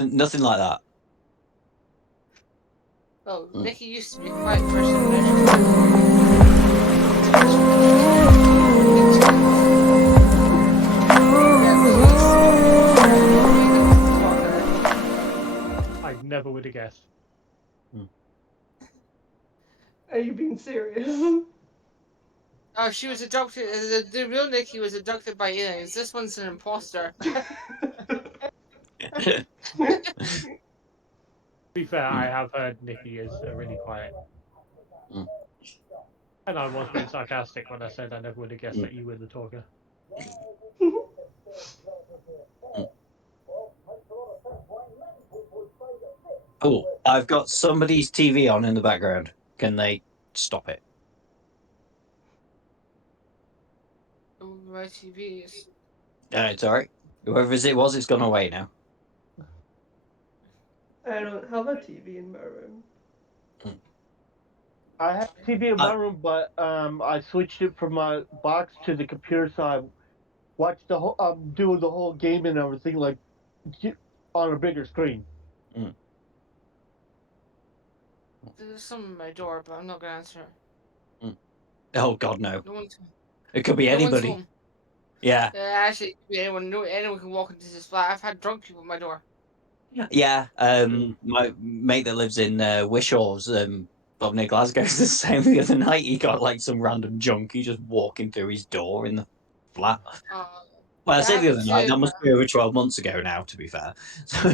Nothing like that. Oh, Mm. Nikki used to be a quiet person. I never would have guessed. Are you being serious? Oh, she was abducted. The real Nikki was abducted by aliens. This one's an imposter. To be fair, I have heard Nikki is really quiet. Mm. And I was being sarcastic when I said I never would have guessed that you were the talker. Oh, I've got somebody's TV on in the background. Can they stop it? My TVs. It's all right. Whoever it was, it's gone away now. I don't have a TV in my room. I have TV in my room, but I switched it from my box to the computer, so I watched the whole, doing the whole game and everything like on a bigger screen. Mm. There's someone at my door, but I'm not gonna answer it. Mm. Oh God, no! No one's. It could be No one's anybody. home. Yeah. Actually, it could be anyone. No, anyone can walk into this flat. I've had drunk people at my door. Yeah. My mate that lives in Wishaws, up near Glasgow, is the same. The other night, he got like some random junkie just walking through his door in the flat. Well, I That say the other happened night. to. That must be over 12 months ago now. To be fair. I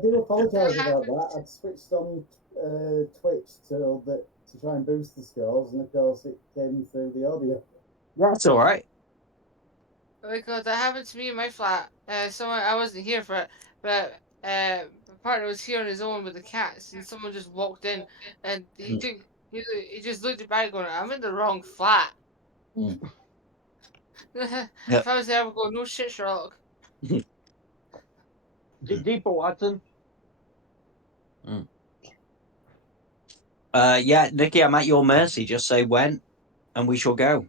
do apologise That about that. I'd switched on Twitch to try and boost the scores, and of course it came through the audio. That's all right. Because that happened to me in my flat. Someone I wasn't here for it, but my partner was here on his own with the cats, and someone just walked in, and he just looked at back going, "I'm in the wrong flat." Mm. If I was there, I would go, "No shit, Sherlock." Deeper, Watson. Mm. Yeah, Nikki, I'm at your mercy. Just say when, and we shall go.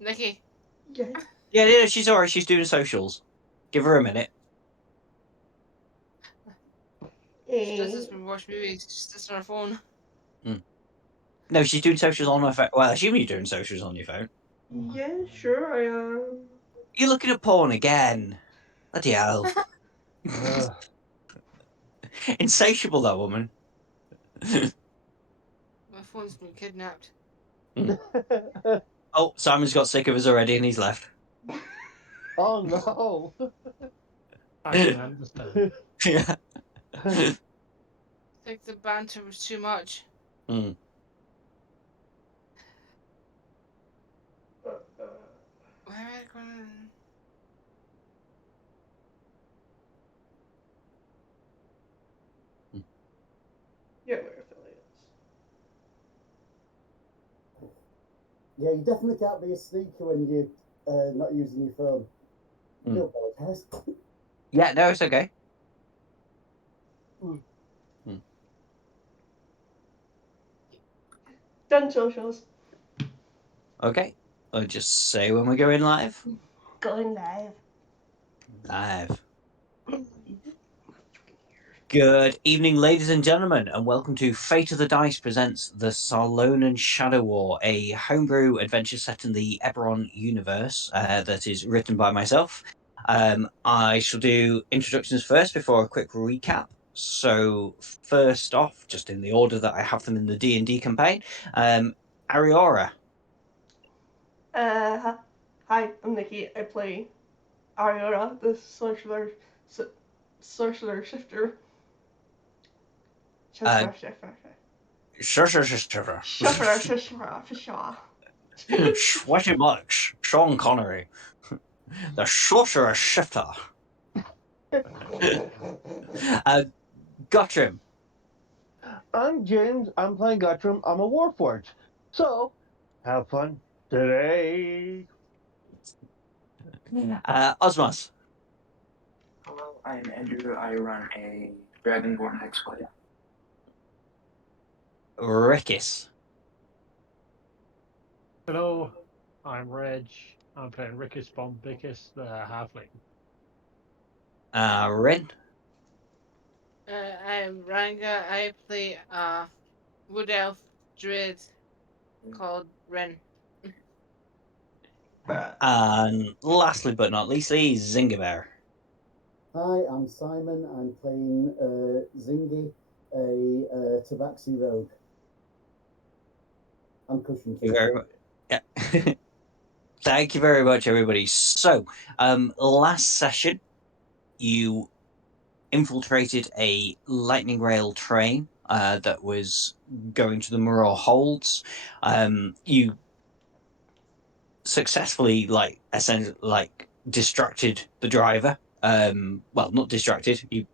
Nikki. Yeah. Yeah, she's all right. She's doing socials. Give her a minute. She does this when we watch movies. She sits on her phone. Mm. No, she's doing socials on her phone. Well, I assume you're doing socials on your phone. Yeah, sure, I am. You're looking at porn again. Bloody hell. Insatiable, that woman. My phone's been kidnapped. Oh, Simon's got sick of us already and he's left. Oh no. I can understand. Yeah. I think the banter was too much. Mm. Where am I going? Yeah, we're affiliates. Yeah, you definitely can't be a sneaker when you're not using your phone. I do apologise. Yeah, no, it's okay. Done socials. Okay. I'll just say when we're going live. Going live. Live. Good evening, ladies and gentlemen, and welcome to Fate of the Dice presents The Salonan Shadow War, a homebrew adventure set in the Eberron universe that is written by myself. I shall do introductions first before a quick recap. So, first off, just in the order that I have them in the D&D campaign, Ariora. Hi, I'm Nikki. I play Ariora, the sorcerer shifter. Sure. Sweaty Bucks, Sean Connery, the Sorcerer Shifter. Guttrim. I'm James. I'm playing Guttrim. I'm a Warforged. So, have fun today. Osmos. Hello, I'm Andrew. I run a Dragonborn Hexblade. Rickis. Hello, I'm Reg. I'm playing Rickus Bombicus, the halfling. Rin. I'm Ranga. I play wood elf druid called Ren. And lastly but not leastly, Zingabear. Hi, I'm Simon. I'm playing Zingy, a Tabaxi rogue. I'm cushion Thank you too. very much. Yeah. Thank you very much, everybody. So, last session, you infiltrated a lightning rail train that was going to the Murrah Holds. You successfully, essentially, distracted the driver. Well, not distracted. You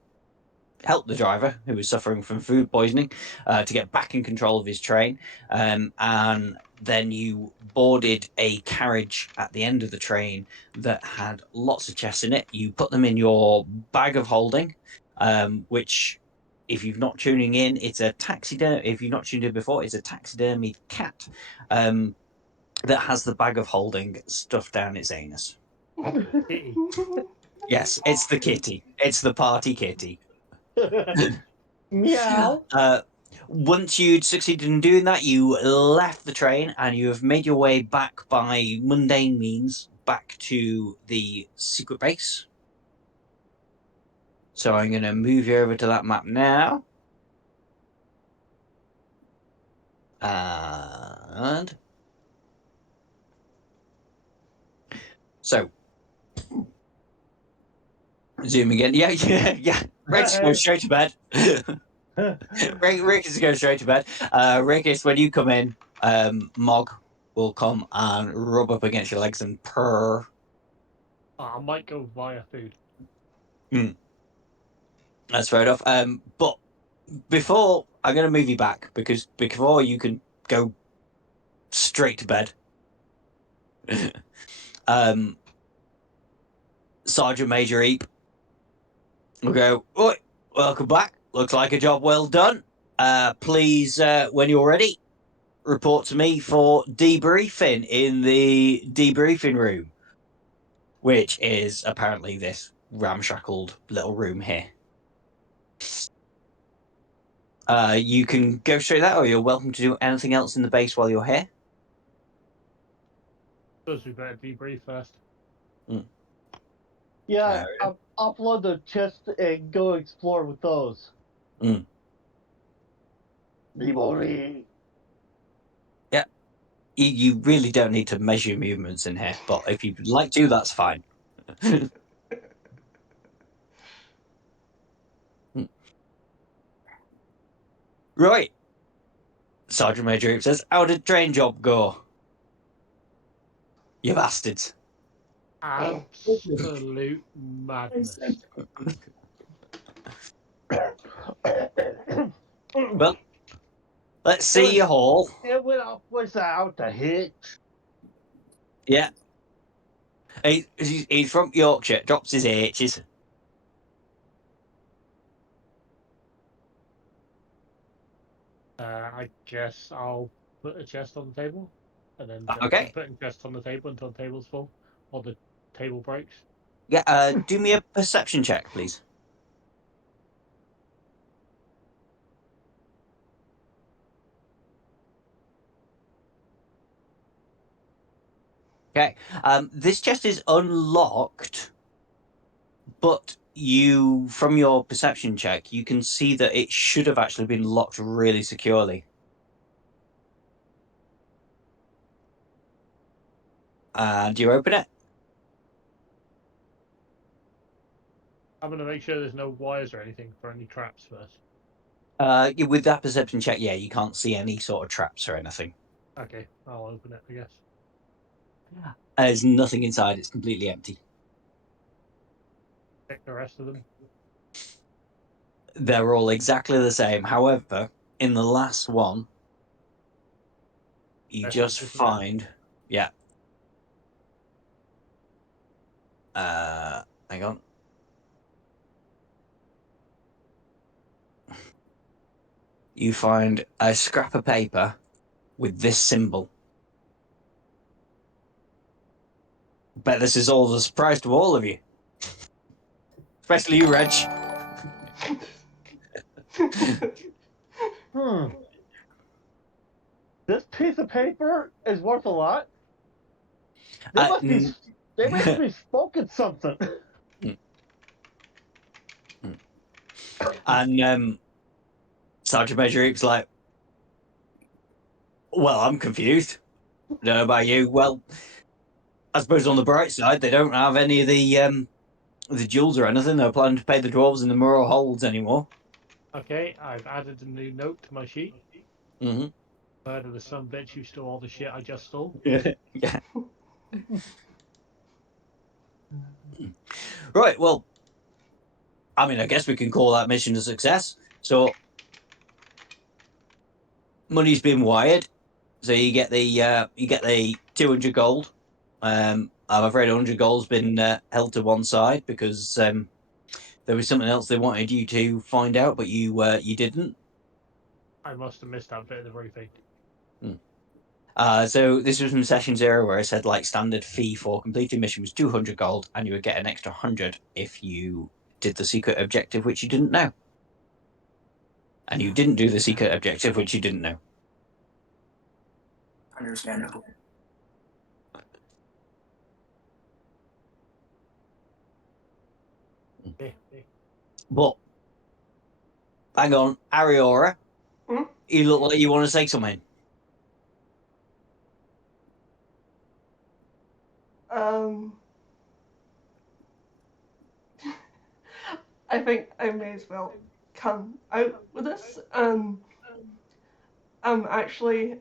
helped the driver, who was suffering from food poisoning, to get back in control of his train. And then you boarded a carriage at the end of the train that had lots of chests in it. You put them in your bag of holding, which, if you've not tuning in, it's a taxidermy. If you've not tuned in before, it's a taxidermied cat that has the bag of holding stuffed down its anus. Kitty. Yes, it's the kitty. It's the party kitty. Meow. Once you'd succeeded in doing that, you left the train and you have made your way back by mundane means back to the secret base. So I'm going to move you over to that map now. And so zoom again. Yeah, yeah, yeah. Rick's going straight to bed. Rick is going straight to bed. Rick is when you come in, Mog will come and rub up against your legs and purr. I might go via food. That's fair enough. But before I'm going to move you back because before you can go straight to bed, Sergeant Major Eep will go. Oi, welcome back. Looks like a job well done. Please, when you're ready, report to me for debriefing in the debriefing room, which is apparently this ramshackled little room here. You can go straight there, or you're welcome to do anything else in the base while you're here. Suppose we better debrief first. Yeah, upload the chest and go explore with those. Memory. Yeah, you really don't need to measure your movements in here, but if you'd like to, that's fine. Right. Sergeant Major Eep says, how did train job go? You bastards. Absolute madness. Well, let's see you all. It went off without a hitch. Yeah. He's from Yorkshire, drops his H's. I guess I'll put a chest on the table and then just Okay. keep putting chests on the table until the table's full or the table breaks. Yeah, do me a perception check, please. Okay. This chest is unlocked, but you, from your perception check, you can see that it should have actually been locked really securely. Do you open it? I'm going to make sure there's no wires or anything for any traps first. With that perception check, yeah, you can't see any sort of traps or anything. Okay, I'll open it, I guess. There's nothing inside, it's completely empty. Check the rest of them. They're all exactly the same. However, in the last one, you Rest just is different. find, yeah. Hang on. You find a scrap of paper with this symbol. Bet this is all a surprise to all of you. Especially you, Reg. This piece of paper is worth a lot. They Uh, must be. They must be smoking something. And Sergeant Major Eep's like, well, I'm confused. Don't know about you. Well, I suppose on the bright side, they don't have any of the jewels or anything. They're planning to pay the dwarves in the Murrow holds anymore. Okay, I've added a new note to my sheet. Mm-hmm. Heard of the some bitch who stole all the shit I just stole. Yeah. Right. Well, I mean, I guess we can call that mission a success. So, money's been wired. So you get the 200 gold. I'm afraid 100 gold's been held to one side because there was something else they wanted you to find out, but you didn't. I must have missed that bit of the briefing. So this was from session 0 where I said like standard fee for completing mission was 200 gold, and you would get an extra 100 if you did the secret objective, which you didn't know. And you didn't do the secret objective, which you didn't know. Understandable. But hang on, Ariora, Hmm? you look like you want to say something. I think I may as well come out with this. I'm actually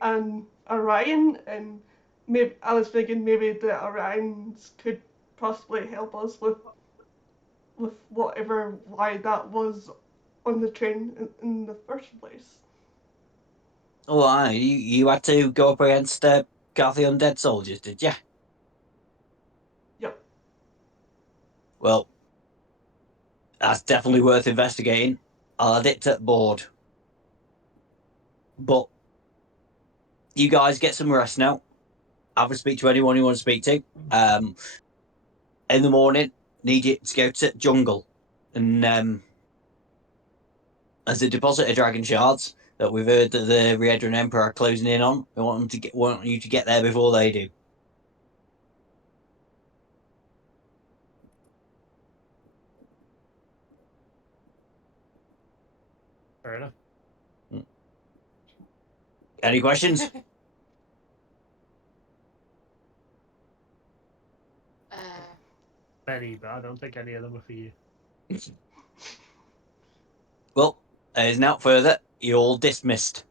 an Orion, and maybe I was thinking maybe the Orions could possibly help us with whatever why that was on the train in the first place. Oh, you had to go up against Garthy undead soldiers, did you? Yep. Well, that's definitely worth investigating. I'll add it to the board. But you guys get some rest now. Have a speak to anyone you want to speak to. In the morning, need you to go to jungle, and as a deposit of dragon shards that we've heard that the Riedran Emperor are closing in on. We want you to get there before they do. Fair enough. Any questions? Many, but I don't think any of them are for you. Well, there's not further. You're all dismissed.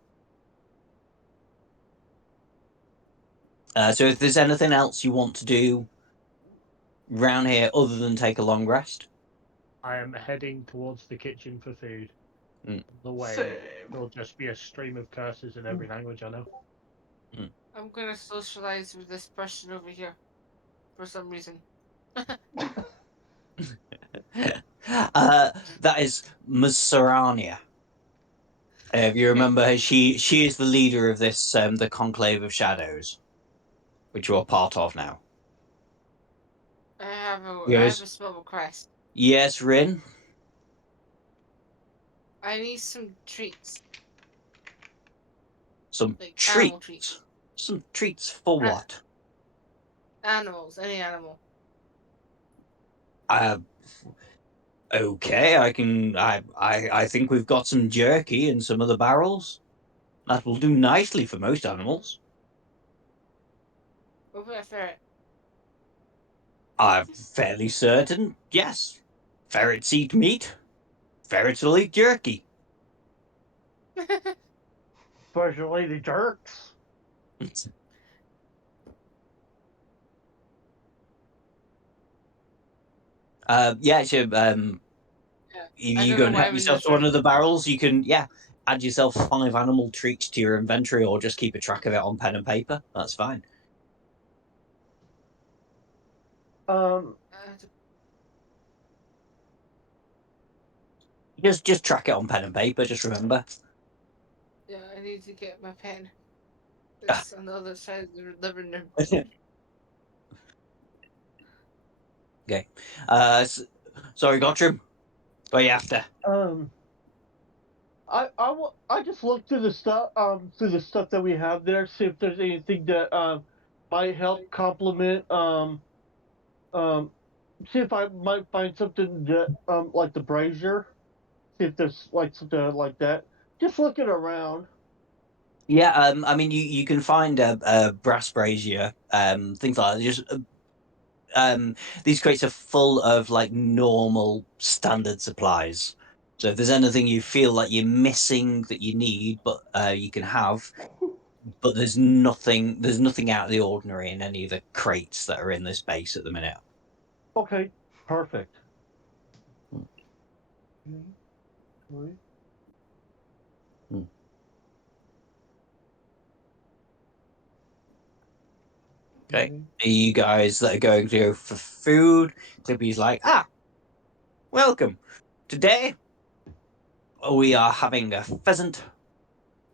So if there's anything else you want to do round here other than take a long rest, I am heading towards the kitchen for food. Mm. On the way, Same. there'll just be a stream of curses in every language I know. I'm gonna socialize with this person over here for some reason. that is Masarania. If you remember her, she is the leader of this the Conclave of Shadows, which you're part of now. I have a Yes. small request. Yes, Rin. I need some treats. Some Like animal treats. treats. Some treats for what? Animals, any animal. Okay, I can. I think we've got some jerky in some of the barrels. That will do nicely for most animals. What about a ferret? I'm fairly certain. Yes, ferrets eat meat. Ferrets will eat jerky. Especially the jerks. Yeah, so Yeah. I you don't go know and why help I'm in yourself this to one room. of the barrels. You can, yeah, add yourself 5 animal treats to your inventory, or just keep a track of it on pen and paper. That's fine. Um, Just track it on pen and paper. Just remember. Yeah, I need to get my pen. It's on the other side of the living room. Okay. Sorry, Gottram. What are you after? I just look through the stuff that we have there, see if there's anything that might help complement see if I might find something that like the brazier. See if there's like something like that. Just looking around. Yeah, I mean, you can find a brass brazier, things like that. Just these crates are full of like normal standard supplies. So if there's anything you feel like you're missing that you need, but you can have, but there's nothing out of the ordinary in any of the crates that are in this base at the minute. Okay, perfect. Okay. Are you guys that are going to go for food? Clippy's like, welcome. Today we are having a pheasant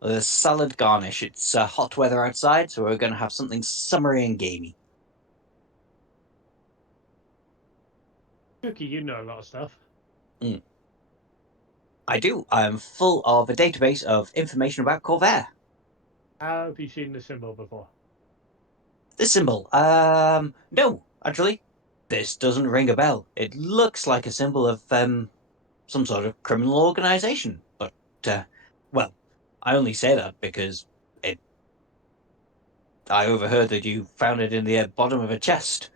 with a salad garnish. It's hot weather outside, so we're going to have something summery and gamey. Cookie, you know a lot of stuff. I do. I am full of a database of information about Corvair. Have you seen the symbol before? This symbol, no, actually, this doesn't ring a bell. It looks like a symbol of some sort of criminal organization, but well, I only say that because I overheard that you found it in the bottom of a chest.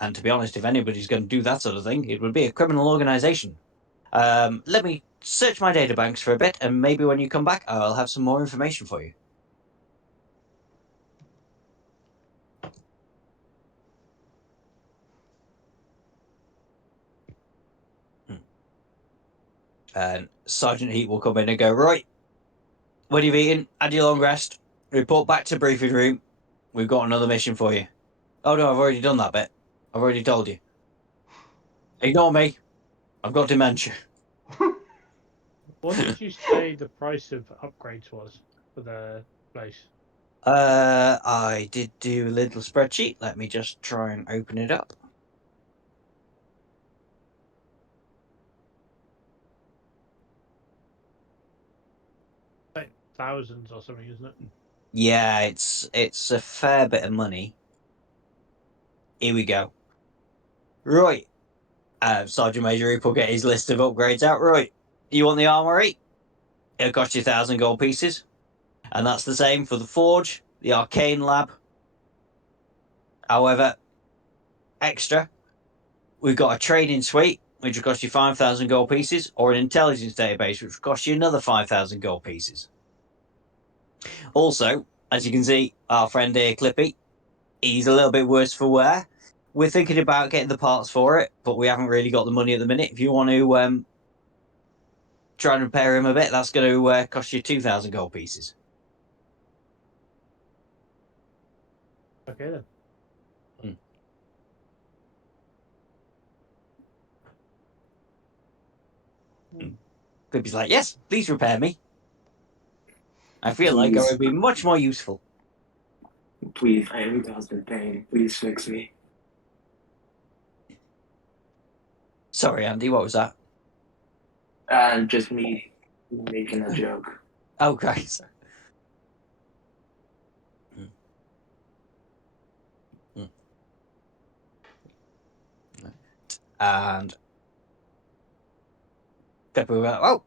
And to be honest, if anybody's going to do that sort of thing, it would be a criminal organization. Let me search my databanks for a bit, and maybe when you come back, I'll have some more information for you. And Sergeant Heat will come in and go, right, what have you eaten? Had your long rest. Report back to briefing room. We've got another mission for you. Oh no, I've already done that bit. I've already told you. Ignore me. I've got dementia. What did you say the price of upgrades was for the place? I did do a little spreadsheet. Let me just try and open it up. Like thousands or something, isn't it? Yeah, it's a fair bit of money. Here we go. Right. Sergeant Major Hoop will get his list of upgrades out. Right. You want the armory? It'll cost you 1,000 gold pieces. And that's the same for the forge, the arcane lab. However, extra, we've got a trading suite, which will cost you 5,000 gold pieces, or an intelligence database, which will cost you another 5,000 gold pieces. Also, as you can see, our friend here, Clippy, he's a little bit worse for wear. We're thinking about getting the parts for it, but we haven't really got the money at the minute. If you want to try and repair him a bit, that's going to cost you 2,000 gold pieces. Okay then. Clippy's like, yes, please repair me. I feel like I would be much more useful. Please, I am in pain. Please fix me. Sorry, Andy, what was that? Just me making a joke. Oh, Christ. And Clippy was like, oh,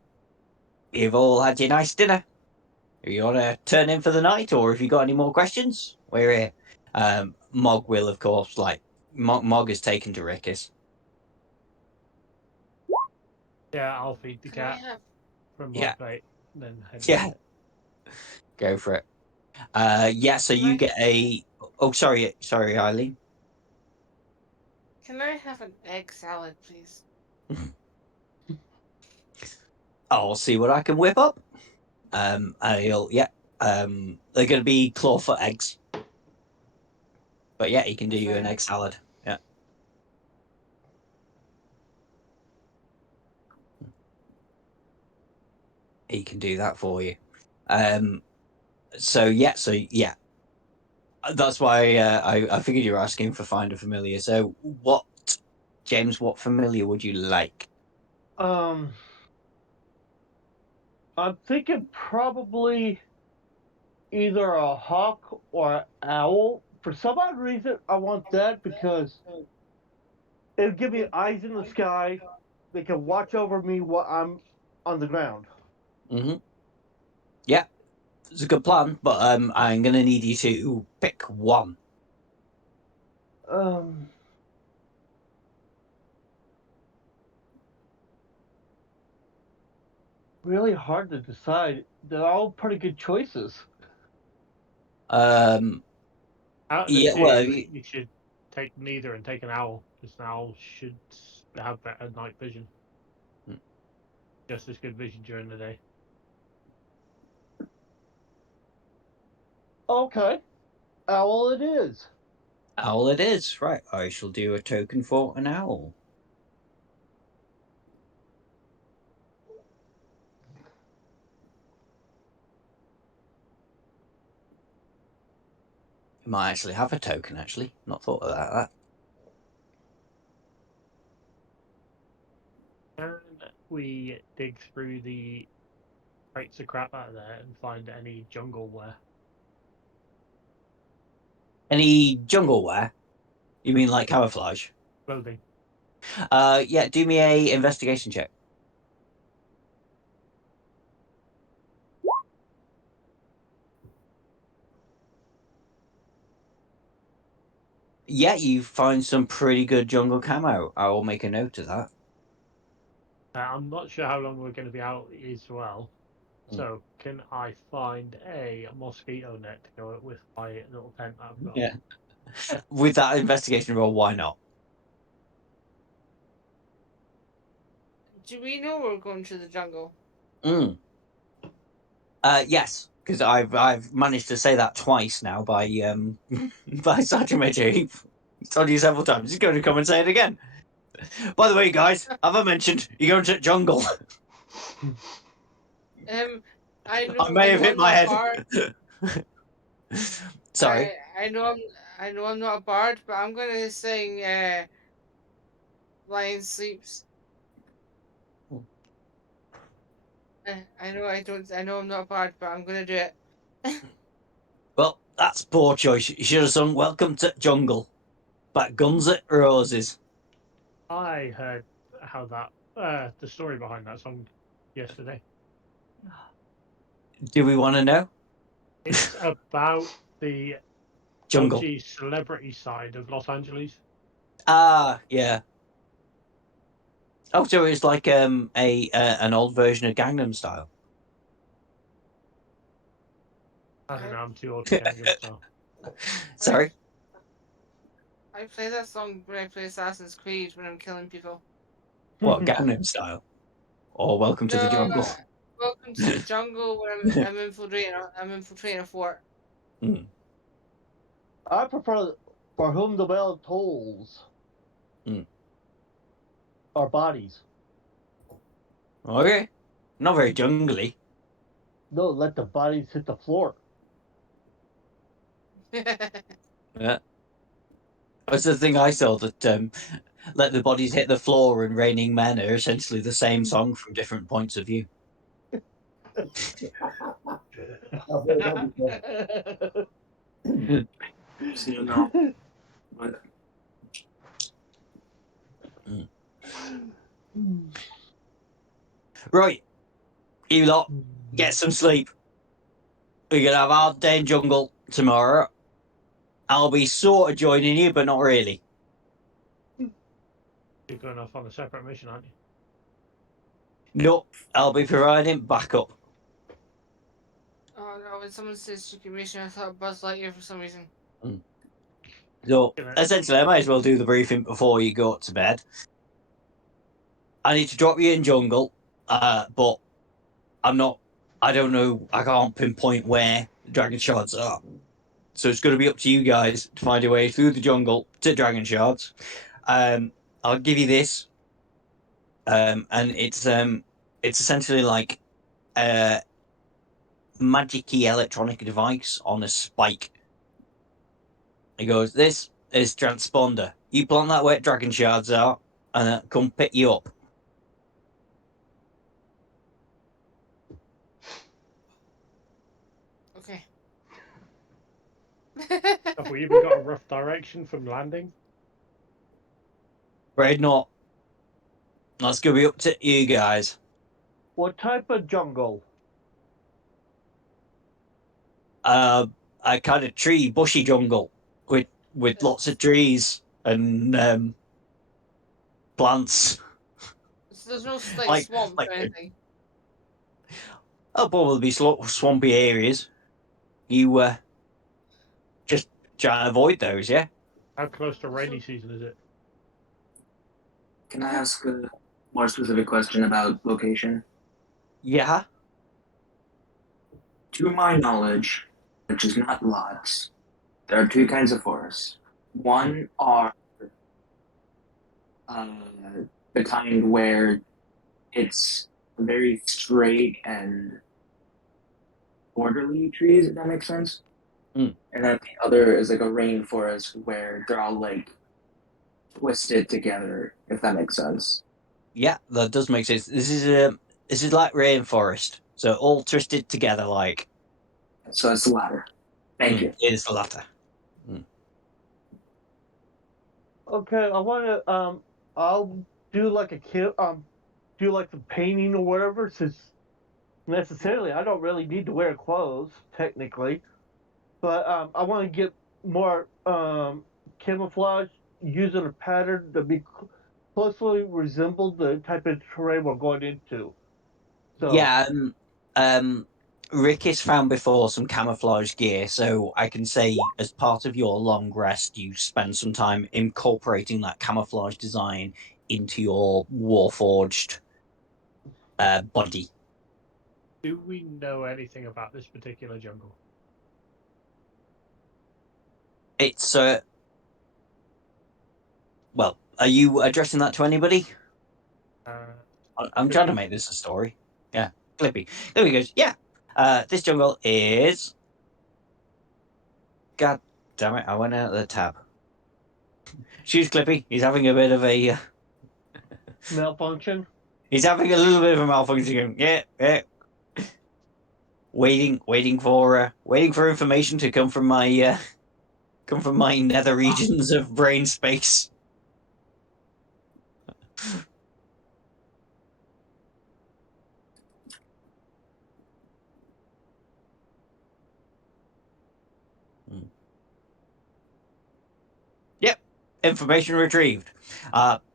you've all had your nice dinner. You want to turn in for the night, or if you got any more questions, we're here. Mog will, of course, like, Mog is taken to Rickus. Yeah, I'll feed the Can I cat have? from my Yeah. plate. Then head Yeah. back. Go for it. Yeah, so Can you I? get a... Oh, sorry, Eileen. Can I have an egg salad, please? I'll see what I can whip up. And he'll, yeah. They're going to be clawfoot eggs. But yeah, he can do you an Fine. egg salad. Yeah. He can do that for you. So yeah. That's why I figured you were asking for find a familiar. So what James, what familiar would you like? I'm thinking probably either a hawk or an owl. For some odd reason, I want that because it'll give me eyes in the sky. They can watch over me while I'm on the ground. Mm-hmm. Yeah, it's a good plan, but I'm going to need you to pick one. Really hard to decide. They're all pretty good choices. Out of the Yeah, two, well, you should take neither and take an owl, because an owl should have better night vision. Just as good vision during the day. Okay, owl it is. owl it is. Right, I shall do a token for an owl. You might actually have a token, actually. Not thought about that. And we dig through the crates of crap out of there and find any jungle wear. Any jungle wear? You mean like camouflage? Clothing. Yeah, do me a investigation check. Yeah, you find some pretty good jungle camo. I will make a note of that. I'm not sure how long we're going to be out as well. So, can I find a mosquito net to go with my little tent that I've got? Yeah. With that investigation roll, why not? Do we know we're going to the jungle? Yes, because I've managed to say that twice now by by Sergeant Major. He's told you several times. He's going to come and say it again. By the way, guys, have I mentioned you're going to the jungle? I know. I may have hit I'm my not a head. bard. Sorry. I know I'm not a bard, but I'm gonna sing Lion Sleeps. I know I'm not a bard, but I'm gonna do it. Well, that's poor choice. You should have sung "Welcome to Jungle" by Guns N' Roses. I heard how that the story behind that song yesterday. Do we want to know? It's about the Jungle. dodgy celebrity side of Los Angeles. Ah, yeah. Oh, so it's like an old version of Gangnam Style. I don't know. I'm too old for Gangnam Style. Sorry. I play that song when I play Assassin's Creed when I'm killing people. What Gangnam Style? Or Welcome to the No, Jungle? Welcome to the Jungle when I'm infiltrating a fort. I prefer For Whom the Bell Tolls. Our bodies. Okay. Not very jungly. No, let the bodies hit the floor. Yeah. That's the thing I saw that Let the Bodies Hit the Floor and Raining Men are essentially the same song from different points of view. I've heard that before. So no, but Right. You lot, get some sleep. We're going to have a hard day in jungle tomorrow. I'll be sort of joining you, but not really. You're going off on a separate mission, aren't you? Nope. I'll be providing backup. Oh no! When someone says secret mission, I thought Buzz Lightyear for some reason. So essentially, I might as well do the briefing before you go to bed. I need to drop you in jungle, but I don't know. I can't pinpoint where the dragon shards are. So it's going to be up to you guys to find your way through the jungle to dragon shards. I'll give you this, and it's essentially like a magic-y electronic device on a spike. It goes, this is transponder. You plant that where dragon shards are, and come pick you up. Okay. Have we even got a rough direction from landing? Afraid not. That's gonna be up to you guys. What type of jungle? A kind of bushy jungle with lots of trees and plants. So there's no like Like swamps like or anything. there'll probably be swampy areas. You just try and avoid those, yeah. How close to rainy season is it? Can I ask a more specific question about location? Yeah. To my knowledge, which is not lots, there are two kinds of forests. One are uh, the kind where it's very straight and orderly trees, if that makes sense. Mm. And then the other is like a rainforest where they're all like twisted together, if that makes sense. Yeah, that does make sense. This is like rainforest, so all twisted together like. So it's the latter. Thank you. It is the latter. Okay, I want to I'll do like do like the painting or whatever, since necessarily I don't really need to wear clothes technically, but I want to get more camouflage using a pattern to be closely resemble the type of terrain we're going into. So Yeah, Rick has found before some camouflage gear, so I can say as part of your long rest, you spend some time incorporating that camouflage design into your warforged body. Do we know anything about this particular jungle? It's well, are you addressing that to anybody? I'm trying to Clippy? make this a story. Yeah, Clippy. There he goes. Yeah, this jungle is. God damn it! I went out of the tab. Shoes Clippy. He's having a bit of a. malfunction. He's having a little bit of a malfunction. Yeah, yeah. Waiting for information to come from my nether regions of brain space. Yep, information retrieved.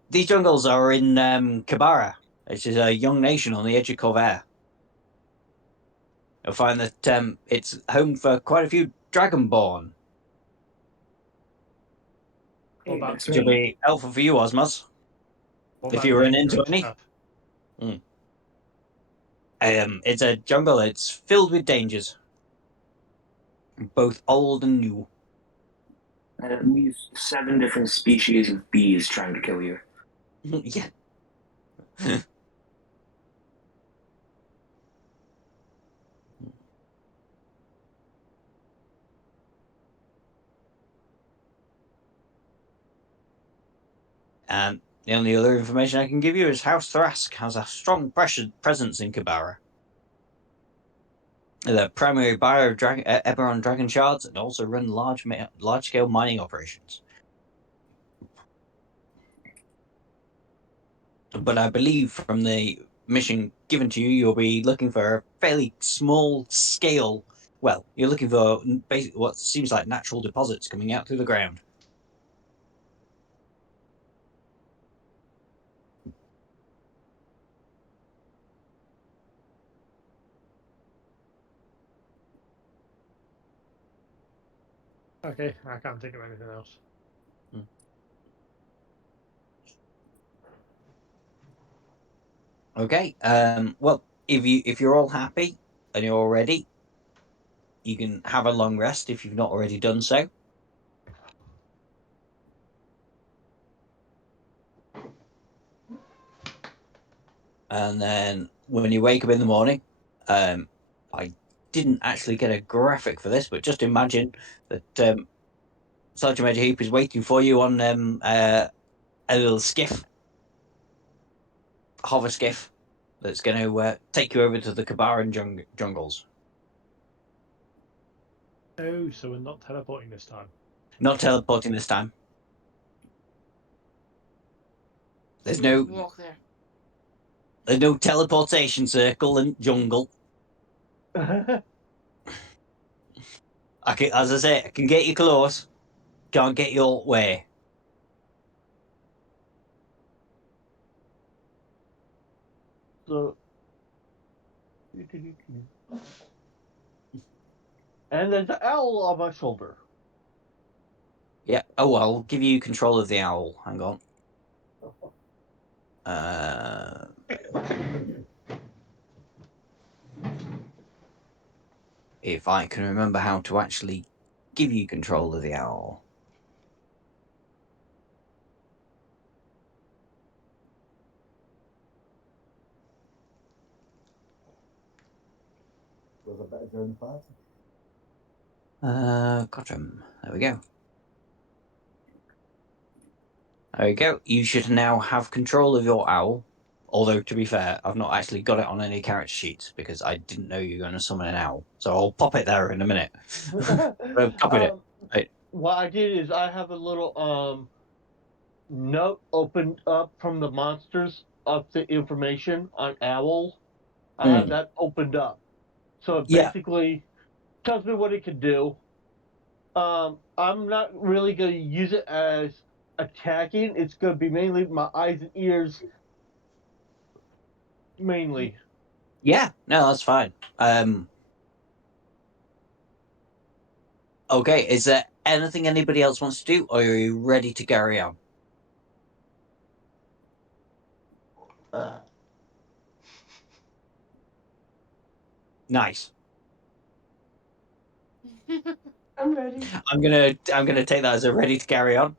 These jungles are in Kabara, which is a young nation on the edge of Corvair. You'll find that it's home for quite a few Dragonborn, What Hey, about that's which will me. be helpful for you, Osmos, what if about you run into dangerous any. stuff? It's a jungle. It's filled with dangers, both old and new. And at least 7 different species of bees trying to kill you. Yeah. And the only other information I can give you is House Thrask has a strong presence in Kabara. The primary buyer of Eberron dragon shards and also run large scale mining operations. But I believe from the mission given to you, you'll be looking for a fairly small scale. Well, you're looking for basically what seems like natural deposits coming out through the ground. Okay, I can't think of anything else. Okay. Well, if you're all happy and you're all ready, you can have a long rest if you've not already done so. And then when you wake up in the morning, I didn't actually get a graphic for this, but just imagine that Sergeant Major Heap is waiting for you on a little skiff, hover skiff that's going to take you over to the Kabaran jungles. Oh, so we're not teleporting this time. Not teleporting this time. There's We just no walk there. there's no teleportation circle and jungle. As I say, I can get you close. Can't get you all the way. So, and there's an owl on my shoulder. Yeah. Oh, I'll give you control of the owl. Hang on. If I can remember how to actually give you control of the owl. Was I better join the party? Got him. There we go. There we go. You should now have control of your owl. Although, to be fair, I've not actually got it on any character sheets because I didn't know you were going to summon an owl. So I'll pop it there in a minute. I've copied it. Right. What I did is I have a little note opened up from the monsters of the information on owl. I have that opened up, so it Yeah. basically tells me what it can do. I'm not really going to use it as attacking. It's going to be mainly my eyes and ears, mainly. Yeah. No, that's fine. Okay. Is there anything anybody else wants to do, or are you ready to carry on? Nice. I'm ready. I'm gonna take that as a ready to carry on.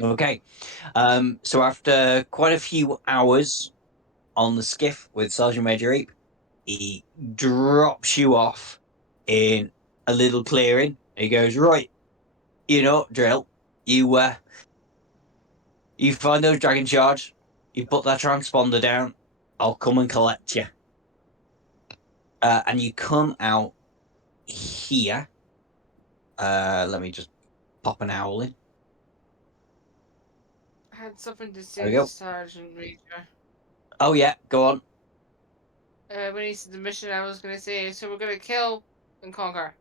Okay. So after quite a few hours on the skiff with Sergeant Major Ape, he drops you off in a little clearing. He goes, right, you know, drill. You find those dragon shards, you put that transponder down, I'll come and collect you. And you come out here. Let me just pop an owl in. I had something to There say we to go. Sergeant Major. Oh yeah, go on. When he said the mission, I was gonna say, so we're gonna kill and conquer.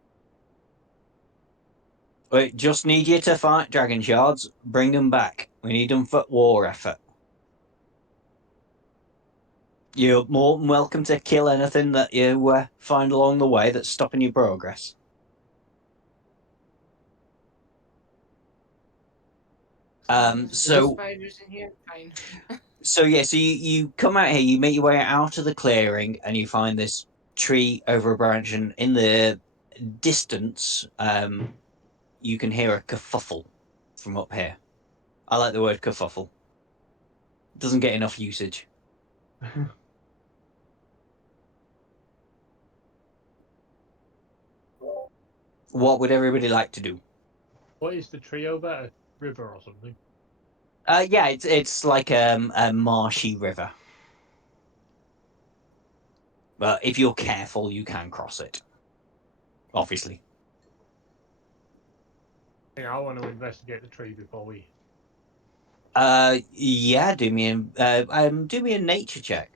Wait, just need you to fight dragon shards. Bring them back. We need them for war effort. You're more than welcome to kill anything that you find along the way that's stopping your progress. So Spiders in here, fine. so you come out here, you make your way out of the clearing, and you find this tree over a branch, and in the distance, you can hear a kerfuffle from up here. I like the word kerfuffle. It doesn't get enough usage. What would everybody like to do? What is the tree over? A river or something? Yeah, it's like a marshy river. But if you're careful, you can cross it. Obviously. I want to investigate the tree before we. Yeah, do me a nature check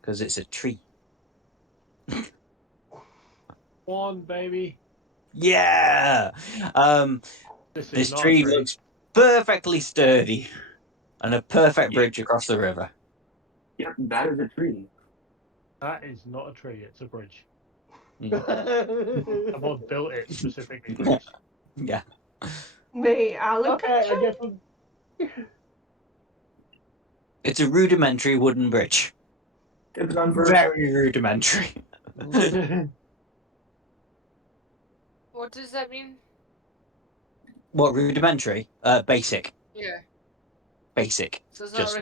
because it's a tree. 1, baby. Yeah. This is This not a tree tree. looks perfectly sturdy and a perfect bridge across the river. Yep, that is a tree. That is not a tree. It's a bridge. Mm. Someone built it specifically for this. Yeah. May I look Okay, at I it? guess It's a rudimentary wooden bridge. Dibs on first. Very rudimentary. What does that mean? What rudimentary? Basic. Yeah. Basic. So it's Just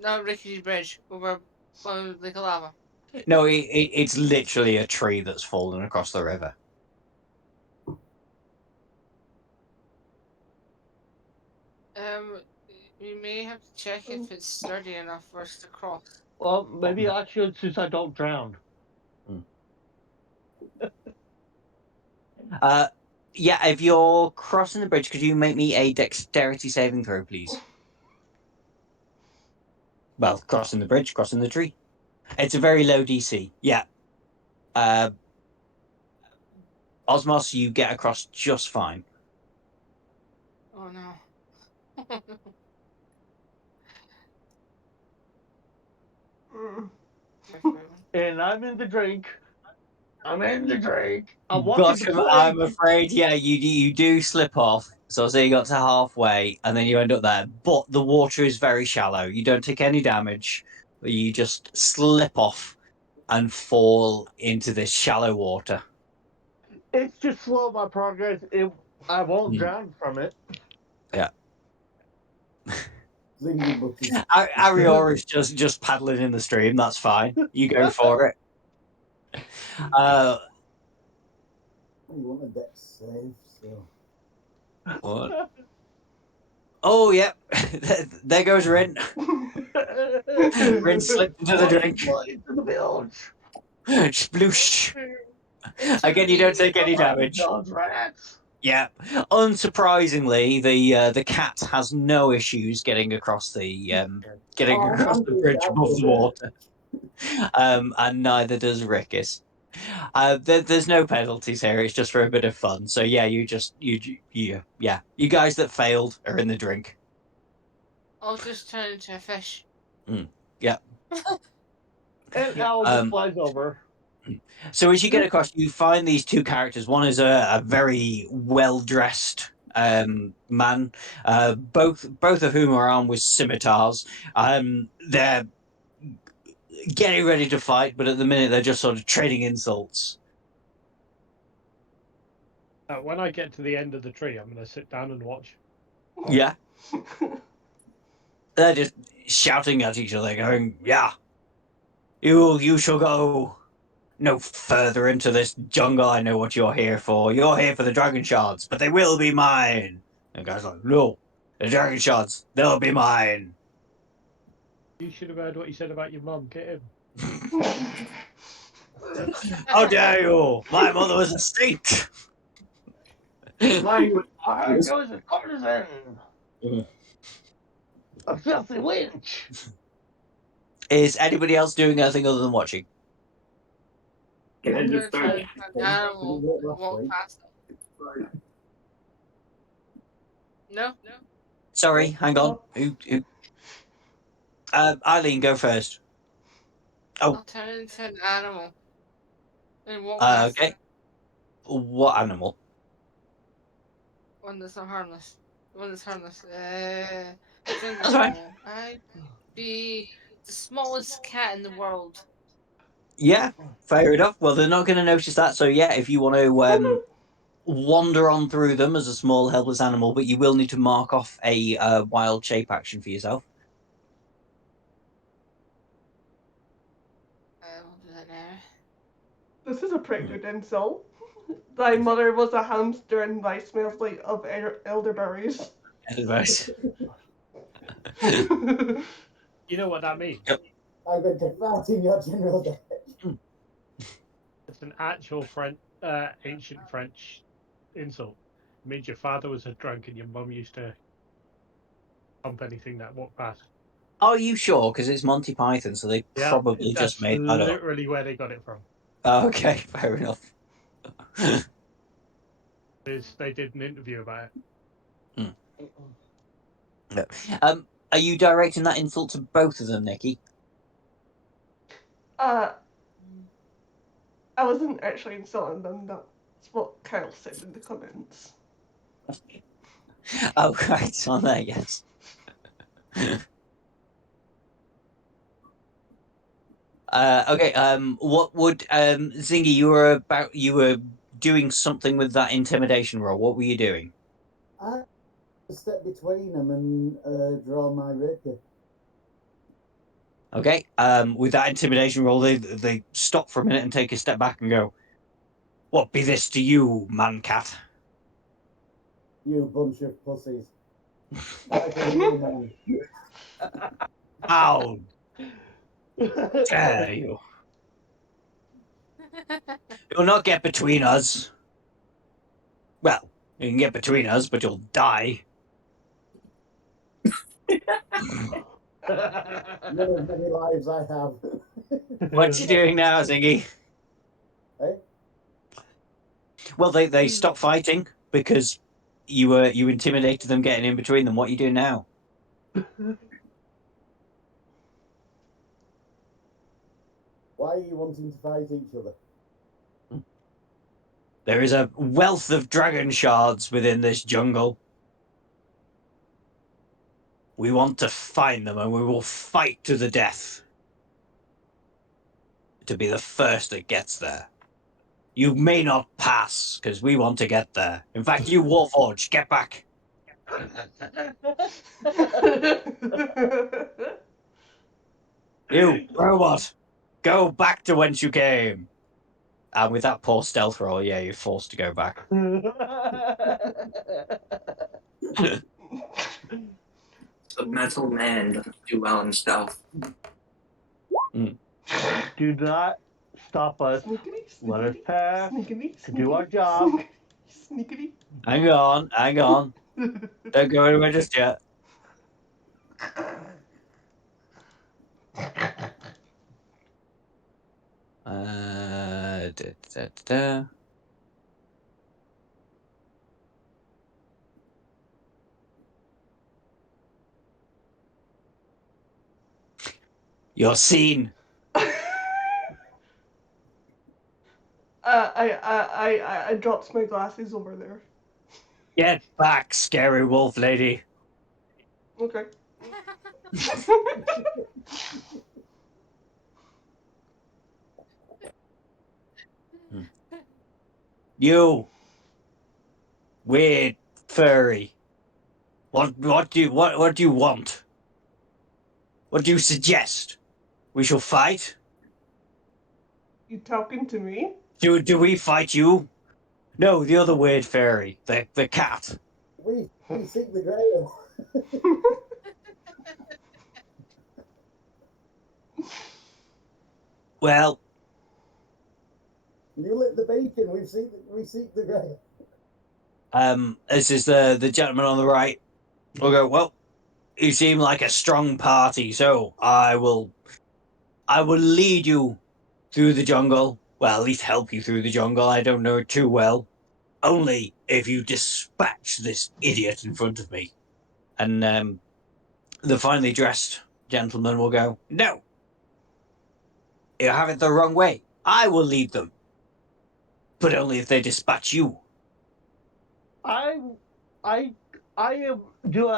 not rickety bridge over like a lava. no. It's literally a tree that's fallen across the river. We may have to check if it's sturdy enough for us to cross. Well, maybe I should since I don't drown. Yeah, if you're crossing the bridge, could you make me a dexterity saving throw, please? Well, crossing the bridge, crossing the tree. It's a very low DC. Yeah. Osmos, you get across just fine. Oh no. And I'm in the drink. I'm in the drink. I'm But watching the I'm play. afraid, yeah, you do slip off. So say you got to halfway, and then you end up there. But the water is very shallow. You don't take any damage. You just slip off and fall into this shallow water. It's just slow my progress. I won't Hmm. drown from it. Yeah. Zingy butters. Ariora is just paddling in the stream. That's fine. You go for it. You want a deck save, so. What? Oh, yeah. There goes Rin. Rin slipped into the drink. Into the bilge. Sploosh. Again, you don't take any damage. Those rats. Yeah. Unsurprisingly, the cat has no issues getting across the bridge above the water. And neither does Rickus. There's no penalties here. It's just for a bit of fun. So yeah, you guys that failed are in the drink. I'll just turn into a fish. Yeah. And Owl just flies over. So as you get across, you find these two characters. One is a very well dressed man. Both of whom are armed with scimitars. They're getting ready to fight, but at the minute they're just sort of trading insults. When I get to the end of the tree, I'm going to sit down and watch. Yeah. They're just shouting at each other, going, "Yeah, you shall go no further into this jungle. I know what you're here for. You're here for the dragon shards, but they will be mine." And the guy's like, "No, the dragon shards, they'll be mine." You should have heard what you said about your mum. Get him. How dare you? My mother was a saint. I was a courtesan. A filthy wench. Is anybody else doing anything other than watching? Can I I'm gonna just turn throw into an animal and walk past them. No? Sorry, hang on. Who? Eileen, go first. Oh. I'll turn into an animal and walk past Okay. them. What animal? One that's not harmless. One that's harmless. Jungle That's right. animal. I'd be the smallest cat in the world. Yeah, fair enough. Well, they're not going to notice that. So yeah, if you want to wander on through them as a small helpless animal, but you will need to mark off a wild shape action for yourself. We'll do that now. This is a pretty good insult. Thy mother was a hamster and thy smells like of elderberries. Advice. You know what that means? I've been converting your general deck. It's an actual ancient French insult. It means your father was a drunk and your mum used to pump anything that walked past. Are you sure? Because it's Monty Python, so they probably just made that up. Literally where they got it from. Oh, okay, fair enough. They did an interview about it. Are you directing that insult to both of them, Nikki? I wasn't actually insulting them. That's what Kyle said in the comments. Oh, right, on there, yes. Okay. What would Zingy? You were doing something with that intimidation roll. What were you doing? I step between them and draw my rapier. Okay. With that intimidation roll, they stop for a minute and take a step back and go, "What be this to you, man cat?" You bunch of pussies. Like a real man. How dare you? You'll not get between us. Well, you can get between us, but you'll die. Not as many lives I have. What you doing now, Ziggy? Eh? Well, they stopped fighting because you intimidated them getting in between them. What are you doing now? Why are you wanting to fight each other? There is a wealth of dragon shards within this jungle. We want to find them and we will fight to the death. To be the first that gets there. You may not pass, because we want to get there. In fact, you Warforged, get back. You, robot, go back to whence you came. And with that poor stealth roll, yeah, you're forced to go back. The metal man doesn't do well in stealth. Do not stop us. Sneakity, Let us sneakity, pass sneakity, to do our sneakity, job. sneakity. Hang on. Don't go anywhere just yet. Da, da, da. You're seen. I dropped my glasses over there. Get back, scary wolf lady. Okay. You weird furry. What do you want? What do you suggest? We shall fight? You talking to me? Do we fight you? No, the other weird fairy, the cat. We seek the grail. Well, You lit the beacon. We seek the grail. this is the gentleman on the right. We'll go, well, you seem like a strong party, so I will lead you through the jungle. Well, at least help you through the jungle. I don't know it too well. Only if you dispatch this idiot in front of me. And the finely dressed gentleman will go, no, you have it the wrong way. I will lead them. But only if they dispatch you. I do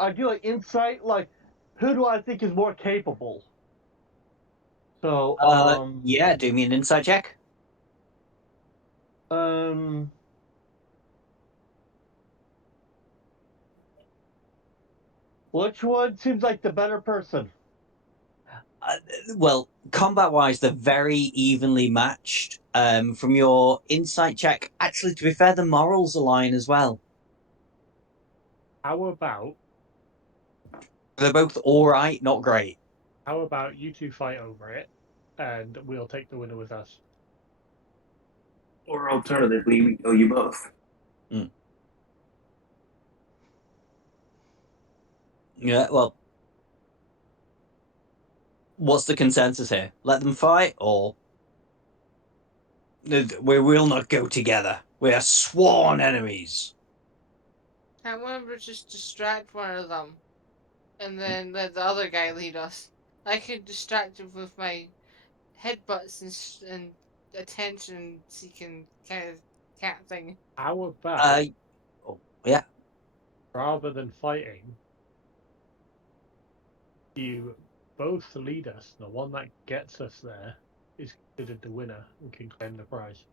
I do an insight, like, who do I think is more capable? So yeah, do me an insight check. Which one seems like the better person? Well, combat-wise, they're very evenly matched. From your insight check, actually, to be fair, the morals align as well. How about They're both all right, not great. you two fight over it, and we'll take the winner with us. Or alternatively, we kill you both. Yeah, well, what's the consensus here? Let them fight, or we will not go together. We are sworn enemies. Can't one of us just distract one of them, and then let the other guy lead us? I could distract him with my headbutts and attention-seeking kind of cat thing. How about Yeah. rather than fighting, you both lead us. The one that gets us there is considered the winner and can claim the prize.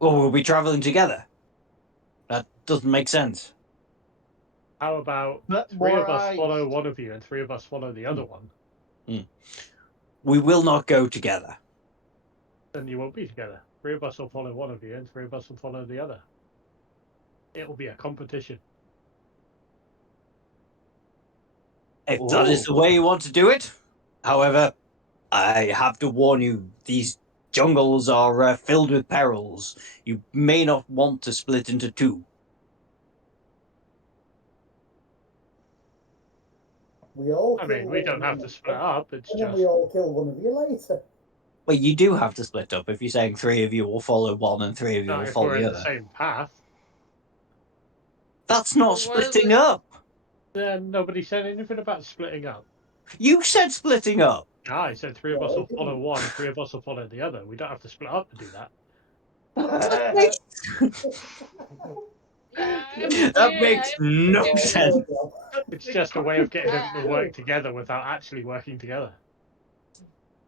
Well, we'll be traveling together. That doesn't make sense. How about But three more of us eyes. follow one of you and three of us follow the other one? We will not go together. Then you won't be together. Three of us will follow one of you and three of us will follow the other. It'll be a competition. If that is the way you want to do it. However, I have to warn you, these jungles are filled with perils. You may not want to split into two. We all. I mean, we don't have to split up. It's And then just we all kill one of you later. Well, you do have to split up if you're saying three of you will follow one and three of you not will if follow we're the in other. the same path. That's not Well, what is splitting it? up. Nobody said anything about splitting up. You said splitting up. I said three of Yeah, us I will follow didn't. one, three of us will follow the other. We don't have to split up to do that. That makes, Yeah, that makes no Yeah, sense. well, It's just a way of getting them to Uh, work together without actually working together.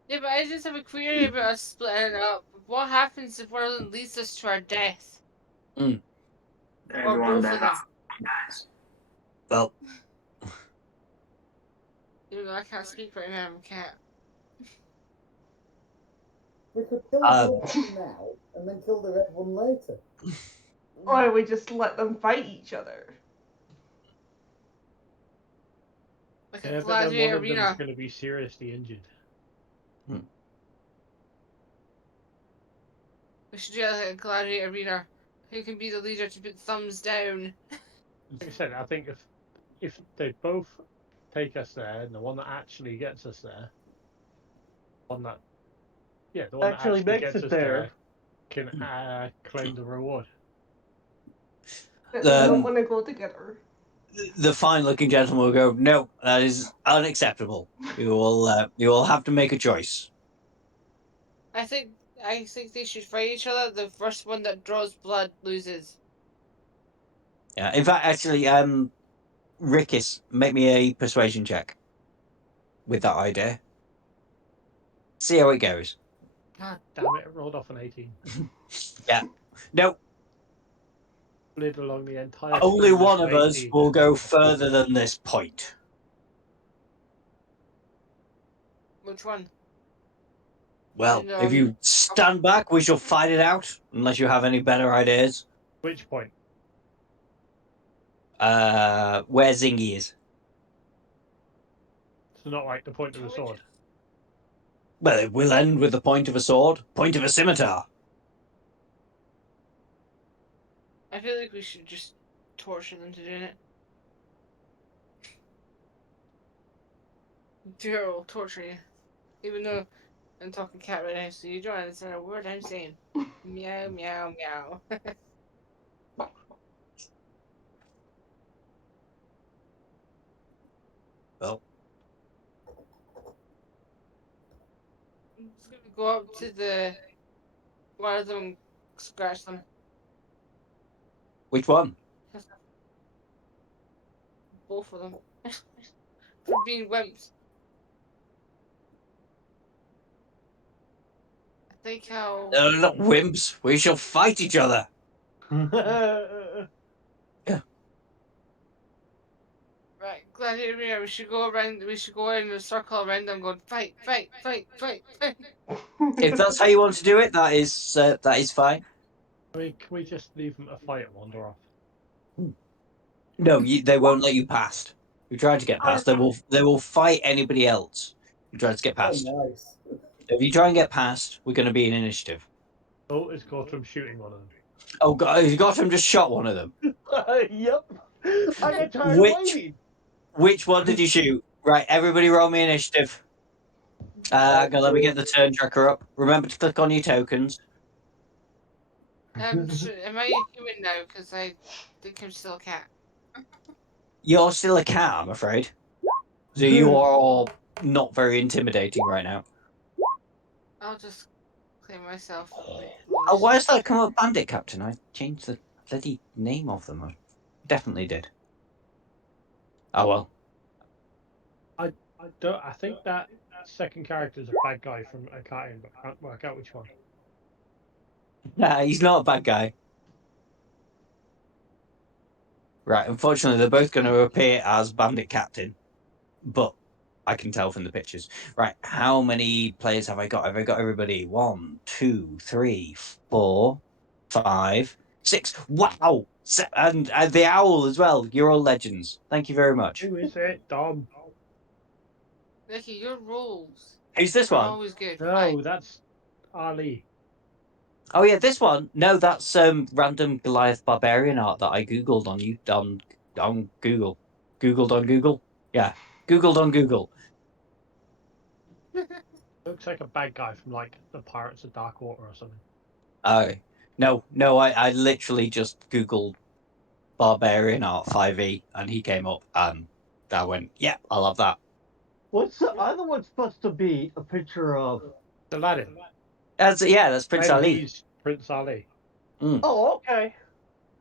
yeah, but I just have a query about us splitting up. What happens if one of them leads us to our death? Or Everyone both of them? dies. Well, Even though I can't speak right now, I'm a cat. we could kill Uh, the one now and then kill the red one later. Or we just let them fight each other. Like a Yeah, but then one gladiator of them's arena. going to be seriously injured. We should do it like a gladiator arena. Who can be the leader to put thumbs down? Like I said, I think if they both take us there, and the one that actually gets us there, one that the one that Actually actually makes gets it us there. can claim the reward. But they don't Um, want to go together. the fine-looking gentleman will go, no, that is unacceptable. You will have to make a choice. I think they should fight each other. The first one that draws blood loses. Yeah. In fact, actually, Rickis, make me a persuasion check with that idea. See how it goes. God damn it! It rolled off an 18. Yeah. No, Slid along the entire only screen one with of an us 18. will go further than this point. Which one? Well, And, if you stand back, we shall fight it out, unless you have any better ideas. Which point? Where Zingy is. It's not like the point of the sword. Well, it will end with the point of a sword, point of a scimitar. I feel like we should just torture them to doing it. Daryl will torture you. Even though I'm talking cat right now, so you don't understand a word I'm saying. Meow, meow, meow. Well, I'm just gonna go up to the one of them and scratch them. which one? Both of them. For being wimps. I think I'll. Not wimps. We shall fight each other. Right, gladiator arena. We should go around. We should go in a circle around them, going fight, fight, fight, fight, fight. If that's how you want to do it, that is fine. I mean, can we just leave them to fight and wander off? No, they won't let you past. You try to get past. They will fight anybody else who tries to get Oh, past. nice. If you try and get past, we're going to be in initiative. Oh, it's Gotham shooting one of them. Oh God! You got him. Just shot one of them. Yep. I got tired of waiting. Which one did you shoot? Right, everybody, roll me initiative. Let me get the turn tracker up. Remember to click on your tokens. Am I a human now? Because I think I'm still a cat. You're still a cat, I'm afraid. So you are all not very intimidating right now. I'll just claim myself. Oh, why has that come up, Bandit Captain? I changed the bloody name of them. I definitely did. Oh well. I think that second character is a bad guy from a cartoon, but I can't work out which one. Nah, he's not a bad guy. Right, unfortunately, they're both going to appear as Bandit Captain, but I can tell from the pictures. Right, how many players have I got? Have I got everybody? 1, 2, 3, 4, 5, 6. Wow! And the owl as well. You're all legends. Thank you very much. Who is it? Dom. Nicky, your rolls Who's this are one? always good. No, that's Ali. Oh yeah, this one. No, that's random Goliath barbarian art that I googled on you on Google. Googled on Google. Yeah, googled on Google. Looks like a bad guy from like the Pirates of Dark Water or something. Oh no, I literally just googled barbarian art 5e and he came up and I went, yeah, I love that. What's the other one supposed to be a picture of? Aladdin. That's Prince And Ali. he's Prince Ali. Oh, okay.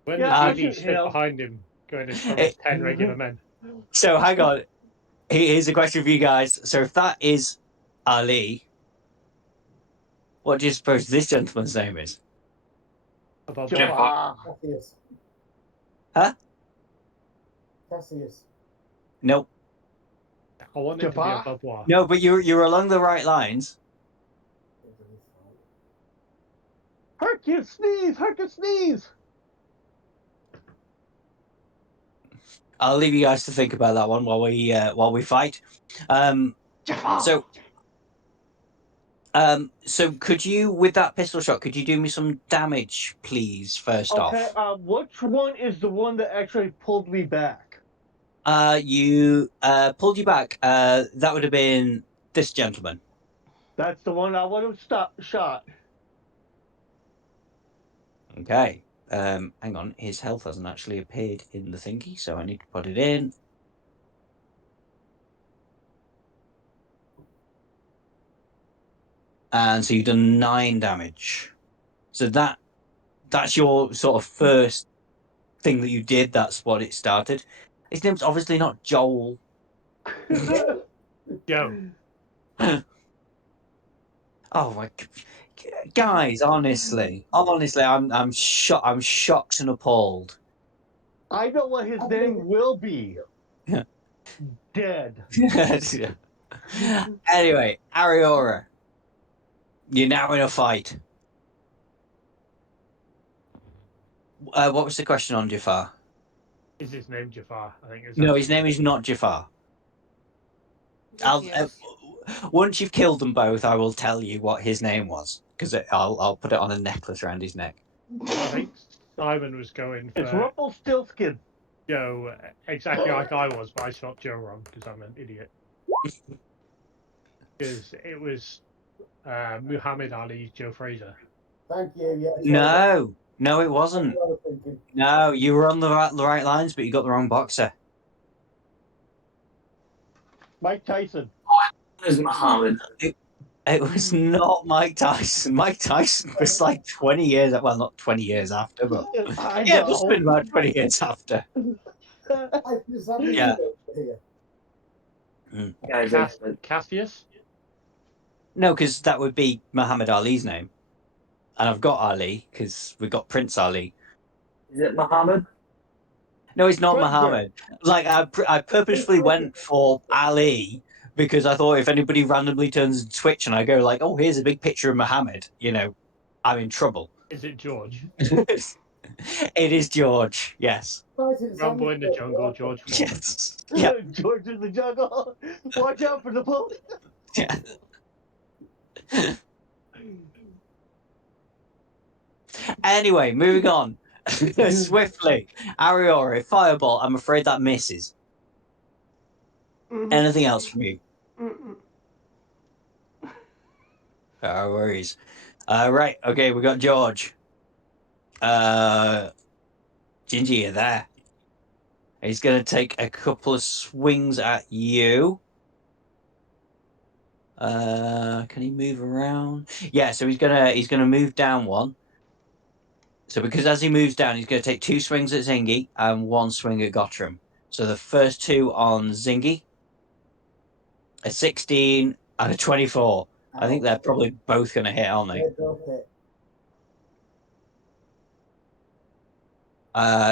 When Yeah, the I genie should stood him. behind him, going to summon 10 regular men. So hang on. Here's a question for you guys. So if that is Ali, what do you suppose this gentleman's name is? Above Jafar. Cassius. Huh? Cassius. Nope. I want it to be Jafar? above war. No, but you're along the right lines. Hercules sneeze! Hercules sneeze! I'll leave you guys to think about that one while we fight. Jafar! So could you, with that pistol shot, could you do me some damage, please? First Okay, off, which one is the one that actually pulled me back? you pulled you back. That would have been this gentleman. That's the one I would have shot. Okay. Hang on, his health hasn't actually appeared in the thingy, so I need to put it in. And so you've done 9 damage. So that's your sort of first thing that you did. That's what it started. His name's obviously not Joel. Joe. Oh my guys, honestly, I'm shocked. I'm shocked and appalled. I know what his name will be. Dead. Anyway, Ariora, you're now in a fight. What was the question on Jafar? Is his name Jafar? I think it's No, his name is not Jafar. Yes. Once you've killed them both, I will tell you what his name was because I'll put it on a necklace around his neck. I think Simon was going It's for Rumpelstiltskin. Joe, exactly like I was, but I shot Joe wrong because I'm an idiot. Because it was Muhammad Ali's Joe Fraser. Thank you. Yes. No, it wasn't. No, you were on the right lines, but you got the wrong boxer. Mike Tyson. Is Muhammad. It was not Mike Tyson. Mike Tyson was like 20 years, well, not 20 years after, but I yeah, it must have know. been about 20 years after. Yeah. Guys, Cassius? No, because that would be Muhammad Ali's name. And I've got Ali because we got Prince Ali. is it Muhammad? No, it's not Fredbear. Muhammad. Like, I purposefully went for Ali because I thought if anybody randomly turns to Twitch and I go like, oh, here's a big picture of Muhammad, I'm in trouble. Is it George? It is George, yes. Rumble in the Jungle, George Foreman. Yes. Yeah. George in the jungle. Watch out for the police. Yeah. Anyway, moving on. Swiftly. Ariore, Fireball. I'm afraid that misses. Anything else from you? Mm-mm. No worries. Right, okay, we got George. Gingy, you're there. He's going to take a couple of swings at you. Can he move around? Yeah, so he's gonna move down one. So because as he moves down, he's going to take 2 swings at Zingy and 1 swing at Gottram. So the first 2 on Zingy, a 16 and a 24. I think they're probably both going to hit, aren't they?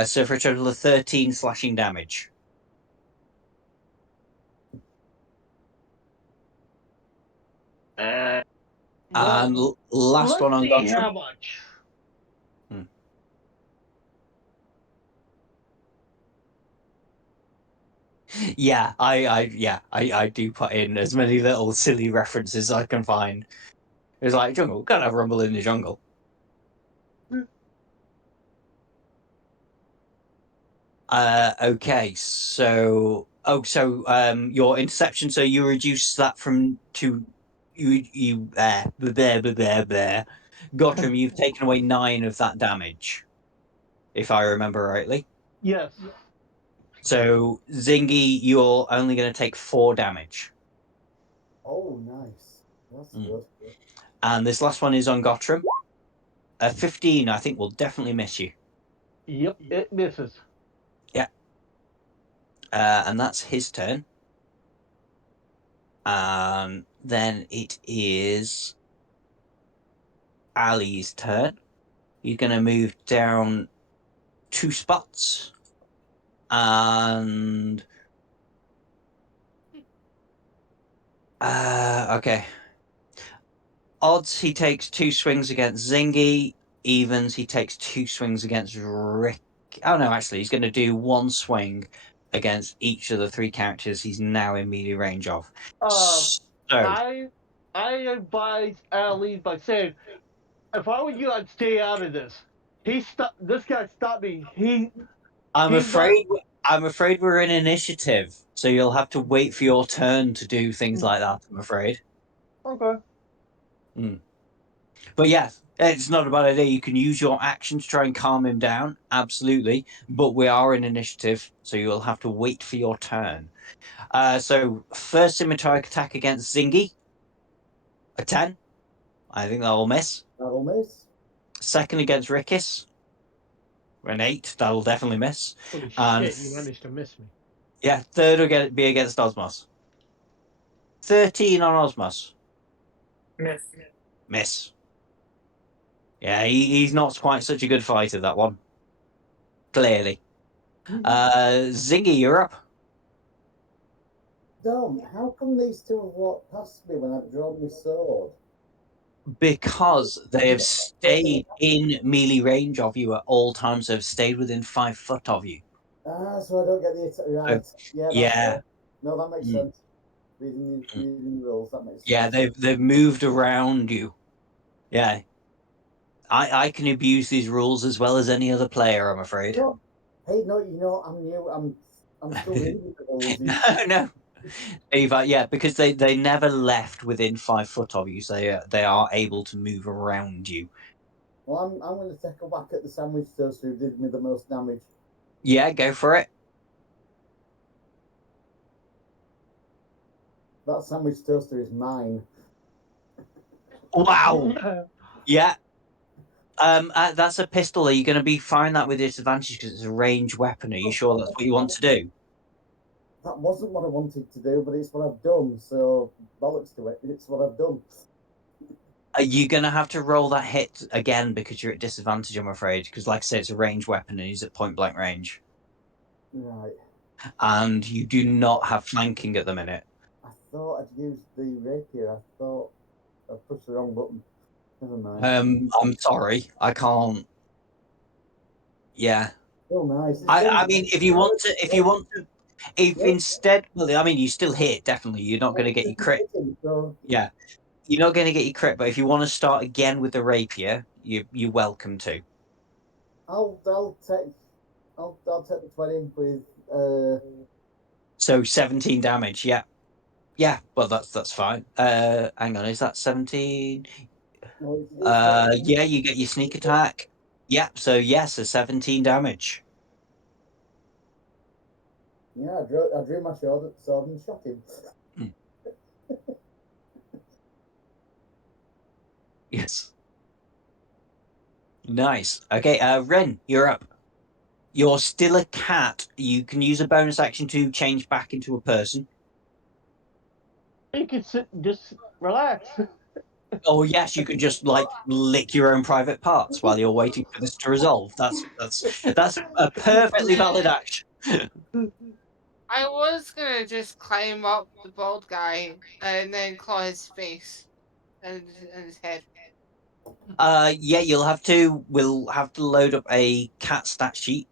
So for a total of 13 slashing damage. And last one on Let's see Gottram. how much. Yeah, I do put in as many little silly references as I can find. It's like jungle, gotta have rumble in the jungle. Okay, so your interception, so you reduce that from to you blah, blah, blah, blah, blah. Gottram, you've taken away 9 of that damage, if I remember rightly. Yes. So Zingy, you're only going to take 4 damage. Oh, nice. That's good. And this last one is on Gottram. 15, I think, will definitely miss you. Yep, it misses. Yeah. And that's his turn. Then it is Ali's turn. You're going to move down 2 spots. And okay. Odds, he takes 2 swings against Zingy. Evens, he takes 2 swings against Rick. Oh no, actually, he's going to do 1 swing against each of the 3 characters he's now in melee range of. Uh, So I advise Ali by saying, if I were you, I'd stay out of this. This guy stopped me. I'm He's not afraid we're in initiative, so you'll have to wait for your turn to do things like that. I'm afraid. okay. But yeah, it's not a bad idea. You can use your action to try and calm him down, absolutely. But we are in initiative, so you'll have to wait for your turn. So first scimitar attack against Zingy, a 10. I think that'll miss. That'll miss. Second against Rickis, an 8. That'll definitely miss. Holy And shit! You managed to miss me. yeah, third will be against Osmos. 13 on Osmos. Miss. Yeah, he's not quite such a good fighter, that one. Clearly. Zingy, you're up. Dom, how come these two have walked past me when I've drawn my sword? Because they have stayed in melee range of you at all times. They've stayed within 5 foot of you. Ah, so I don't get the attack. Right. Yeah, that's Yeah. fair. No, that makes sense. Reading the rules, that makes sense. Yeah, they've moved around you. Yeah. I can abuse these rules as well as any other player, I'm afraid. No. Hey, no, I'm new. I'm still reading the rules. No. Yeah, because they never left within 5 foot of you, so they are able to move around you. Well, I'm going to take a whack at the sandwich toaster who did me the most damage. Yeah, go for it. That sandwich toaster is mine. Wow. Yeah. That's a pistol. Are you going to be firing that with disadvantage because it's a ranged weapon? Are you sure that's what you want to do? That wasn't what I wanted to do, but it's what I've done. So bollocks to it. It's what I've done. Are you going to have to roll that hit again because you're at disadvantage, I'm afraid? Because, like I said, it's a ranged weapon and he's at point blank range. Right. And you do not have flanking at the minute. I thought I'd used the rapier. I thought I pushed the wrong button. Never mind. I'm sorry, I can't. Yeah. Oh, nice. I mean, if instead, well, I mean, you still hit, definitely. You're not going to get your crit. Yeah. You're not going to get your crit, but if you want to start again with the rapier, you're welcome to. I'll take the 20 with So 17 damage, yeah. Yeah, well that's fine. Hang on, is that 17? Yeah, you get your sneak attack. Yeah, so yes, a 17 damage. Yeah, I drew my sword and shot him. Yes. Nice. Okay, Ren, you're up. You're still a cat. You can use a bonus action to change back into a person. You can just relax. Oh yes, you can just like lick your own private parts while you're waiting for this to resolve. That's a perfectly valid action. I was gonna just climb up the bald guy and then claw his face and his head. Yeah, we'll have to load up a cat stat sheet.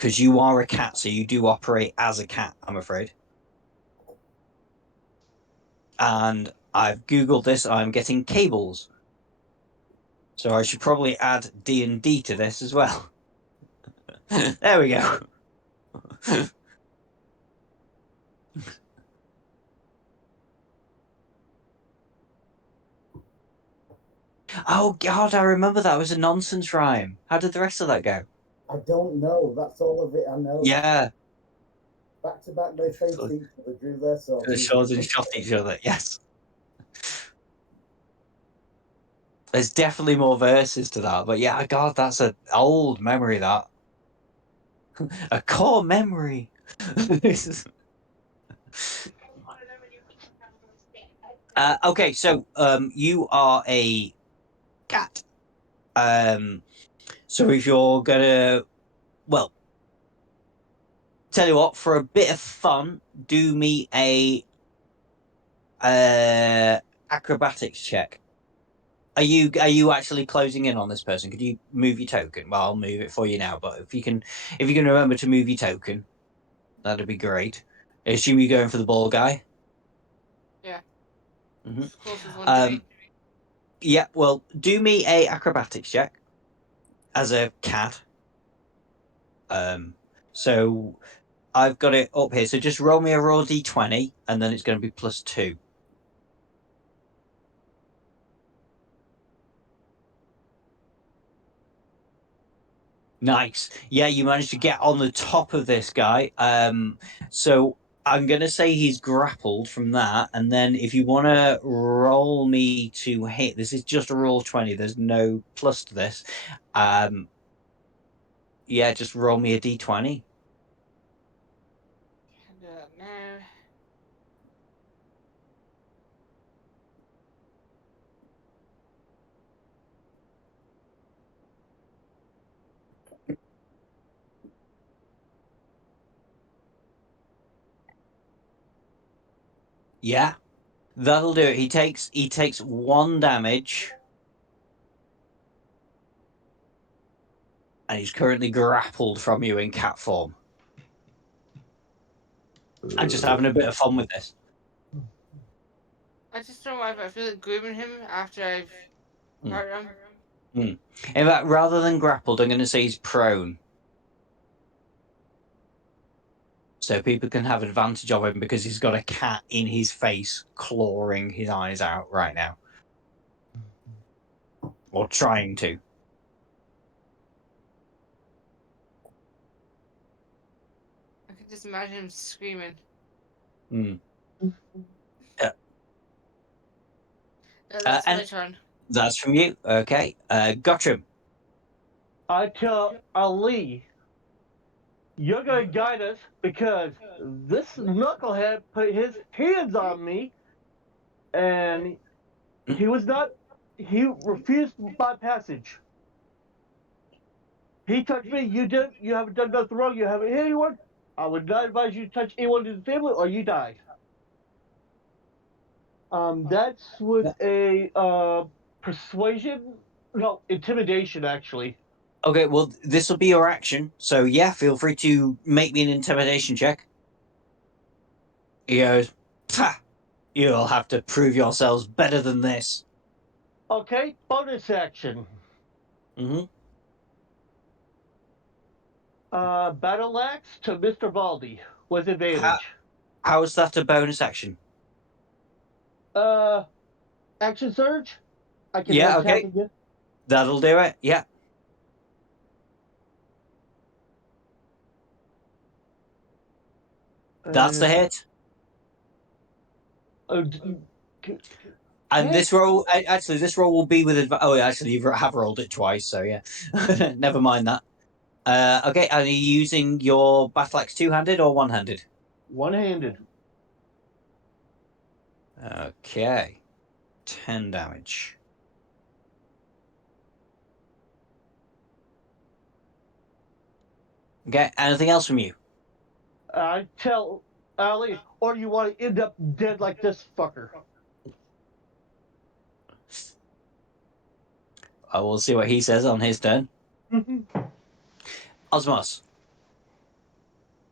because you are a cat, so you do operate as a cat, I'm afraid. And I've googled this. I'm getting cables, so I should probably add D&D to this as well. There we go. Oh God, I remember that was a nonsense rhyme. How did the rest of that go? I don't know. That's all of it I know. Yeah, Back to back, they faced each other, drew their swords. the swords and shot each other. Yes. There's definitely more verses to that, but yeah, God, that's an old memory. That a core memory. Okay, so you are a cat. So if you're gonna, well, tell you what, for a bit of fun, do me a acrobatics check. Are you actually closing in on this person? Could you move your token? Well, I'll move it for you now, but if you can remember to move your token, that'd be great. I assume you're going for the ball guy. Yeah. Mm-hmm. Closest one to me. Yeah, well, do me a acrobatics check as a cat. So I've got it up here. So just roll me a raw d20, and then it's going to be +2. Nice. Yeah, you managed to get on the top of this guy. So I'm going to say he's grappled from that. And then if you want to roll me to hit, this is just a roll 20. There's no plus to this. Yeah, just roll me a d20. Can do that now. Yeah, that'll do it. He takes 1 damage. And he's currently grappled from you in cat form. I'm just having a bit of fun with this. I just don't know why, but I feel like grooming him after I've hurt him. In fact, rather than grappled, I'm going to say he's prone. So people can have advantage of him because he's got a cat in his face clawing his eyes out right now. Or trying to. I could just imagine him screaming. Yeah. That's my turn. That's from you. Okay. Gottram. I tell Ali, you're going to guide us because this knucklehead put his hands on me and he refused my passage. He touched me. You haven't done nothing wrong. You haven't hit anyone. I would not advise you to touch anyone in the family or you die. That's with a persuasion, no, intimidation actually. Okay, well, this will be your action. So, yeah, feel free to make me an intimidation check. He goes, "Pah! You'll have to prove yourselves better than this." Okay, bonus action. Battle axe to Mr. Baldy with advantage. How is that a bonus action? Action surge. I can Yeah, attack okay. again. That'll do it. Yeah. That's the hit. And this roll, actually, this roll will be with advantage. Oh, actually, you have rolled it twice, so yeah. Never mind that. Okay, are you using your battle axe two-handed or one-handed? One-handed. Okay. 10 damage. Okay, anything else from you? I tell Ali, or you want to end up dead like this fucker. I will see what he says on his turn. Osmos.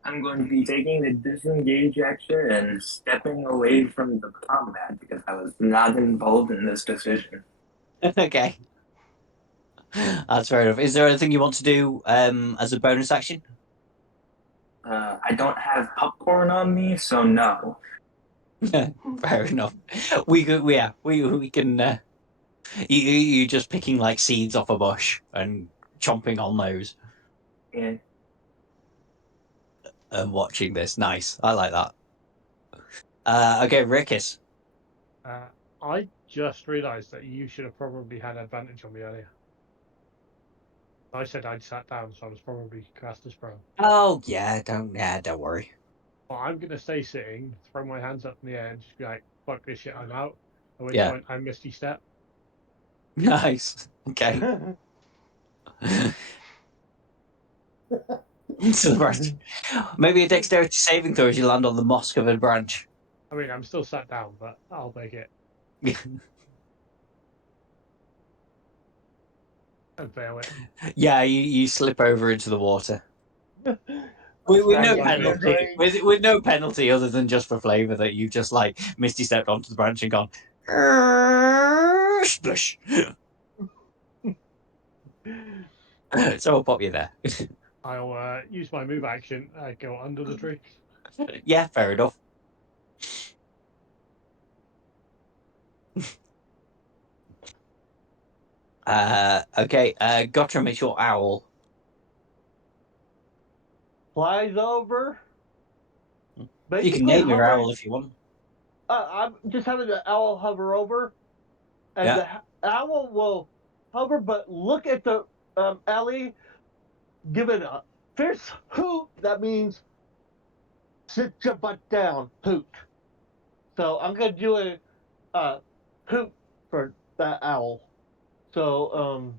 I'm going to be taking the disengage action and stepping away from the combat because I was not involved in this decision. Okay. That's fair enough. Is there anything you want to do as a bonus action? I don't have popcorn on me, so no. Fair enough. We can. You just picking like seeds off a bush and chomping on those Yeah. and watching this. Nice. I like that. Okay, Rickus. I just realised that you should have probably had advantage on me earlier. I said I'd sat down, so I was probably cast as prone. Oh don't worry. Well, I'm gonna stay sitting, throw my hands up in the air, and just be like, "Fuck this shit, I'm out." At which Yeah. point I misty step. Nice. Okay. To the branch. Maybe a dexterity saving throw as you land on the moss covered branch. I mean, I'm still sat down, but I'll make it and fail it. Yeah, you slip over into the water. With no Sounds like penalty. it. With no penalty other than just for flavour that you just like misty stepped onto the branch and gone splish. So I'll pop you there. I'll use my move action, go under the tree. Yeah, fair enough. Okay, Gottram, it's your owl. Flies over. You Basically can name your hovers. owl if you want. I'm just having the owl hover over, and Yeah. the owl will hover, but look at the alley, give it a fierce hoot. That means sit your butt down, hoot. So I'm gonna do a hoot for that owl. So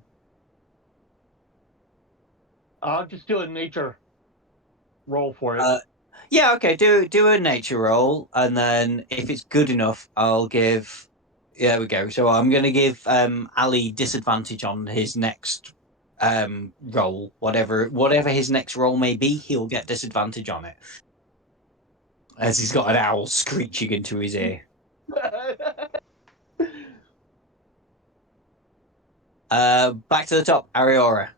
I'll just do a nature roll for it. Yeah, okay. Do a nature roll, and then if it's good enough, I'll give. Yeah, there we go. So I'm going to give Ali disadvantage on his next roll, whatever his next roll may be. He'll get disadvantage on it, as he's got an owl screeching into his ear. Back to the top, Ariora.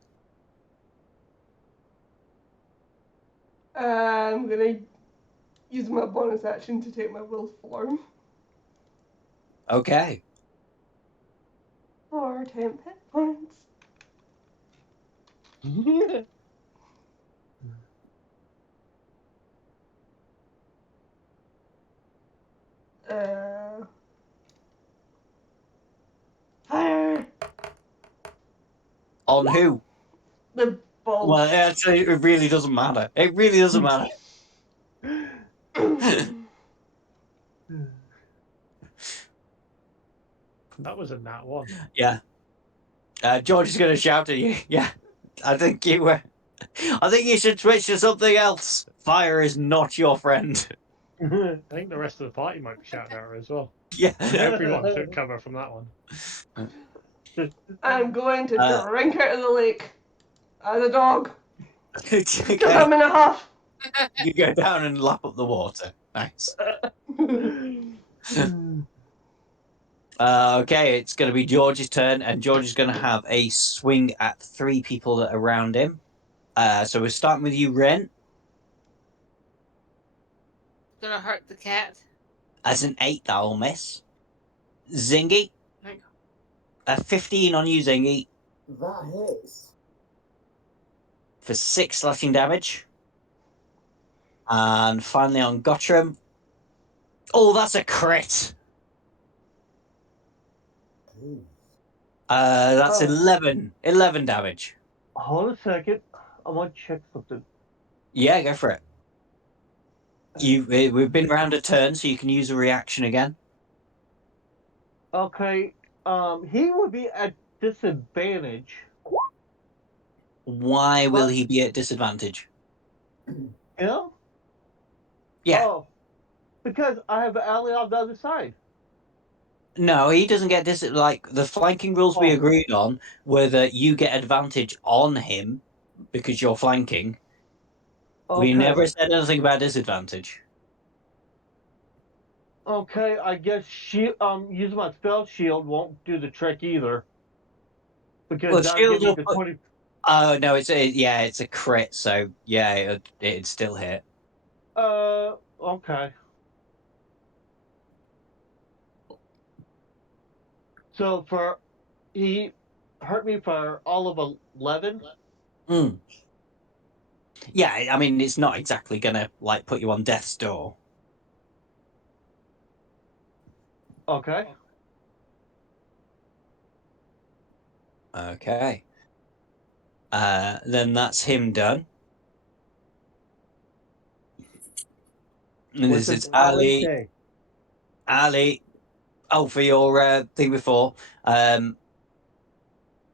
I'm gonna use my bonus action to take my wolf form Okay. for 10 hit points. Fire On who? the ball. Well, actually, it really doesn't matter. It really doesn't matter. That was a nat one. Yeah. George is going to shout at you. Yeah. I think you should switch to something else. Fire is not your friend. I think the rest of the party might be shouting at her as well. Yeah. Everyone took cover from that one. I'm going to Uh, drink out of the lake as a dog because Okay. I'm in a huff. You go down and lap up the water. Nice. Okay, it's going to be George's turn, and George is going to have a swing at 3 people that are around him. So we're starting with you, Ren. Gonna hurt the cat. As an 8, that'll miss. Zingy. Right. A 15 on you, Zingy, That hits. for 6 slashing damage. And finally on Gottram. Oh, that's a crit. Ooh. That's Oh. 11 damage. Hold a second. I want to check something. Yeah, go for it. We've been around a turn, so you can use a reaction again. Okay. He would be at disadvantage. Why will What? he be at disadvantage? Yeah. Yeah. Oh, because I have alley on the other side. No, he doesn't get like the flanking rules we Oh. agreed on were that you get advantage on him because you're flanking. We Okay. never said anything about disadvantage. Okay, I guess using my spell shield won't do the trick either. Because Well, that'll give shield me will the put. 20. Oh no, it's a crit, so yeah, it'd still hit. Okay. So he hurt me for all of 11. Mm. Yeah, I mean, it's not exactly gonna like put you on death's door. Okay. Okay. Then that's him done. And What this does is Ali Ali. say? Ali. Oh, for your thing before.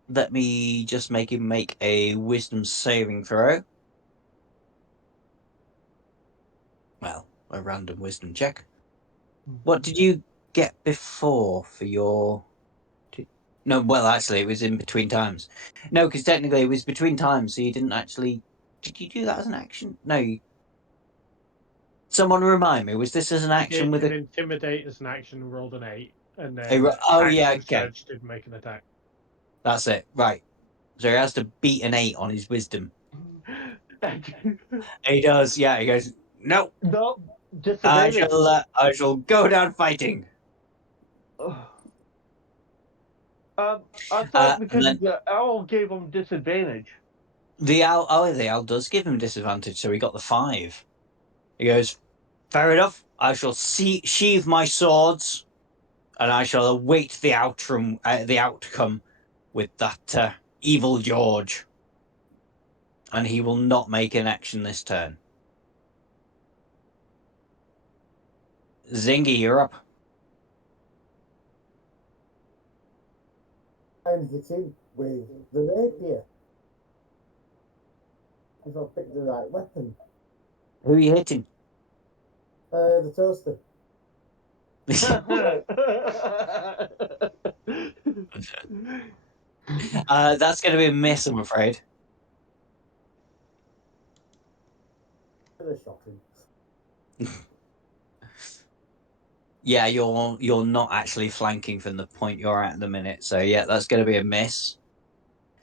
Let me just make him make a wisdom saving throw. Well, a random wisdom check. What did you get before for your? No, well, actually, it was in between times. No, because technically it was between times, so you didn't actually. Did you do that as an action? No. Someone remind me. Was this as an He action did with an a? intimidate as an action, rolled an 8, and a then oh yeah, action okay, surge did make an attack. that's it. Right. So he has to beat an 8 on his wisdom. He does. Yeah. He goes. No, No, disadvantage. I shall go down fighting. I thought And because then the owl gave him disadvantage. the owl. Oh, the owl does give him disadvantage, so he got the 5. He goes. Fair enough. I shall sheathe my swords, and I shall await the outcome with that evil George. And he will not make an action this turn. Zingy, you're up. And hit him with the rapier. If I pick the right weapon. Who are you hitting? The toaster. That's going to be a miss, I'm afraid. Should have shot him. Yeah, you're not actually flanking from the point you're at the minute. So yeah, that's going to be a miss.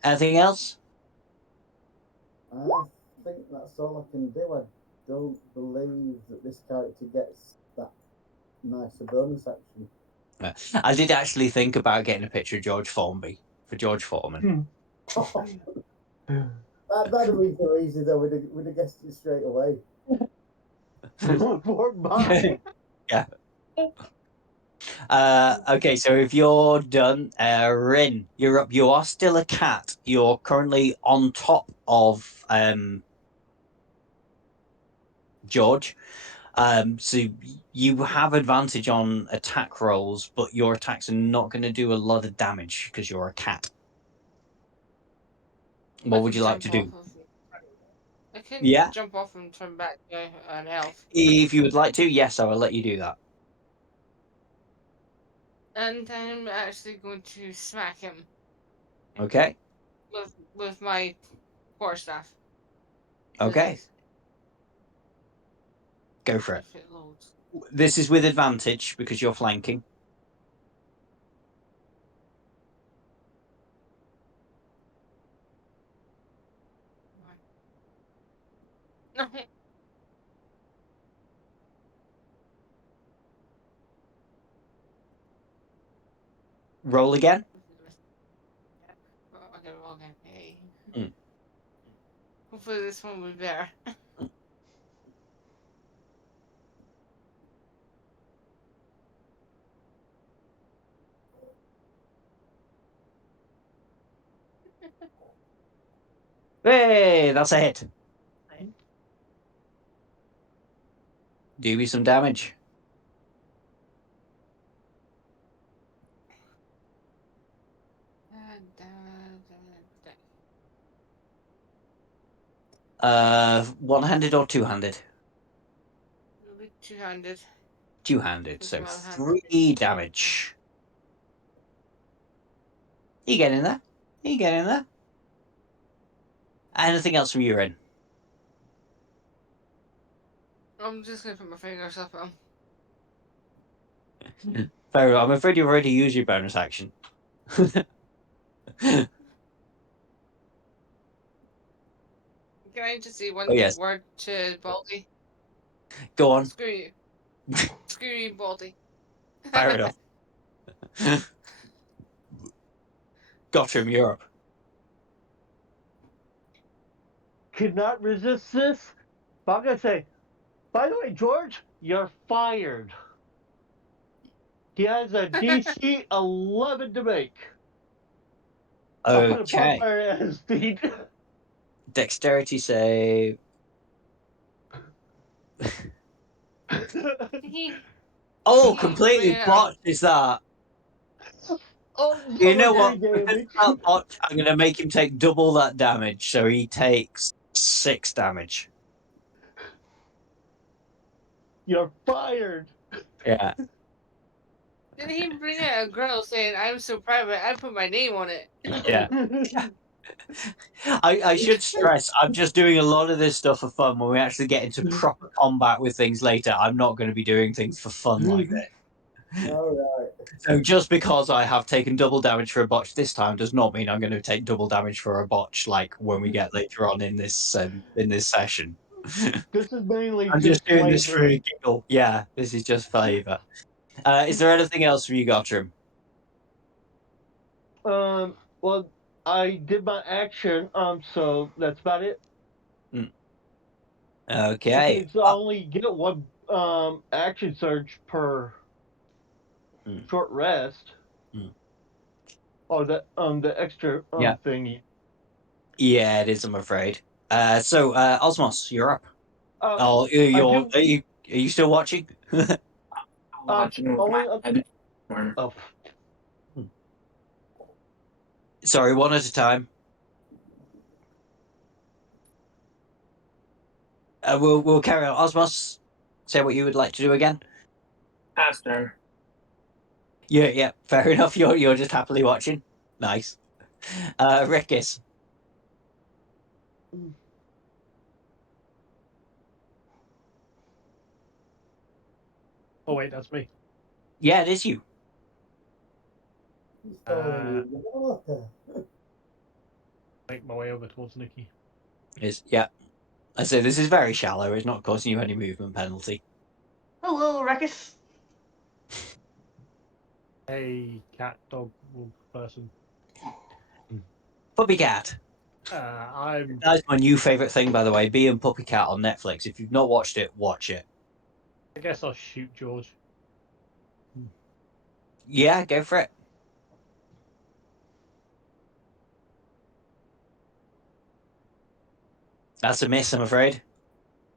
Anything else? I think that's all I can do. I don't believe that this character gets that nicer bonus action. I did actually think about getting a picture of George Formby for George Foreman. That'd have been so easy though. We'd have guessed it straight away. For mine. Yeah. Okay, so if you're done, Rin, you're up. You are still a cat. You're currently on top of George. So you have advantage on attack rolls, but your attacks are not going to do a lot of damage because you're a cat. I What would can you like to jump do? off of. I can Yeah, jump off and turn back to an elf, if you would like to, yes, I will let you do that. and I'm actually going to smack him Okay. with my quarterstaff. To the Okay. face. Go for it. If it loads. This is with advantage because you're flanking. No. Roll again. Okay, okay. Hey. Mm. Hopefully this one will be better. Hey, that's a hit. Do me some damage. One-handed or two-handed? It'll be two-handed. Two-handed, With so one hand. 3 damage. You get in there. You get in there. Anything else from you, Rin? I'm just gonna put my fingers up at him. Fair enough. I'm afraid you've already used your bonus action. Can I just say one Oh, yes. word to Baldy? Go on. Screw you. Screw you, Baldy. Fair enough. Gotham, Europe. Could not resist this. But I'm gonna say, by the way, George, you're fired. He has a DC 11 to make. I'm putting Okay. bonfire at his feet. Dexterity save. Oh, Bring completely it up. botched is that. Oh, You know only what? 3 Because of damage. that botch, I'm going to make him take double that damage, so he takes 6 damage. You're fired. Yeah. Did he bring out a grill saying, I'm so proud of it, I put my name on it? Yeah. I should stress, I'm just doing a lot of this stuff for fun. When we actually get into proper combat with things later, I'm not going to be doing things for fun like this. All right. So just because I have taken double damage for a botch this time does not mean I'm going to take double damage for a botch like when we get later on in this session. This is mainly I'm just just doing this for flavor. a giggle. Yeah, this is just flavor. Is there anything else for you, Gottram? Well, I did my action, so that's about it. Okay. Because I only get one action surge per short rest. Or the extra Yeah. thingy. Yeah, it is, I'm afraid. So Osmos, you're up. I You're do are you still watching? Watching with only my head. oh, Sorry, one at a time. We'll carry on. Osmos, say what you would like to do again. Pass turn. Yeah, fair enough. You're just happily watching. Nice. Rickis. Oh wait, that's me. Yeah, it is you. He's following you. Water. Make my way over towards Nikki. Yeah. I say this is very shallow. It's not causing you any movement penalty. Hello, Ruckus. Hey, cat, dog, wolf, person. Puppy Cat. I'm. That's my new favorite thing, by the way. Being Puppy Cat on Netflix. If you've not watched it, watch it. I guess I'll shoot George. Yeah, go for it. That's a miss, I'm afraid.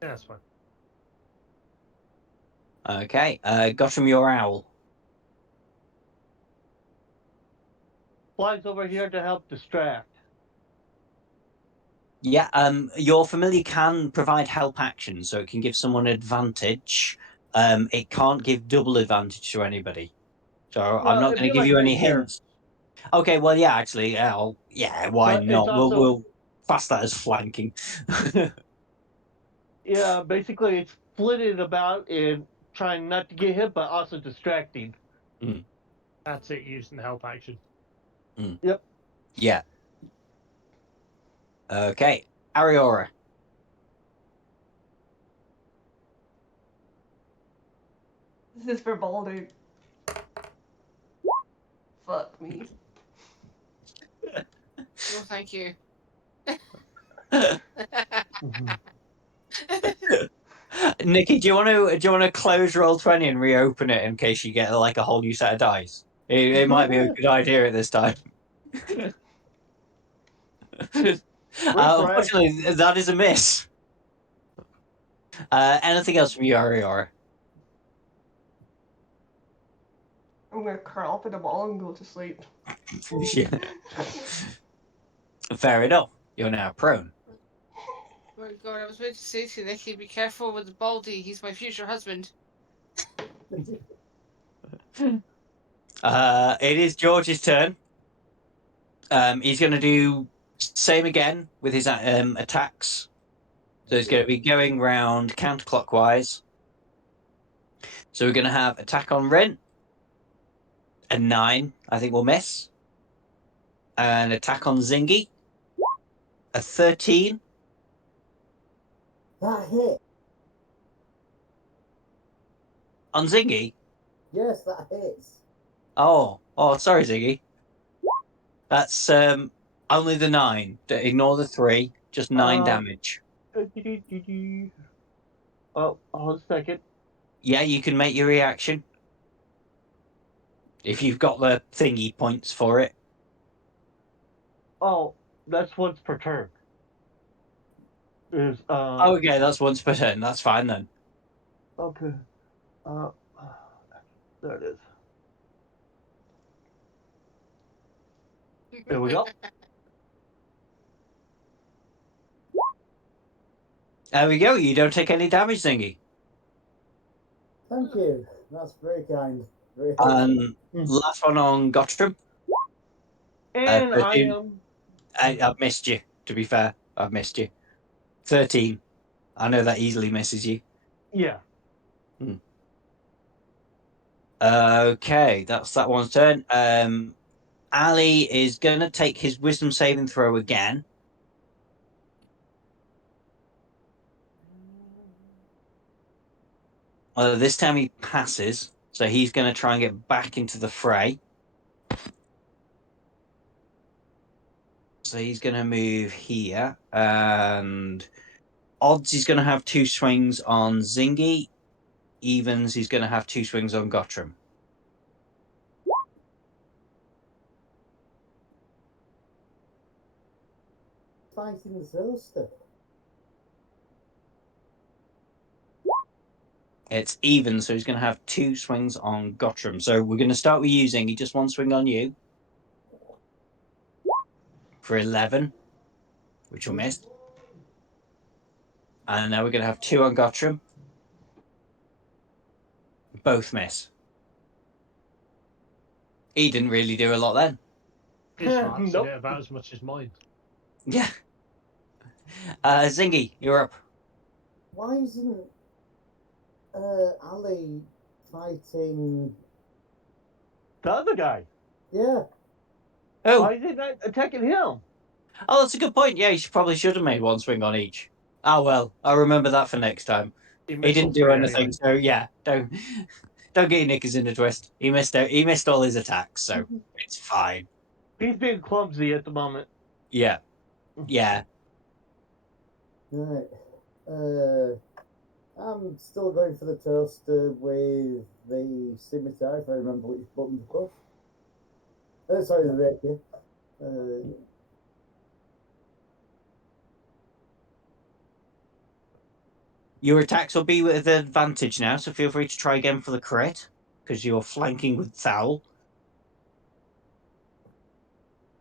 Yeah, that's fine. Okay. Gotham, your owl. flies over here to help distract. Yeah, your familiar can provide help action, so it can give someone advantage. It can't give double advantage to anybody. So I'm Well, not it'd going to be give like you right any here. hints. Okay, well, yeah, actually, why But it's not? also We'll class that as flanking. yeah, basically it's flitted about and trying not to get hit, but also distracting. That's it, using the help action. Yep. Yeah. Okay, Ariora. This is for Baldur. Fuck me. No, thank you. Nikki, do you want to close Roll20 and reopen it in case you get like a whole new set of dice? It might be a good idea at this time. Refresh. Unfortunately, that is a miss. Anything else from you, Ariora? I'm gonna curl up in a ball and go to sleep. Yeah. Fair enough. You're now prone. Oh my god, I was meant to say to Nicky, be careful with the Baldy, he's my future husband. It is George's turn. He's going to do same again with his attacks. So it's going to be going round counterclockwise. So we're going to have attack on Rin. A 9, I think we'll miss. An attack on Zingy. A 13. That hit. On Zingy? Yes, that hits. Oh, sorry, Ziggy. That's only the 9. Ignore the 3. Just 9 damage. Oh, hold a second. Yeah, you can make your reaction. If you've got the thingy points for it. Oh, that's once per turn. Is Oh, okay, that's once per turn. That's fine then. okay. Uh, there it is. There we go. There we go. You don't take any damage, Zingy. Thank you. That's very kind. Very helpful. And last one on Gottram. And I 13. am. I've missed you, to be fair. I've missed you. 13. I know that easily misses you. Yeah. Okay, that's that one's turn. Ali is going to take his wisdom saving throw again. This time he passes, so he's going to try and get back into the fray. So he's going to move here, and odds he's going to have 2 swings on Zingy. Evens he's going to have 2 swings on Gottram. Fighting Zelster. It's even, so he's going to have 2 swings on Gottram. So we're going to start with you, Zingy. Just 1 swing on you for 11, which will miss. And now we're going to have 2 on Gottram. Both miss. He didn't really do a lot then. His heart's Nope. hit about as much as mine. Yeah. Zingy, you're up. Why isn't Ali fighting? The other guy. Yeah. Oh, Why is he not attacking him? oh, that's a good point. Yeah, probably should have made 1 swing on each. Oh well, I'll remember that for next time. He missed all didn't do 3 anything, anyway. so yeah, don't get your knickers in a twist. He missed all his attacks, so it's fine. He's being clumsy at the moment. Yeah, yeah. Right. I'm still going for the toaster with the scimitar, if I remember which button to push. Sorry, the rapier. Your attacks will be with advantage now, so feel free to try again for the crit because you're flanking with Thaul.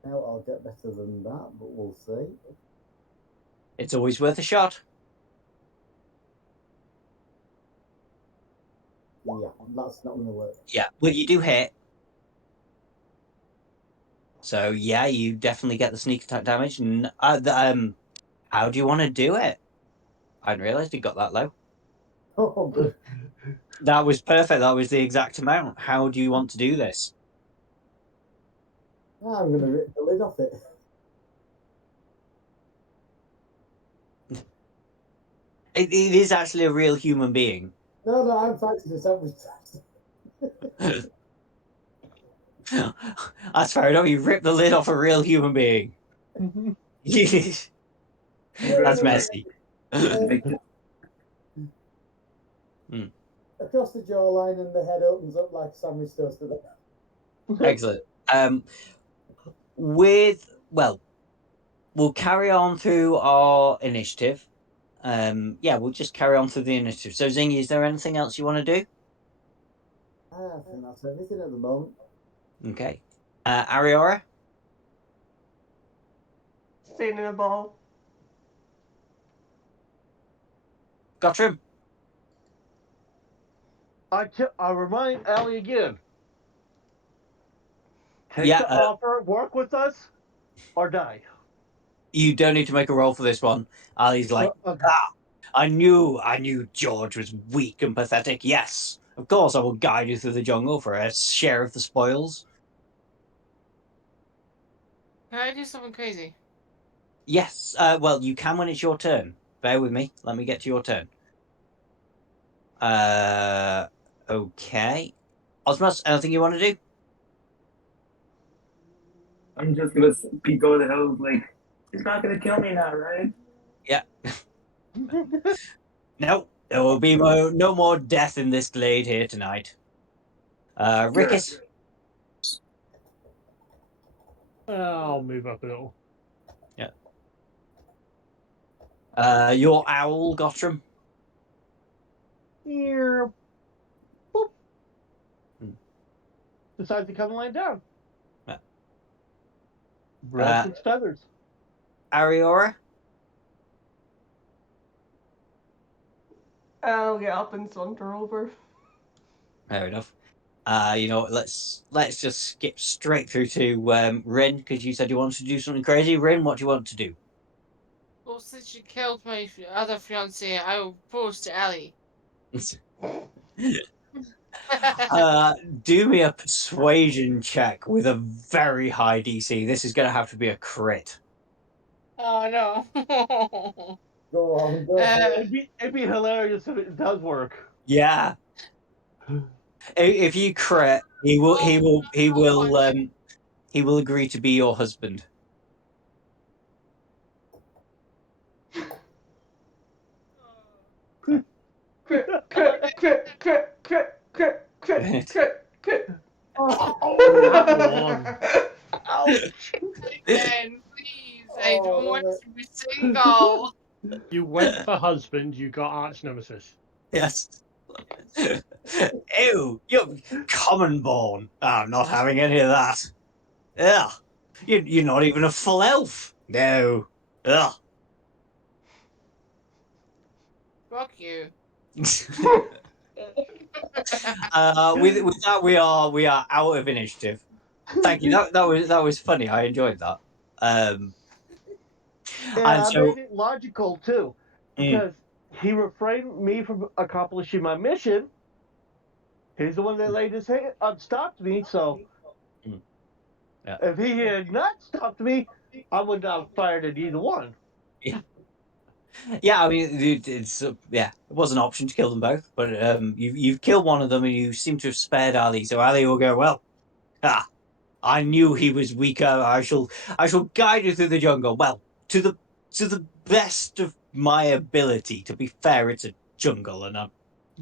Now I'll get better than that, but we'll see. It's always worth a shot. Yeah, that's not going to work. Yeah, well, you do hit. So yeah, you definitely get the sneak attack damage. How do you want to do it? I didn't realize you got that low. Oh, good. That was perfect. That was the exact amount. How do you want to do this? I'm going to rip the lid off it. It is actually a real human being. No, I'm fighting the sandwich. That's fair enough. You ripped the lid off a real human being. That's messy. Across the jawline, and the head opens up like a sandwich toaster. Excellent. We'll carry on through our initiative. We'll just carry on through the initiative. So, Zingy, is there anything else you want to do? I think that's everything at the moment. Okay. Ariora? Staying in a ball. Gottram? I remind Ali again. Take Yeah, the offer, work with us, or die. you don't need to make a roll for this one. Ali's like, Okay. I knew George was weak and pathetic. Yes, of course I will guide you through the jungle for a share of the spoils. Can I do something crazy? Yes, well, you can when it's your turn. Bear with me. Let me get to your turn. Okay. Osmos, anything you want to do? I'm just gonna peek over the hills like, he's not gonna kill me now, right? Yeah. No, there will be no more death in this glade here tonight. Rickis, I'll move up a little. your owl, Gottram. Here, boop. Hmm. Decides to come and lie down. Yeah. Rest its feathers. Ariora. I'll get up and saunter over. Fair enough. Let's just skip straight through to Rin, because you said you wanted to do something crazy. Rin, what do you want to do? Well, since you killed my other fiance, I will propose to Ellie. Do me a persuasion check with a very high DC. This is going to have to be a crit. Oh no. Go on, go for it. It'd be hilarious if it does work. Yeah. If you crit, he will agree to be your husband. Crit, crit, crit, crit, crit, crit, crit, crit. Oh, That one. ouch! Again, please. I Oh, don't love want it. to be single. You went for husband, you got arch nemesis. Yes. Ew, you're common born. I'm not having any of that. Ugh. You're not even a full elf. No. Ugh. Fuck you. With that, we are out of initiative. Thank you. That was funny. I enjoyed that. And And I so made it logical too, mm, because he refrained me from accomplishing my mission. He's the one that laid his hand stopped me. So yeah, if he had not stopped me, I would not have fired at either one. yeah, yeah. I mean, it was an option to kill them both, but you've killed one of them, and you seem to have spared Ali. So Ali will go, well. Ah, I knew he was weaker. I shall guide you through the jungle. Well, to the best of my ability. To be fair, it's a jungle, and I'm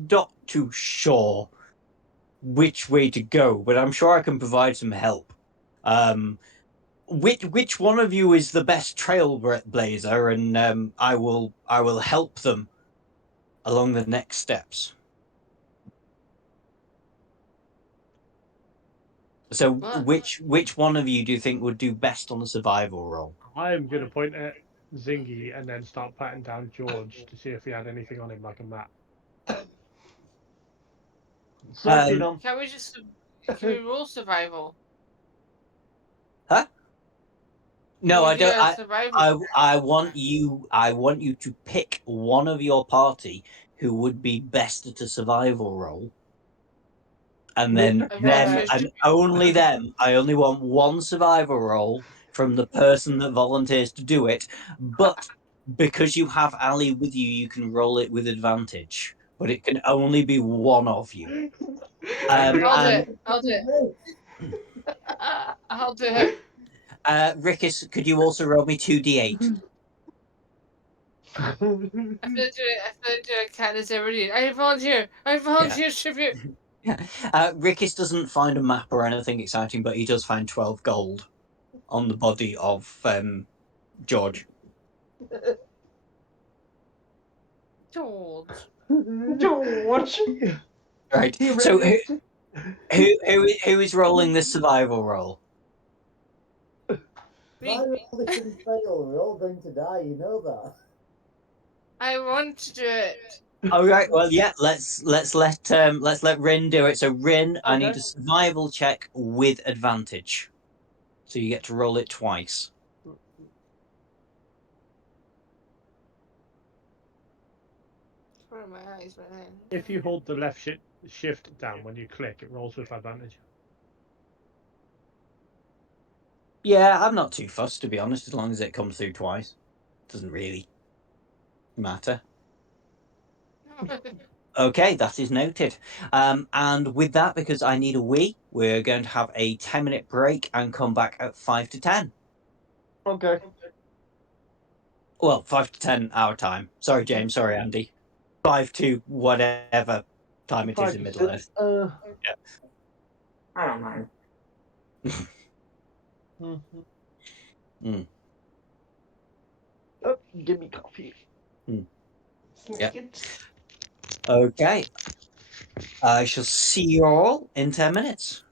not too sure which way to go, but I'm sure I can provide some help. Um, which one of you is the best trailblazer, and I will help them along the next steps. So, What? which one of you do you think would do best on the survival roll? I'm gonna point at Zingy and then start patting down George to see if he had anything on him like a map. Searching them. Can we just can we roll survival? Huh? Can No, we I do don't. a survival? I want you. I want you to pick one of your party who would be best at a survival role, and then I them volunteer. and only them. I only want one survival role from the person that volunteers to do it. But because you have Ali with you, you can roll it with advantage. But it can only be one of you. I bring up I'll do my it. I'll do it. I'll do it. Rickus, could you also roll me 2d8? I feel like doing it. I feel like doing a Katniss Everdeen. I volunteer. I Yeah. volunteer tribute. Yeah. Rickus doesn't find a map or anything exciting, but he does find 12 gold on the body of George. George. George. Right. He So radiates. who is rolling this survival roll? If I Me. roll this and fail, we're all going to die, you know that. I want to do it. All right. Well, yeah. Let's let Rin do it. So Rin, I need Okay. a survival check with advantage. So you get to roll it twice. front of my eyes, but then. If you hold the left shift down when you click, it rolls with advantage. Yeah, I'm not too fussed, to be honest, as long as it comes through twice. Doesn't really matter. Okay, that is noted. And with that, because I need a wee, we're going to have a 10-minute break and come back at 5 to 10. Okay. Well, 5 to 10 our time. Sorry, James. Sorry, Andy. 5 to whatever time it is 5 in to Middle 6. Earth. I don't mind. Mm. Oh, give me coffee. Sounds Yeah. good. Okay. I shall see you all in 10 minutes.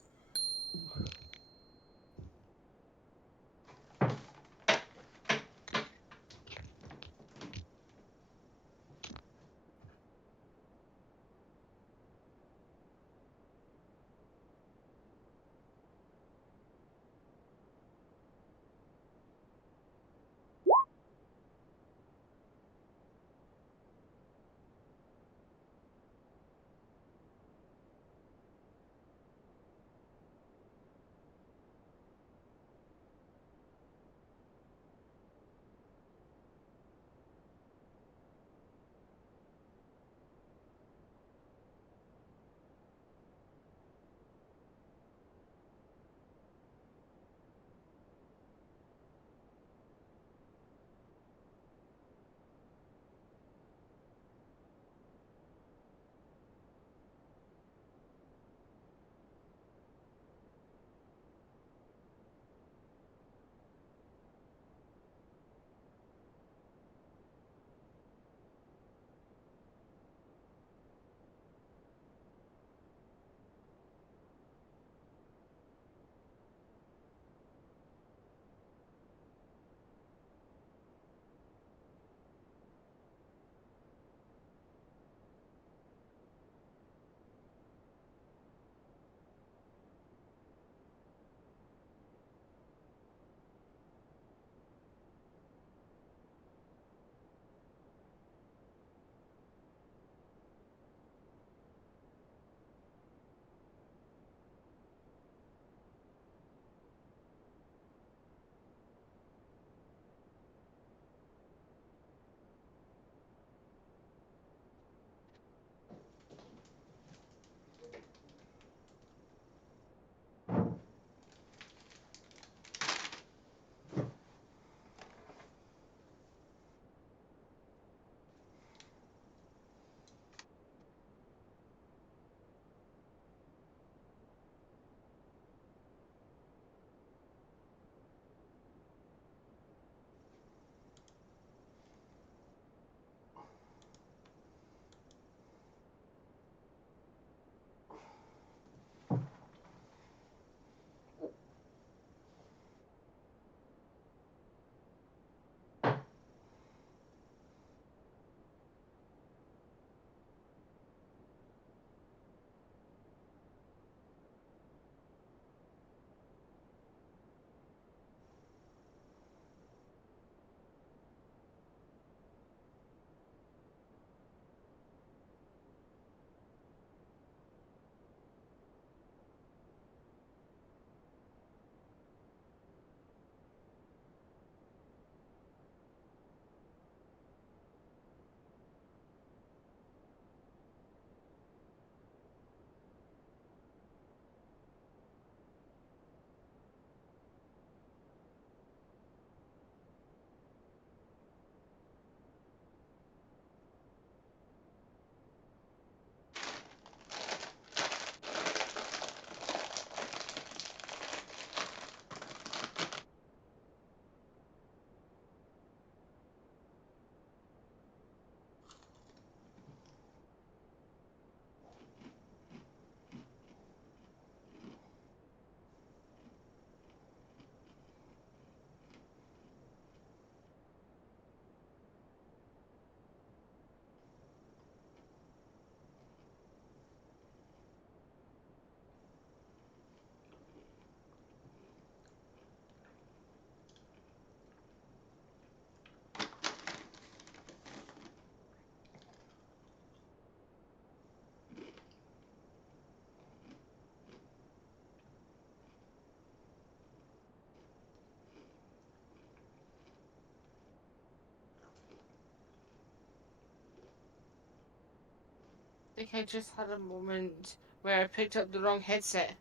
think I just had a moment where I picked up the wrong headset.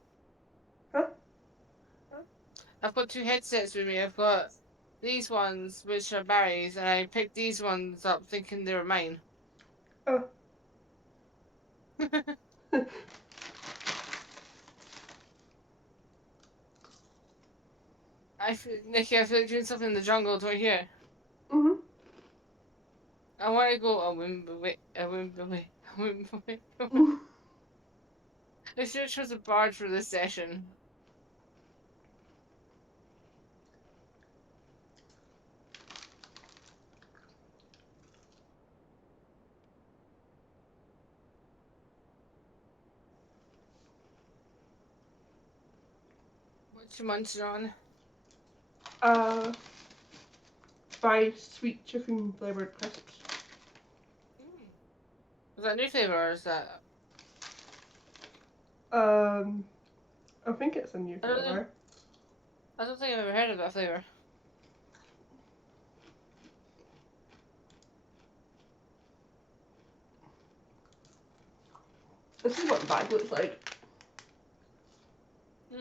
Huh? I've got two headsets with me. I've got these ones, which are Barry's, and I picked these ones up thinking they were mine. Oh. Nikki, I feel like doing something in the jungle. Do I hear? Mhm. I want to go a Wimbleway, a Wimbleway, a Wimbleway. I should have chosen a bard for this session. What you munching on? Uh, 5 sweet chicken flavored crisps. Is that new flavor or is that? I think it's a new I don't know. flavor. I don't think I've ever heard of that flavor. This is what the bag looks like.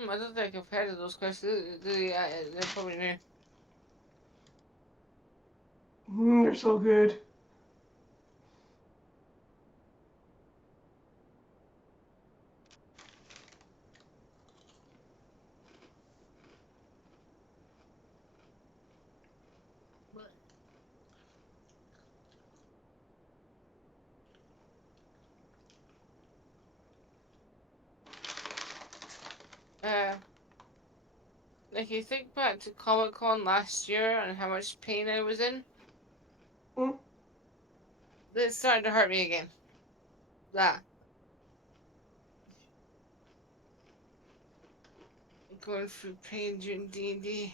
I don't think I've heard of those crisps. They're probably new. They're so good. Like you think back to Comic Con last year and how much pain I was in. Mm. It's starting to hurt me again. That. Going through pain during D&D.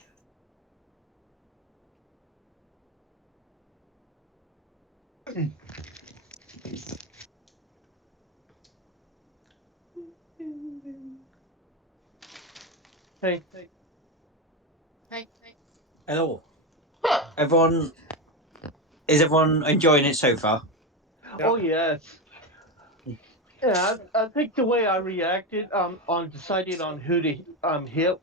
Hey. Hey. Hello. Everyone, is everyone enjoying it so far? Oh yes. Yeah, I think the way I reacted on deciding on who to hit,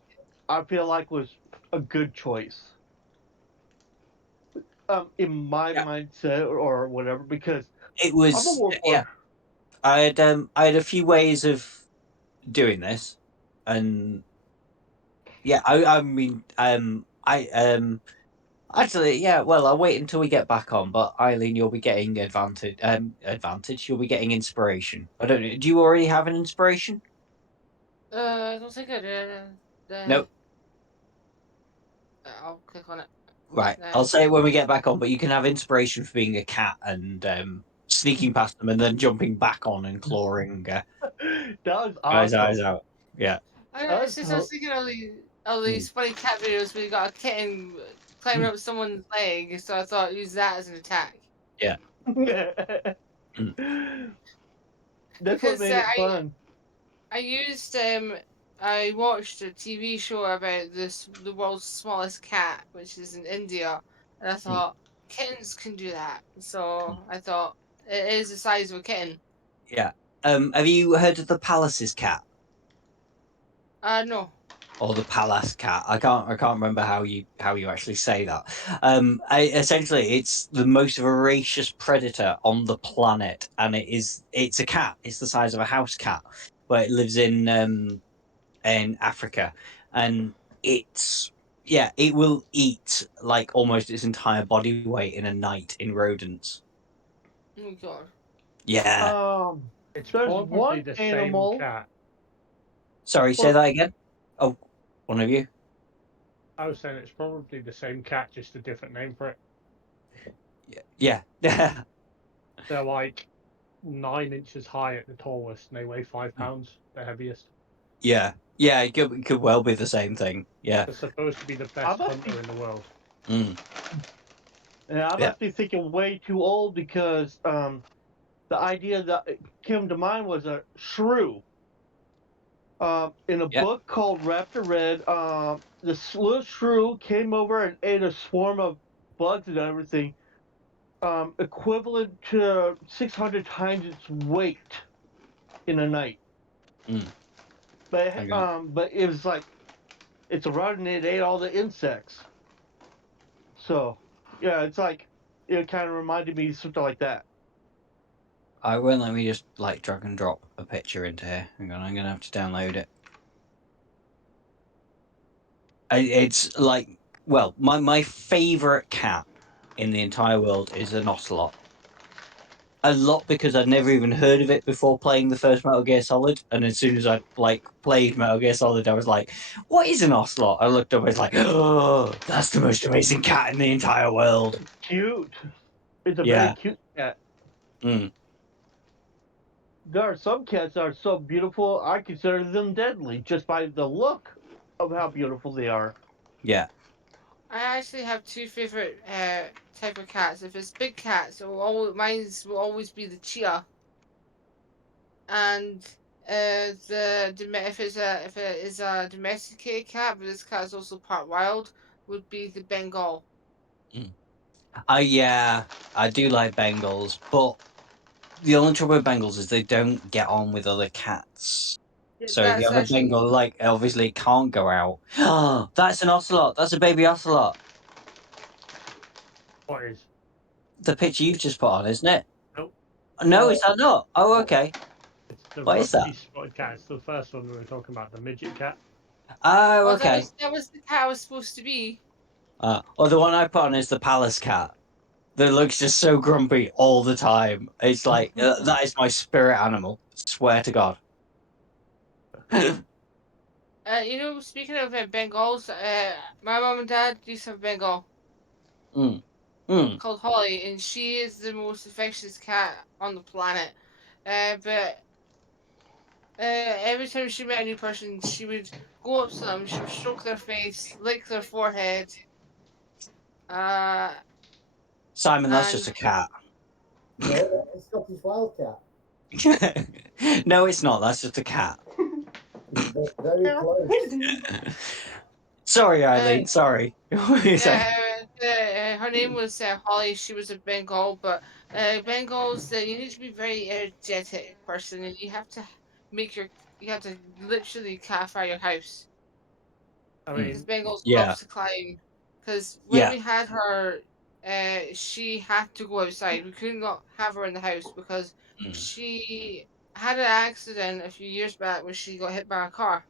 I feel like was a good choice. In my Yeah. mindset or whatever, because It I'm a was, yeah. warlord. I had a few ways of doing this, and yeah, I mean, actually, yeah. Well, I'll wait until we get back on. But Eileen, you'll be getting advantage. Advantage. You'll be getting inspiration. I don't know. Do you already have an inspiration? I don't think I did. No. I'll click on it Right. now. I'll say it when we get back on. But you can have inspiration for being a cat and sneaking past them and then jumping back on and clawing That was guys' eyes awesome. out. Yeah. It's just I was thinking all these funny cat videos where you got a kitten climbing up someone's leg, so I thought use that as an attack. Yeah. That's what Because made it fun. I used I watched a TV show about the world's smallest cat, which is in India, and I thought kittens can do that. So I thought it is the size of a kitten. Yeah. Have you heard of the Palace's cat No. or the Palace cat? I can't remember how you actually say that. Essentially, it's the most voracious predator on the planet, and it's a cat. It's the size of a house cat, but it lives in Africa, and it's yeah, it will eat like almost its entire body weight in a night in rodents. Oh my god. Yeah. It's There's probably one the same animal. cat. Sorry, say Well, that again. Oh, one of you. I was saying it's probably the same cat, just a different name for it. Yeah. Yeah. They're like 9 inches high at the tallest, and they weigh 5 pounds, the heaviest. Yeah, yeah, it could well be the same thing. Yeah. They're supposed to be the I best must be, hunter in the world. Mm. yeah, I Yeah. must be thinking way too old because the idea that came to mind was a shrew. In a Yeah. book called Raptor Red, this little shrew came over and ate a swarm of bugs and everything, equivalent to 600 times its weight. in a night. Mm. But Okay. but it was like it's a rod and it ate all the insects. So yeah, it's like it kind of reminded me of something like that. I won't let me just like drag and drop a picture into here. Hang on, I'm gonna have to download it. It's like, well, my favorite cat in the entire world is an ocelot. A lot because I'd never even heard of it before playing the first Metal Gear Solid, and as soon as I like played Metal Gear Solid, I was like, "What is an ocelot?" I looked up, I was like, "Oh, that's the most amazing cat in the entire world." Cute. It's a very Yeah. cute cat. Mm. There are some cats that are so beautiful, I consider them deadly just by the look of how beautiful they are. Yeah. I actually have two favorite type of cats. If it's big cats, mine's will always be the cheetah, and if it is a domesticated cat, but this cat is also part wild, would be the Bengal. Yeah, I do like Bengals, but the only trouble with Bengals is they don't get on with other cats. Yeah, So if you that's have a actually Bengal, like obviously it can't go out. Oh, that's an ocelot. That's a baby ocelot. What is? The picture you've just put on, isn't it? Nope. No, is that not? Oh, okay. It's the What is that? rusty spotted cat. It's the first one we were talking about, the midget cat. Oh, oh okay. that was the cat I was supposed to be. Well, the one I put on is the palace cat that looks just so grumpy all the time. It's like that is my spirit animal. Swear to God. Speaking of Bengals, my mom and dad used to have a Bengal Mm. Mm. called Holly, and she is the most affectionate cat on the planet. But every time she met a new person, she would go up to them, she would stroke their face, lick their forehead, uh, Simon, that's just and a cat. No, that's a Scottish Wildcat. No, it's not. That's just a cat. Very close. Sorry, uh, Eileen. Sorry. What were you saying? her name was Holly. She was a Bengal, but Bengals, you need to be very energetic person, and make your you have to literally catfire your house. I Mm. Because mean, Bengals Yeah. loves to climb. Because when Yeah. we had her, she had to go outside. We could not have her in the house because Mm. she had an accident a few years back where she got hit by a car,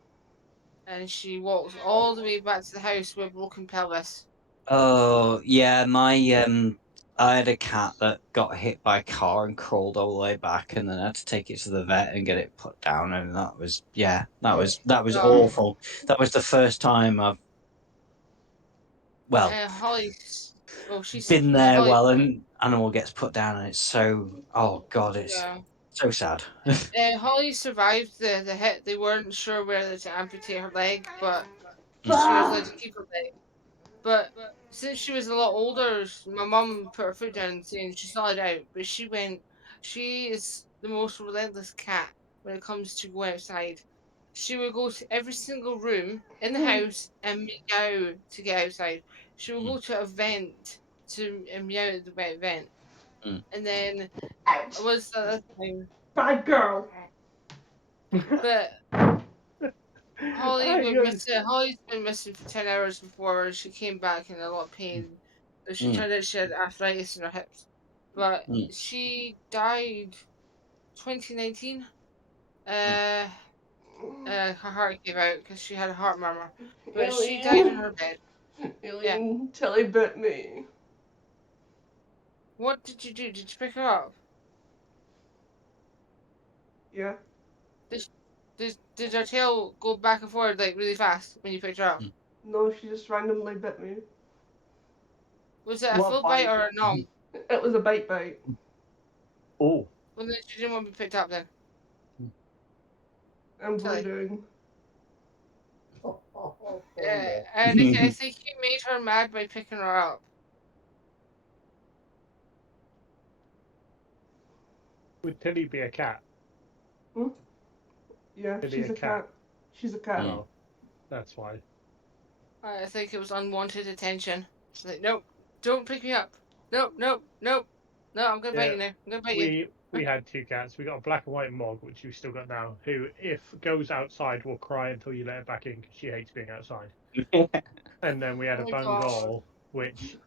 and she walked all the way back to the house with a broken pelvis. Oh, yeah. I had a cat that got hit by a car and crawled all the way back, and then I had to take it to the vet and get it put down, and that was that was Um, awful. That was the first time I've well Holly's, well, she's been there Holly. while an animal gets put down, and it's so oh god, it's Yeah. so sad. Holly survived the hit. They weren't sure whether to amputate her leg, but she was Mm. allowed to keep her leg. But since she was a lot older, my mum put her foot down saying she's not allowed out. But she went. She is the most relentless cat when it comes to going outside. She would go to every single room in the house and meow to get outside. She would Mm. go to a vent to meow at the wet vent. Mm. And then Ouch. was the other time. Bad girl. But I good. Holly's been missing for 10 hours before she came back in a lot of pain. She Mm. turned out she had arthritis in her hips. But Mm. she died 2019. Mm. Her heart gave out because she had a heart murmur. But she died in Alien. her bed. Yeah. Alien, Tilly bit me. What did you do? Did you pick her up? Yeah. Did, did her tail go back and forward like really fast when you picked her up? Mm. No, she just randomly bit me. Was it a What full bite bite? or a nom? It was a bite. Oh, Well, then she didn't want to be picked up then. I'm Tilly. bleeding. Oh, poor girl. And I think you made her mad by picking her up. would Tilly be a cat? Hmm? Yeah, Tilly she's a a cat? cat. She's a cat. Mm. Oh, that's why. I think it was unwanted attention. She's like, nope, don't pick me up. Nope, nope, nope. No, I'm gonna bite Yeah, you now. I'm gonna bite you. we we had two cats. We got a black and white Mog, which we've still got now, who, if goes outside, will cry until you let it back in because she hates being outside. And then we had Oh a my God. Bengal, which used to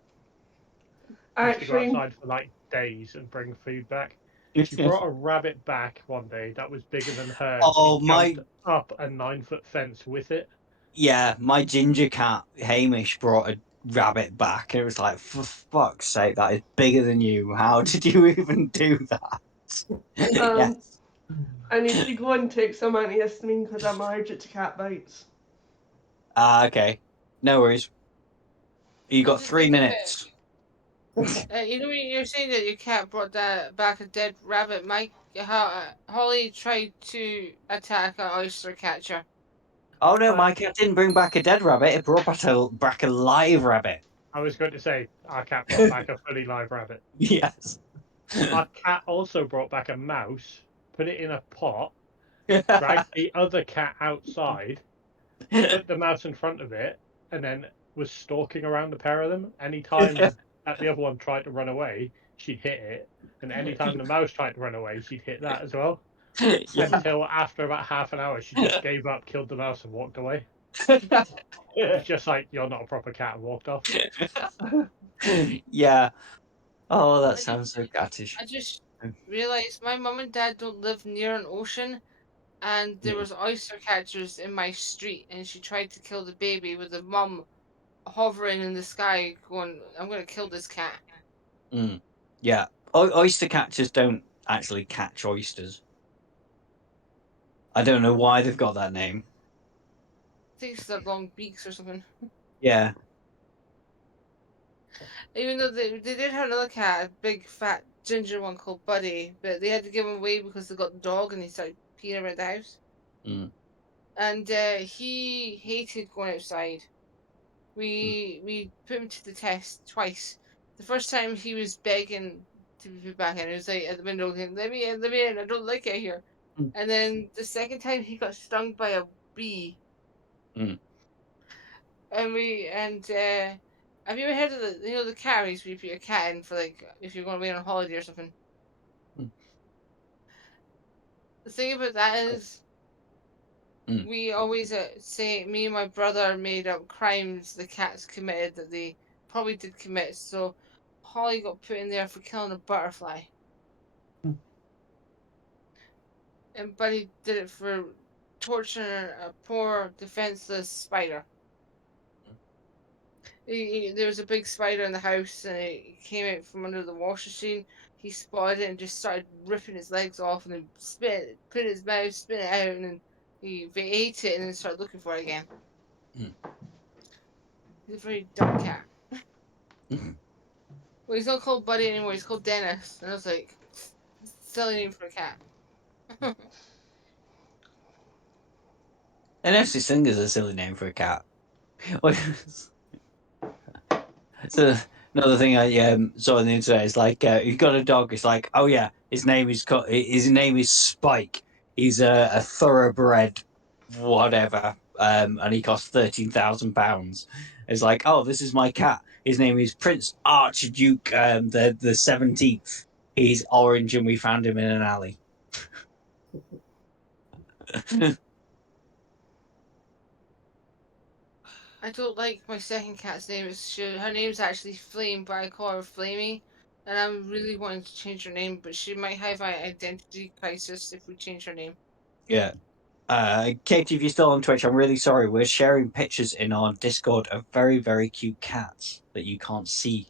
go Actually, outside for like days and bring food back. She brought a rabbit back one day that was bigger than her, and Oh, she jumped up a 9-foot fence with it. Yeah, my ginger cat Hamish brought a rabbit back, and it was like, for fuck's sake, that is bigger than you. How did you even do that? Yes. I need to go and take some antihistamine because I'm allergic to cat bites. Okay. No worries. You got To 3 think of it, minutes. you know, when you're saying that your cat brought back a dead rabbit. Holly tried to attack an oyster catcher. Oh no, Uh, my cat didn't bring back a dead rabbit. It brought back a live rabbit. I was going to say our cat brought back a fully live rabbit. Yes. Our cat also brought back a mouse, put it in a pot, dragged the other cat outside, put the mouse in front of it, and then was stalking around the pair of them. Anytime that the other one tried to run away, she'd hit it. And anytime the mouse tried to run away, she'd hit that as well. Yeah. Until after about half an hour, she just gave up, killed the mouse, and walked away. It's just like, you're not a proper cat, and walked off. Yeah. Oh, that I sounds so cattish. just realized my mum and dad don't live near an ocean, and there was oyster catchers in my street, and she tried to kill the baby with the mum hovering in the sky, going, "I'm gonna kill this cat." Mm. Yeah. Oyster catchers don't actually catch oysters. I don't know why they've got that name. I think it's their long beaks or something. Yeah. Even though they did have another cat, a big fat ginger one called Buddy, but they had to give him away because they got the dog and he started peeing around the house. Mm. And he hated going outside. We put him to the test twice. The first time he was begging to be put back in. He was like at the window, going, let me in. I don't like it here." Mm. And then the second time he got stung by a bee, Mm. and have you ever heard of the carries where you put your cat in for like if you're going away on holiday or something? Mm. The thing about that is Mm. we always say me and my brother made up crimes the cats committed that they probably did commit. So Holly got put in there for killing a butterfly, and Buddy did it for torturing a poor defenseless spider. There was a big spider in the house, and it came out from under the wash machine. He spotted it and just started ripping his legs off, and then put it in his mouth, spit it out, and then he ate it, and then started looking for it again. Mm. He's a very dumb cat. Mm. Well, he's not called Buddy anymore. He's called Dennis, and I was like, silly name for a cat. And actually, Singer's a silly name for a cat. So another thing I saw on the internet is like, you've got a dog. It's like, oh yeah, his name is Spike. He's a thoroughbred, whatever, and he costs £13,000. It's like, oh, this is my cat. His name is Prince Archduke, the 17th. He's orange, and we found him in an alley. I don't like my second cat's name. Her name's actually Flame, but I call her Flamey. And I'm really wanting to change her name, but she might have an identity crisis if we change her name. Yeah. Katie, if you're still on Twitch, I'm really sorry. We're sharing pictures in our Discord of very, very cute cats that you can't see.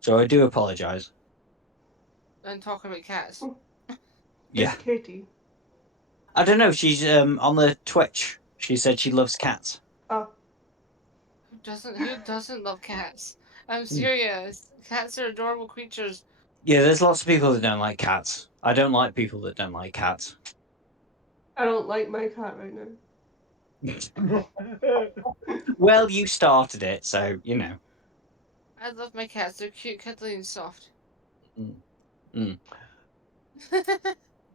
So I do apologize. And talking about cats. Who's Yeah. Katie? I don't know. She's on the Twitch. She said she loves cats. Oh, Who doesn't love cats? I'm serious. Cats are adorable creatures. Yeah, there's lots of people that don't like cats. I don't like people that don't like cats. I don't like my cat right now. Well, you started it, so you know. I love my cats. They're cute, cuddly, and soft. Mm. Mm.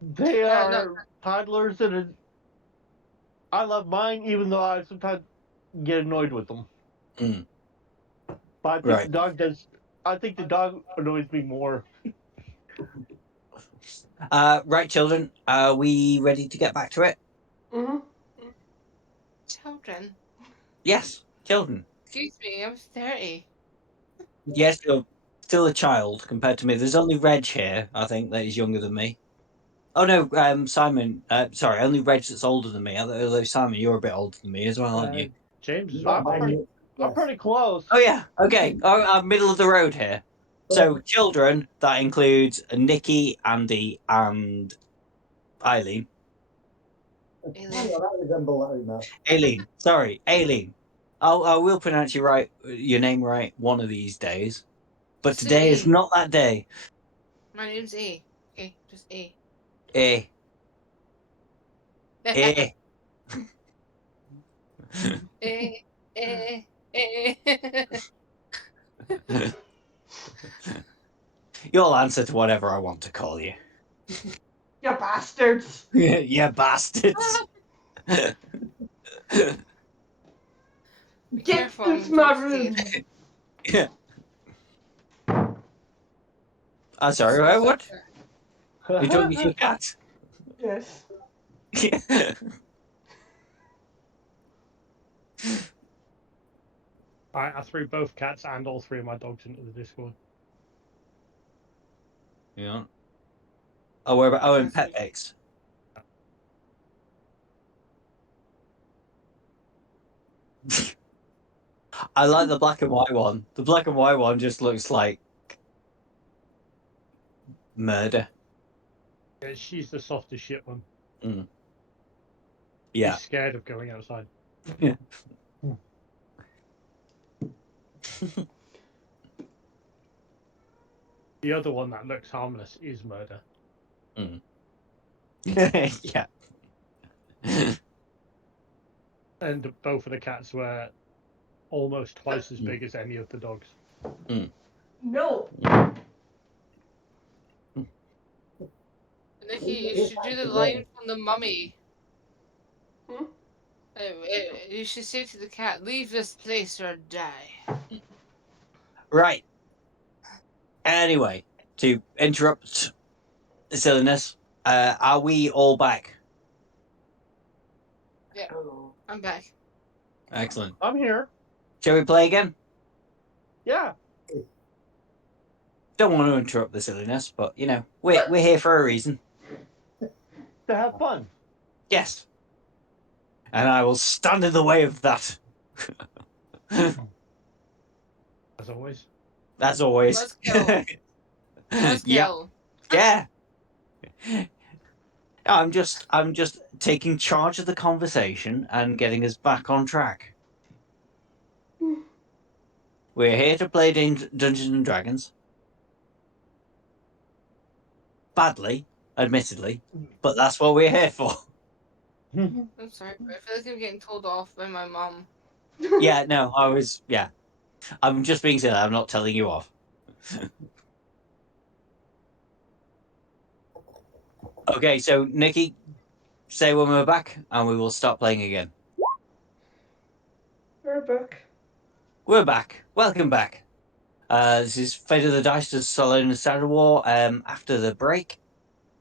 They No, are toddlers, and I love mine, even though I sometimes get annoyed with them. Mm. But I think Right. the dog does. I think the dog annoys me more. Right, children. Are we ready to get back to it? Mm-hmm. Children. Yes, children. Excuse me, I'm 30. Yes, you're still a child compared to me. There's only Reg here, I think, that is younger than me. Oh no, Simon. Sorry, only Reg that's older than me. Although Simon, you're a bit older than me as well, aren't you? James is Yeah, right. I'm yes. pretty close. Oh yeah. Okay. Oh, I'm middle of the road here. So children, that includes Nikki, Andy, and Eileen. Aileen. I resemble Larry now. Aileen. Sorry, Aileen. I will pronounce your name right one of these days. But Just say today is A. not that day. My name's A. Okay, just A. Eh. Eh. A. A. A. You'll answer to whatever I want to call you. You bastards. You bastards. Be Get careful, I'm into my intoxicated. room. I'm sorry, what? You're talking to your cat? Yes. I threw both cats and all three of my dogs into the Discord. Yeah. Oh, where about? Oh, and pet Bastard. pics. I like the black and white one. The black and white one just looks like murder. Yeah, she's the softest shit one. Mm. Yeah. She's scared of going outside. Yeah. The other one that looks harmless is murder. Mm. Yeah. And both of the cats were almost twice as big as any of the dogs. No. Nikki, you should do the line from the mummy. Hmm? You should say to the cat, leave this place or die. Right. Anyway, to interrupt the silliness, are we all back? Yeah, I'm back. Excellent. I'm here. Shall we play again? Yeah. Don't want to interrupt the silliness, but you know, we're here for a reason. To have fun. Yes. And I will stand in the way of that. As always. As always. Let's go. Let's Yeah. go. Yeah. I'm just taking charge of the conversation and getting us back on track. We're here to play Dungeons and Dragons. Badly, admittedly, but that's what we're here for. I'm sorry, but I feel like I'm getting told off by my mom. Yeah, no, I'm just being silly. I'm not telling you off. Okay, so Nikki, say when we're back and we will start playing again. We're back. We're back. Welcome back. This is Fate of the Dice to Salon and Shadow War after the break.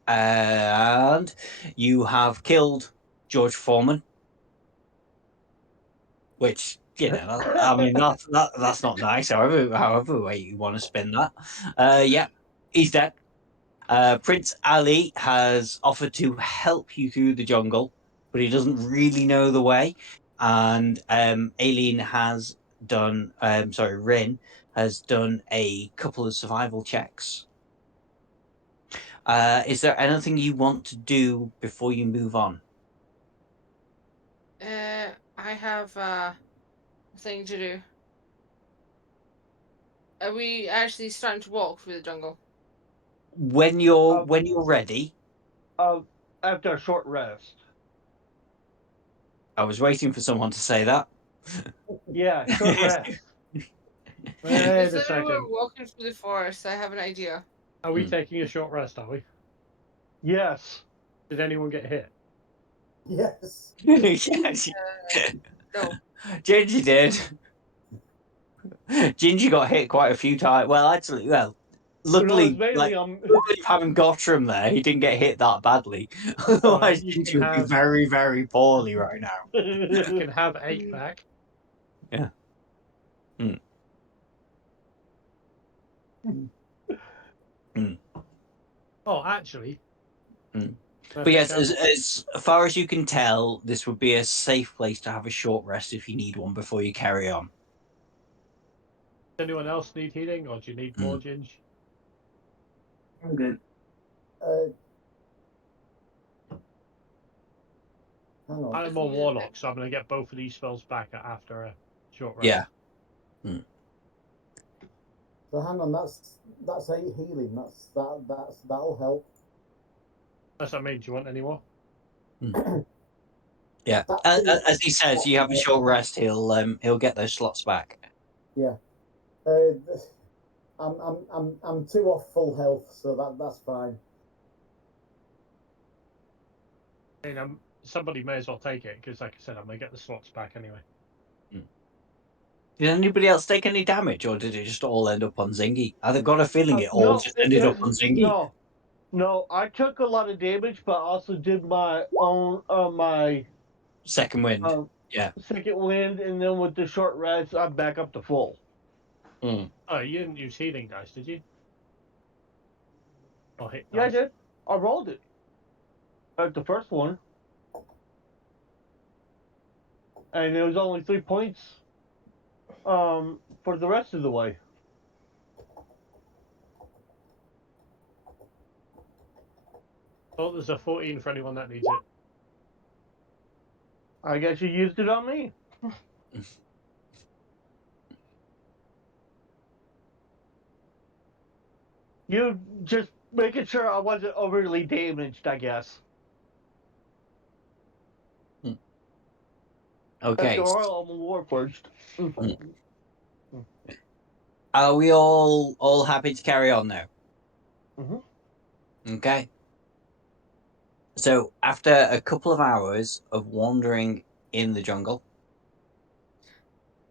And you have killed George Foreman. Which, you know, I mean, that's not nice, however way you want to spin that. Yeah, he's dead. Prince Ali has offered to help you through the jungle, but he doesn't really know the way. And Aileen has done, Rin has done a couple of survival checks. Is there anything you want to do before you move on? I have a thing to do. Are we actually starting to walk through the jungle? When you're ready. After a short rest. I was waiting for someone to say that. Yeah, short rest. Wait a Because we're second. walking through the forest, I have an idea. Are we taking a short rest, are we? Yes. Did anyone get hit? Yes. Yes. No. Gingy did. Gingy got hit quite a few times. Well, actually, luckily, it's mainly luckily having Gottram there, he didn't get hit that badly. Otherwise, you Gingy can would be have- very, very poorly right now. You can have 8 back. Yeah. Oh, actually. But yes, as far as you can tell, this would be a safe place to have a short rest if you need one before you carry on. Does anyone else need healing, or do you need more, Ginge? I'm good. Hang on. I'm on Warlock, so I'm going to get both of these spells back after a short rest. Yeah. So hang on, that's 8 healing. That'll help. That's what I mean. Do you want any more? Yeah. As he says, you have a short rest. He'll get those slots back. Yeah. I'm 2 off full health, so that's fine. I mean, somebody may as well take it, because like I said, I'm going to get the slots back anyway. Did anybody else take any damage, or did it just all end up on Zingy? I've got a feeling it all just ended up on Zingy. No, I took a lot of damage, but I also did my own my Second wind. Yeah. second wind, and then with the short rest, I'm back up to full. Oh, you didn't use healing dice, did you? Or hit dice? Yeah, I did. I rolled it. At the first one. And it was only 3 points for the rest of the way. Oh, there's a 14 for anyone that needs it. I guess you used it on me. You just making sure I wasn't overly damaged, I guess. Okay. After all, I'm a Warforged. Are we all happy to carry on now? Okay. So after a couple of hours of wandering in the jungle,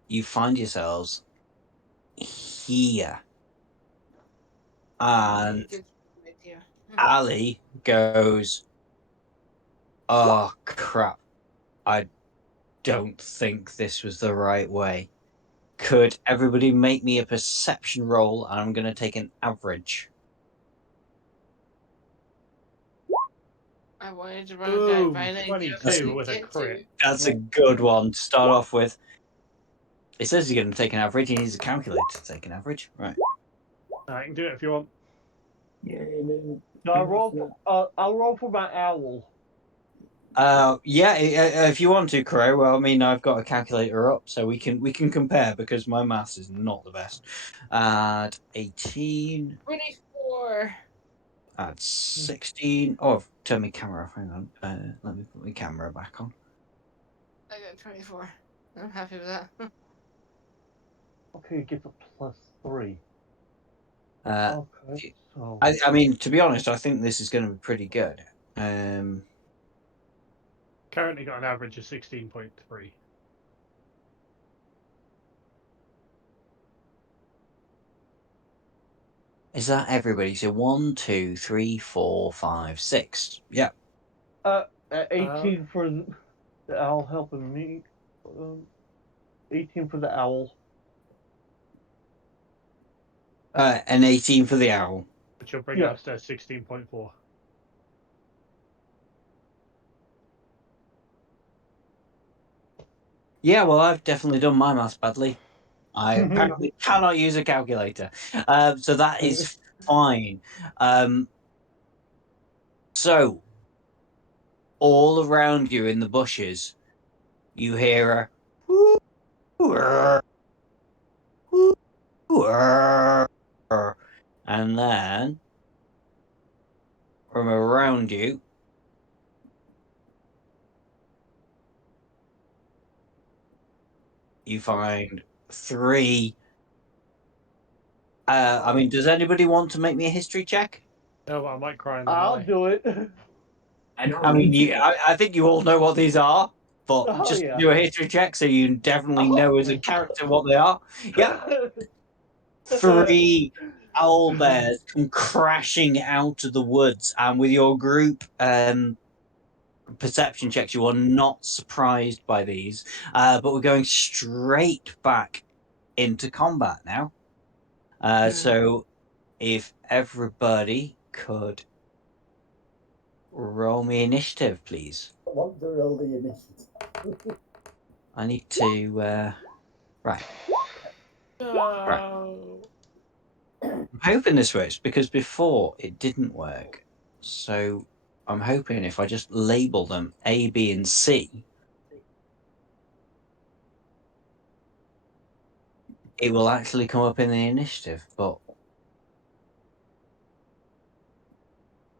you find yourselves here. And Good idea. Ali goes, "Oh crap. I don't think this was the right way. Could everybody make me a perception roll? And I'm going to take an average." I wanted to run down by 22 with a crit. That's a good one to start off with. It says you're going to take an average. He needs a calculator to take an average. Right. I can do it if you want. No, I'll roll for my owl. Yeah, if you want to, Crow. Well, I mean, I've got a calculator up, so we can compare because my maths is not the best. At 18, 24. at 16. Oh, I've turned my camera off. Hang on. Let me put my camera back on. I got 24. I'm happy with that. Okay, it gets a +3. Okay, so I mean, to be honest, I think this is going to be pretty good. Currently got an average of 16.3. Is that everybody? So 1, 2, 3, 4, 5, 6. Yeah. 18 for the owl helping me. 18 for the owl. An 18 for the owl. Which will bring us to 16.4. Yeah, well, I've definitely done my maths badly. I apparently cannot use a calculator. So that is fine. So, all around you in the bushes, you hear a and then from around you, you find 3. I mean, does anybody want to make me a history check? No, I might cry in the I'll night. do it. I mean, I think you all know what these are, but just yeah. do a history check so you definitely know as a character what they are. Yep. 3 owl bears come crashing out of the woods, and with your group perception checks, you are not surprised by these. But we're going straight back into combat now. So if everybody could roll me initiative, please. I want to roll the initiative. I need to. Right. No. I'm hoping this works because before it didn't work. So I'm hoping if I just label them A, B, and C, it will actually come up in the initiative. But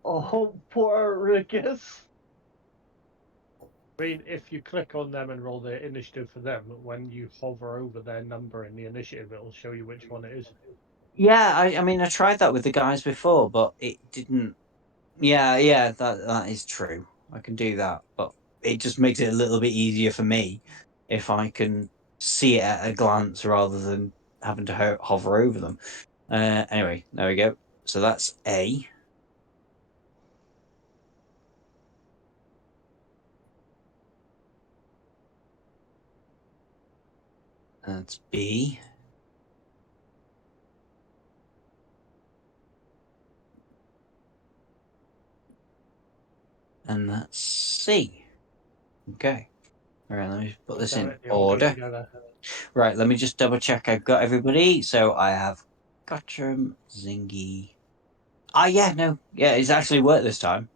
Oh, poor Rickus. I mean, if you click on them and roll the initiative for them, when you hover over their number in the initiative, it'll show you which one it is. yeah, I mean, I tried that with the guys before, but it didn't. Yeah, that is true. I can do that, but it just makes it a little bit easier for me if I can see it at a glance rather than having to hover over them. Anyway, there we go. So that's A. That's B. And that's C. Okay. All right, let me put this Damn in it, they all go order. together. Right, let me just double check I've got everybody. So I have Gottram, Zingy. Yeah, no. Yeah, it's actually worked this time.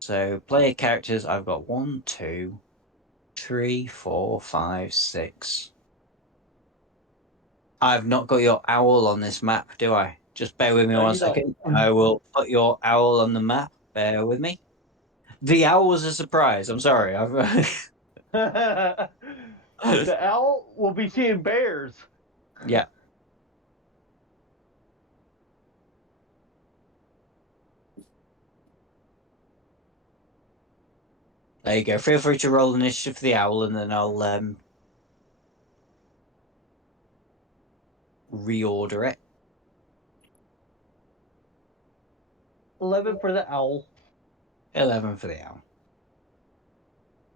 So player characters, I've got 1, 2, 3, 4, 5, 6. I've not got your owl on this map, do I? Just bear with me No, one you don't. second. I will put your owl on the map. Bear with me. The owl was a surprise. I'm sorry. The owl will be seeing bears. Yeah. There you go. Feel free to roll initiative for the owl, and then I'll reorder it. 11 for the owl. 11 for the owl.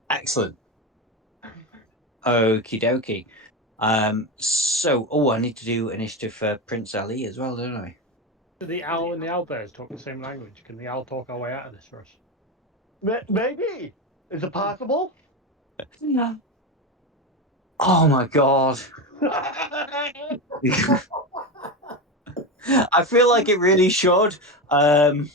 Excellent. Okie dokie. So, I need to do initiative for Prince Ali as well, don't I? Do the owl and the owlbears talk the same language? Can the owl talk our way out of this for us? Maybe. Is it possible? Yeah. Oh my god. I feel like it really should. But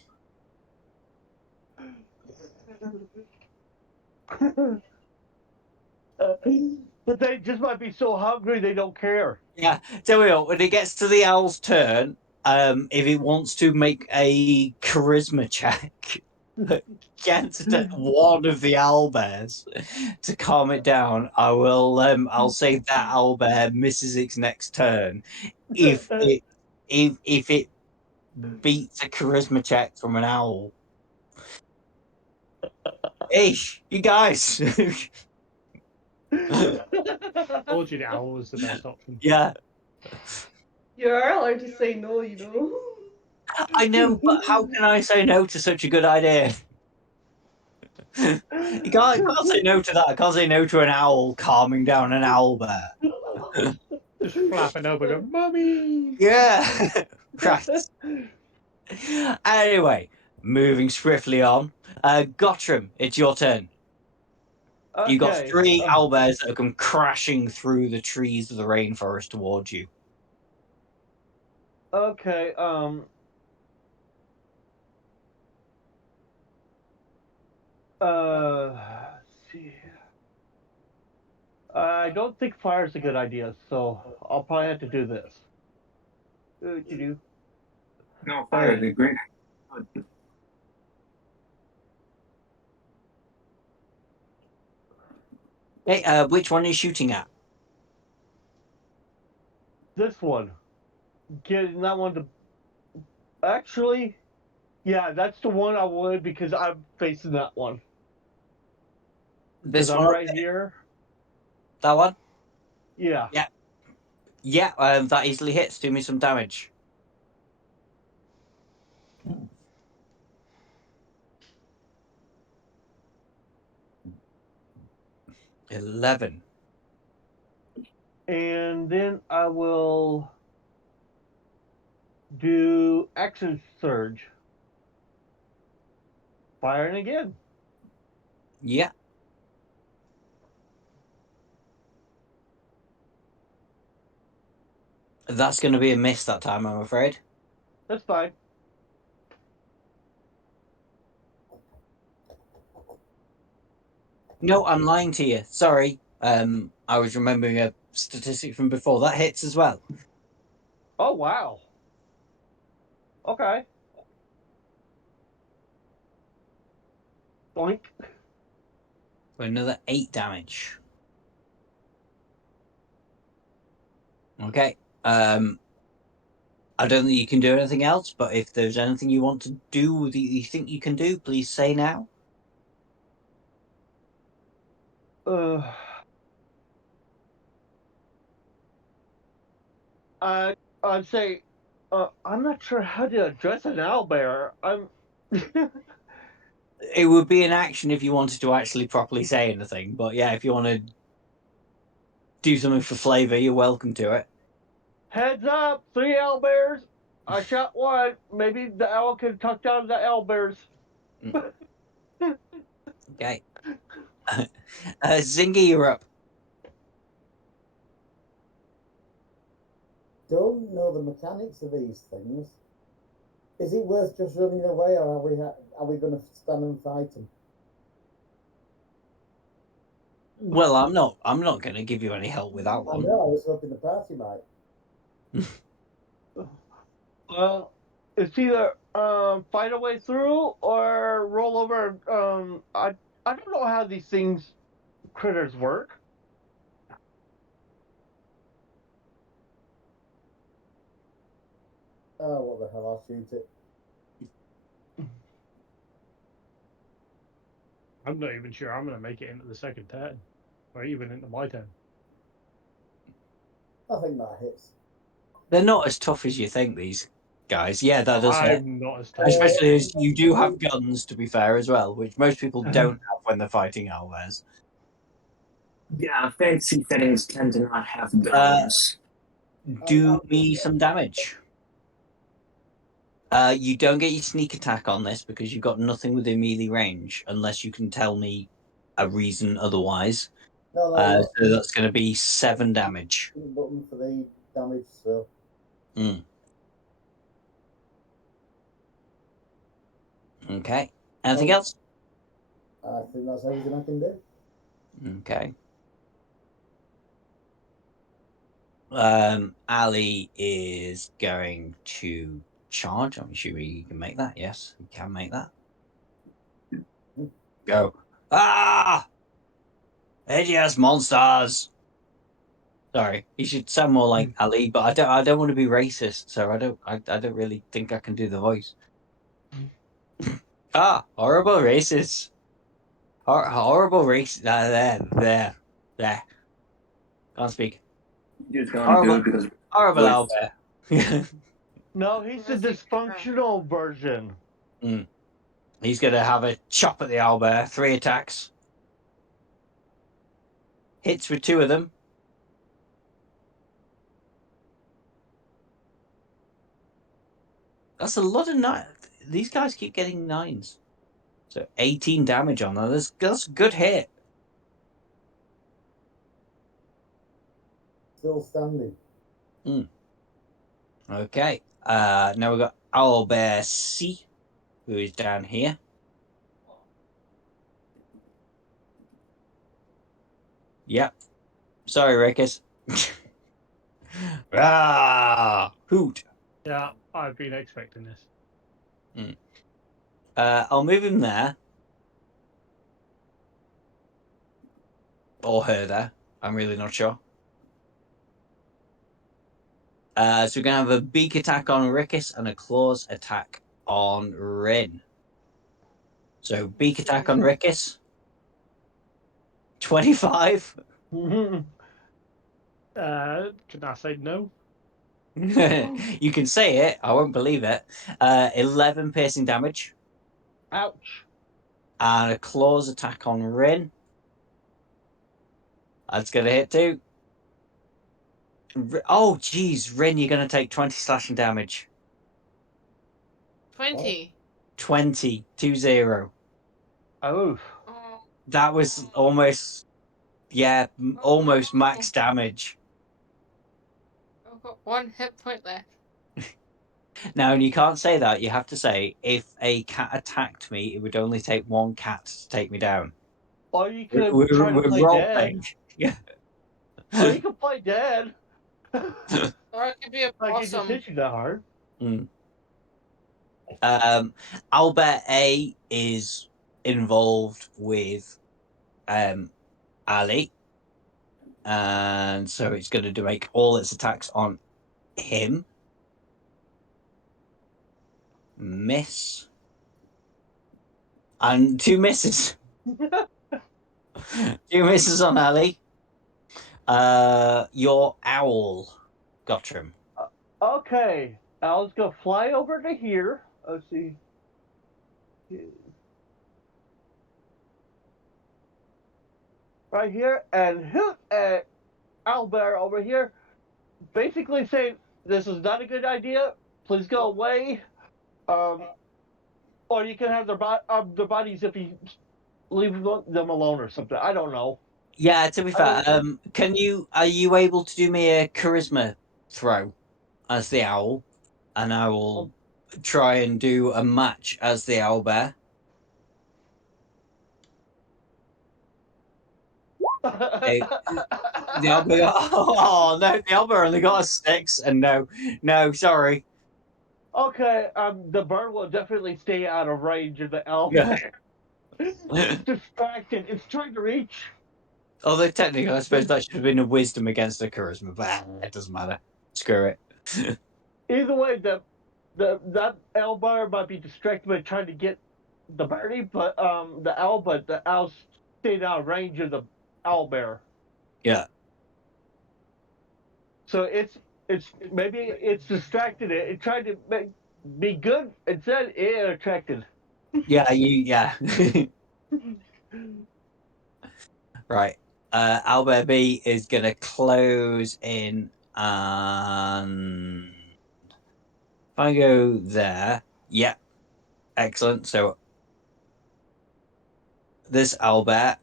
they just might be so hungry they don't care. Yeah, tell me what, when it gets to the owl's turn, if it wants to make a charisma check against one of the owl bears to calm it down, I'll say that owl bear misses its next turn. If it beats a charisma check from an owl. Hey, you guys. I told you the owl was the best option. Yeah, You are allowed to say no, you know. I know, but how can I say no to such a good idea? You can't say no to that. I can't say no to an owl calming down an owl bear. Just flapping over, going, "Mummy!" Yeah. Right. Anyway, moving swiftly on. Gottram, it's your turn. You got Okay. 3 owlbears that have come crashing through the trees of the rainforest towards you. Okay. Let's see. I don't think fire's a good idea, so I'll probably have to do this. Do. No, fire is a great idea. Hey, which one are you shooting at? This one. Getting that one to. Actually, yeah, that's the one I would because I'm facing that one. This Because I'm one? right here. That one? Yeah. Yeah. Yeah, that easily hits. Do me some damage. 11. And then I will do action surge. Firing again. Yeah. That's going to be a miss that time, I'm afraid. That's fine. No, I'm lying to you. Sorry. I was remembering a statistic from before. That hits as well. Oh, wow. Okay. Boink. For another 8 damage. Okay. I don't think you can do anything else, but if there's anything you want to do that you think you can do, please say now. Uh, I'd say, I'm not sure how to address an owlbear. I'm. It would be an action if you wanted to actually properly say anything, but yeah, if you want to do something for flavor, you're welcome to it. Heads up, 3 owlbears. I shot one. Maybe the owl can tuck down the owlbears. Okay. Zingy, you're up. Don't know the mechanics of these things. Is it worth just running away, or are we going to stand and fight them? Well, I'm not going to give you any help with that I one. know. I was hoping the party might. Well, it's either fight a way through or roll over. I don't know how these things critters work. Oh, what the hell! I'll shoot it. I'm not even sure I'm going to make it into the second turn, or even into my turn. I think that hits. They're not as tough as you think, these guys. Yeah, that does hit. I'm not as tough. Especially as you do have guns, to be fair, as well, which most people don't have when they're fighting owlbears. Yeah, fantasy settings tend to not have guns. Do me some damage. You don't get your sneak attack on this because you've got nothing within melee range, unless you can tell me a reason otherwise. No, So that's going to be 7 damage. button for the damage. So. Okay. Anything else? I think that's everything I can do. Okay. Ali is going to charge. I'm sure you can make that. Yes, you can make that. Go. Ah! Hideous monsters! Sorry, you should sound more like Ali, but I don't want to be racist, so I don't really think I can do the voice. Horrible racists. Horrible racists. There. Can't speak. You're just going to do Horrible, it because horrible voice. owlbear. No, he's the dysfunctional version. He's going to have a chop at the owlbear. 3 attacks. Hits with 2 of them. That's a lot of 9. These guys keep getting 9s. So 18 damage on that. That's a good hit. Still standing. Okay. Now we've got Owlbear C, who is down here. Yep. Sorry, Rickers. Hoot. Yeah, I've been expecting this. I'll move him there. Or her there. I'm really not sure. So we're going to have a beak attack on Rickus and a claws attack on Rin. So beak attack on Rickus. 25. Can I say no? You can say it. I won't believe it. 11 piercing damage. Ouch. And a claws attack on Rin. That's going to hit too. Oh, geez. Rin, you're going to take 20 slashing damage. 20. 20. 2-0. Oof. Oh, That was almost, almost max damage. I've got 1 hit point left. Now, you can't say that. You have to say, if a cat attacked me, it would only take 1 cat to take me down. Or you could try to We're play role dead. playing. Yeah. Or you could play dead. Or it could be a Like it just possum. hit you that hard. Albert A is involved with Ali, and so it's going to make all its attacks on him. Miss. And 2 misses. 2 misses on Ali. Your owl, Gottram. Okay. I was gonna fly over to here. Let's see. Right here and hoot at Albert over here, basically saying this is not a good idea. Please go away. Or you can have their bodies if you leave them alone or something. I don't know. Yeah, to be fair, are you able to do me a charisma throw as the owl? And I will try and do a match as the owl bear. Okay. The owl bear, oh no, the owl bear only got a 6, and no, sorry. Okay, the bird will definitely stay out of range of the elf. Yeah. It's distracted. It's trying to reach. Although technically, I suppose that should have been a wisdom against a charisma, but it doesn't matter. Screw it. Either way, that owl bear might be distracted by trying to get the birdie, but the owl stayed out of range of the owl bear. Yeah. So it's maybe it's distracted it. It tried to be good. Instead, it attracted. Yeah. Right. Albert B is gonna close in, and if I go there, yeah, excellent. So this Albert,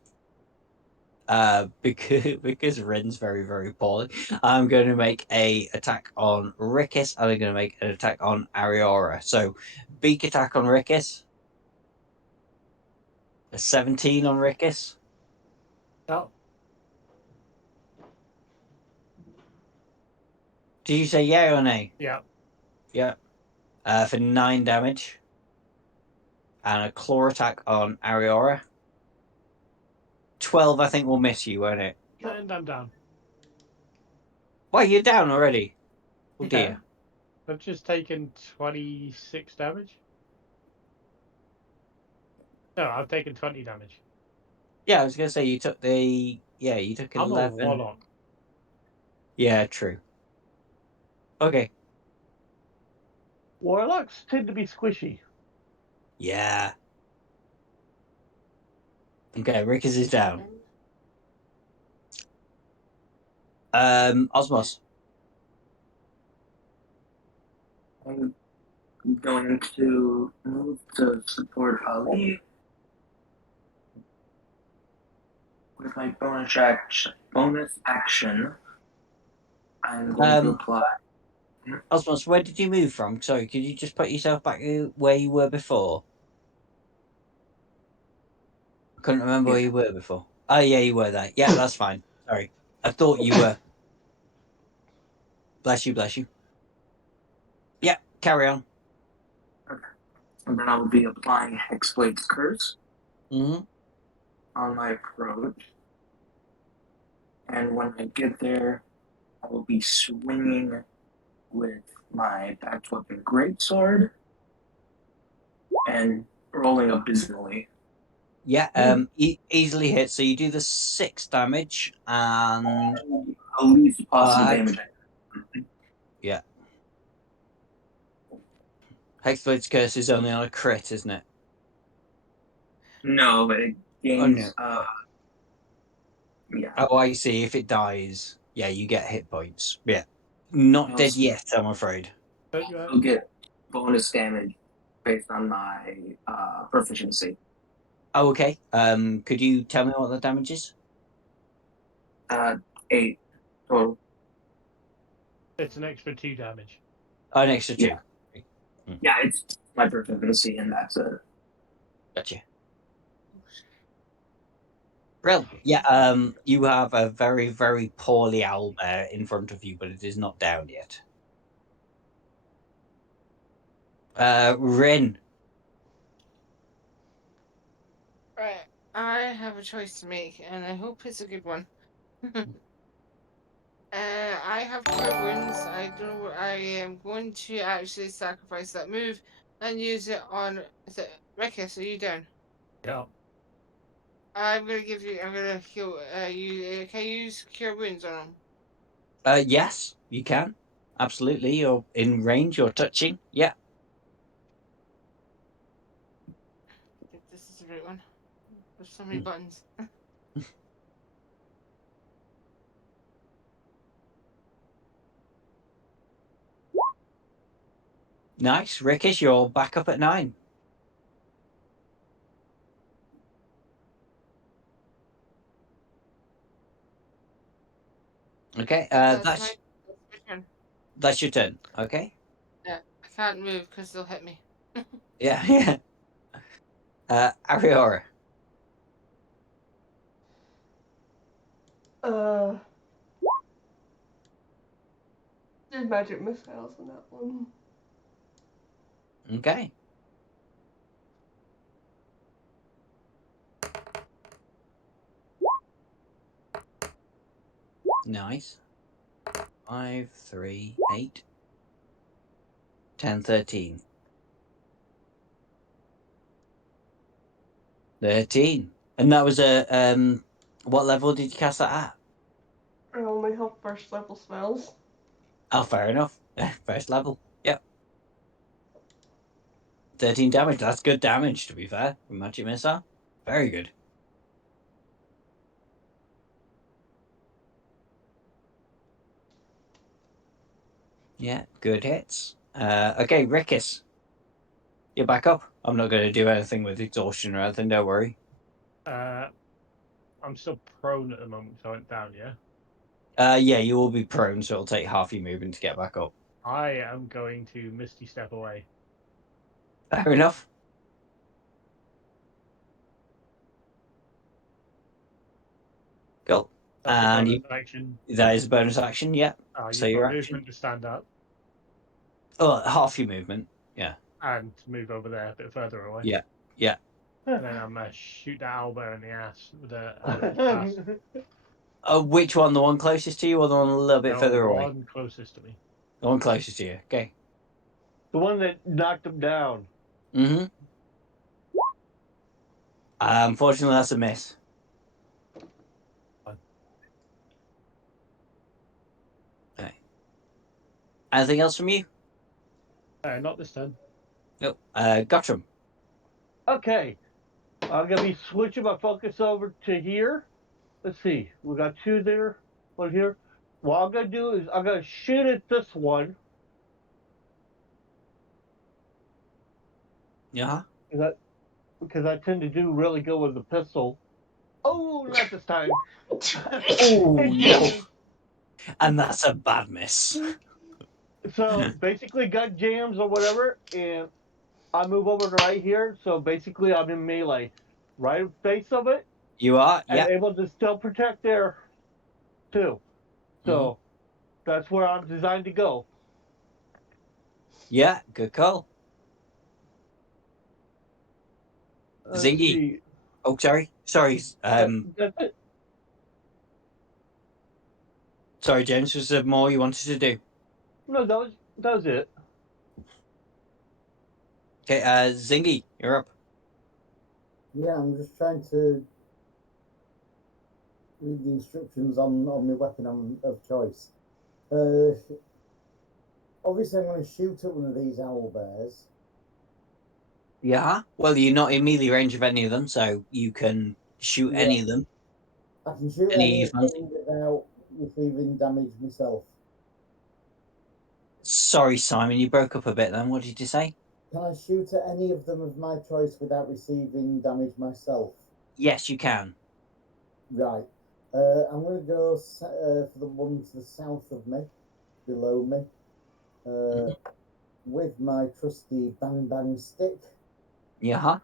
because Rin's very, very poorly, I'm going to make a attack on Rickis, and I'm going to make an attack on Ariora. So beak attack on Rickis, a 17 on Rickis. Oh. Did you say yeah or nay? Yeah. Yeah. For 9 damage. And a claw attack on Ariora. 12, I think, will miss you, won't it? And I'm down. Why, you're down already? Oh, Yeah. dear. I've just taken 26 damage. No, I've taken 20 damage. Yeah, I was going to say, you took 11. I'm a warlock. Yeah, true. Okay. Warlocks tend to be squishy. Yeah. Okay, Rickers is down. Osmos. I'm going to move to support Ali with my bonus action. I'm going to apply. Osmos, where did you move from? Sorry, could you just put yourself back where you were before? I couldn't remember where you were before. Oh, yeah, you were there. Yeah, that's fine. Sorry. I thought you were. Bless you. Yeah, carry on. Okay. And then I will be applying Hexblade's Curse on my approach. And when I get there, I will be swinging with my backed weapon greatsword and rolling abysmally. Yeah, easily hit. So you do the 6 damage, and the least possible Uh, damage. Yeah. Hexblade's Curse is only on a crit, isn't it? No, but it Oh, gains. Yeah. Oh, I see. If it dies, yeah, you get hit points. Yeah. Not I'll dead yet, I'm afraid. I'll get bonus damage based on my proficiency. Oh, okay. Could you tell me what the damage is? 8 total. It's an extra 2 damage. Oh, an extra 2. Yeah. Yeah, it's my proficiency, and that's it. Gotcha. Well, yeah, you have a very, very poorly owlbear in front of you, but it is not down yet. Rin. Right. I have a choice to make, and I hope it's a good one. I have cure wounds. I don't know. I am going to actually sacrifice that move and use it on. Is it Rikus? Are you down? Yeah. I'm gonna give you. I'm gonna heal. You can you use cure wounds on him. Yes, you can. Absolutely. You're in range, you're touching. Yeah. I think this is the right one. There's so many buttons. Nice. Rickish, you're back up at 9. Okay, That's my that's turn. that's your turn. Okay. Yeah, I can't move because they'll hit me. Yeah, yeah. Ariora. Uh, did magic missiles on that one. Okay. Nice. 5, 3, 8, 10, 13. 13. And that was a what level did you cast that at? I only have first level spells. Oh, fair enough. First level. Yep. 13 damage. That's good damage, to be fair. From Magic Missile. Very good. Yeah, good hits. Okay, Rickus. You're back up. I'm not going to do anything with exhaustion or anything, don't worry. I'm still prone at the moment, so I went down, yeah? Yeah, you will be prone, so it'll take half your movement to get back up. I am going to Misty Step away. Fair enough. Cool. That's a And bonus action. that is a bonus action, yeah. So Use my your movement action. to stand up Oh, half your movement. Yeah. and move over there a bit further away. Yeah. Yeah. And then I'm going to shoot that owlbear in the ass with a Eldritch Blast. Which one? The one closest to you or the one a little bit No, further away? one closest to me. The one closest to you. Okay. The one that knocked him down. Mm-hmm. Unfortunately, that's a miss. Fine. Okay. Anything else from you? Not this turn. Nope. Gottram. Okay. I'm going to be switching my focus over to here. Let's see. We got 2 there, 1 here. What I'm going to do is I'm going to shoot at this one. Yeah. Because I tend to do really good with the pistol. Oh, not this time. Oh, It no. jammed. And that's a bad miss. So basically, gun jams or whatever, and I move over to right here. So basically, I'm in melee, right face of it, You are? and Yeah. able to still protect there too. So that's where I'm designed to go. Yeah. Good call. Let's Zingy. see. Oh, sorry. Sorry. That's it. Sorry, James. Was there more you wanted to do? No, that was it. Okay. Zingy, you're up. Yeah, I'm just trying to read the instructions on my weapon of choice. Obviously, I'm going to shoot at one of these owl bears. Yeah. Well, you're not in melee range of any of them, so you can shoot Yeah. any of them. I can shoot Any any you of them fancy? without receiving damage myself. Sorry, Simon, you broke up a bit then. What did you say? Can I shoot at any of them of my choice without receiving damage myself? Yes, you can. Right. I'm going to go for the one to the south of me, below me, with my trusty bang bang stick. Yeah.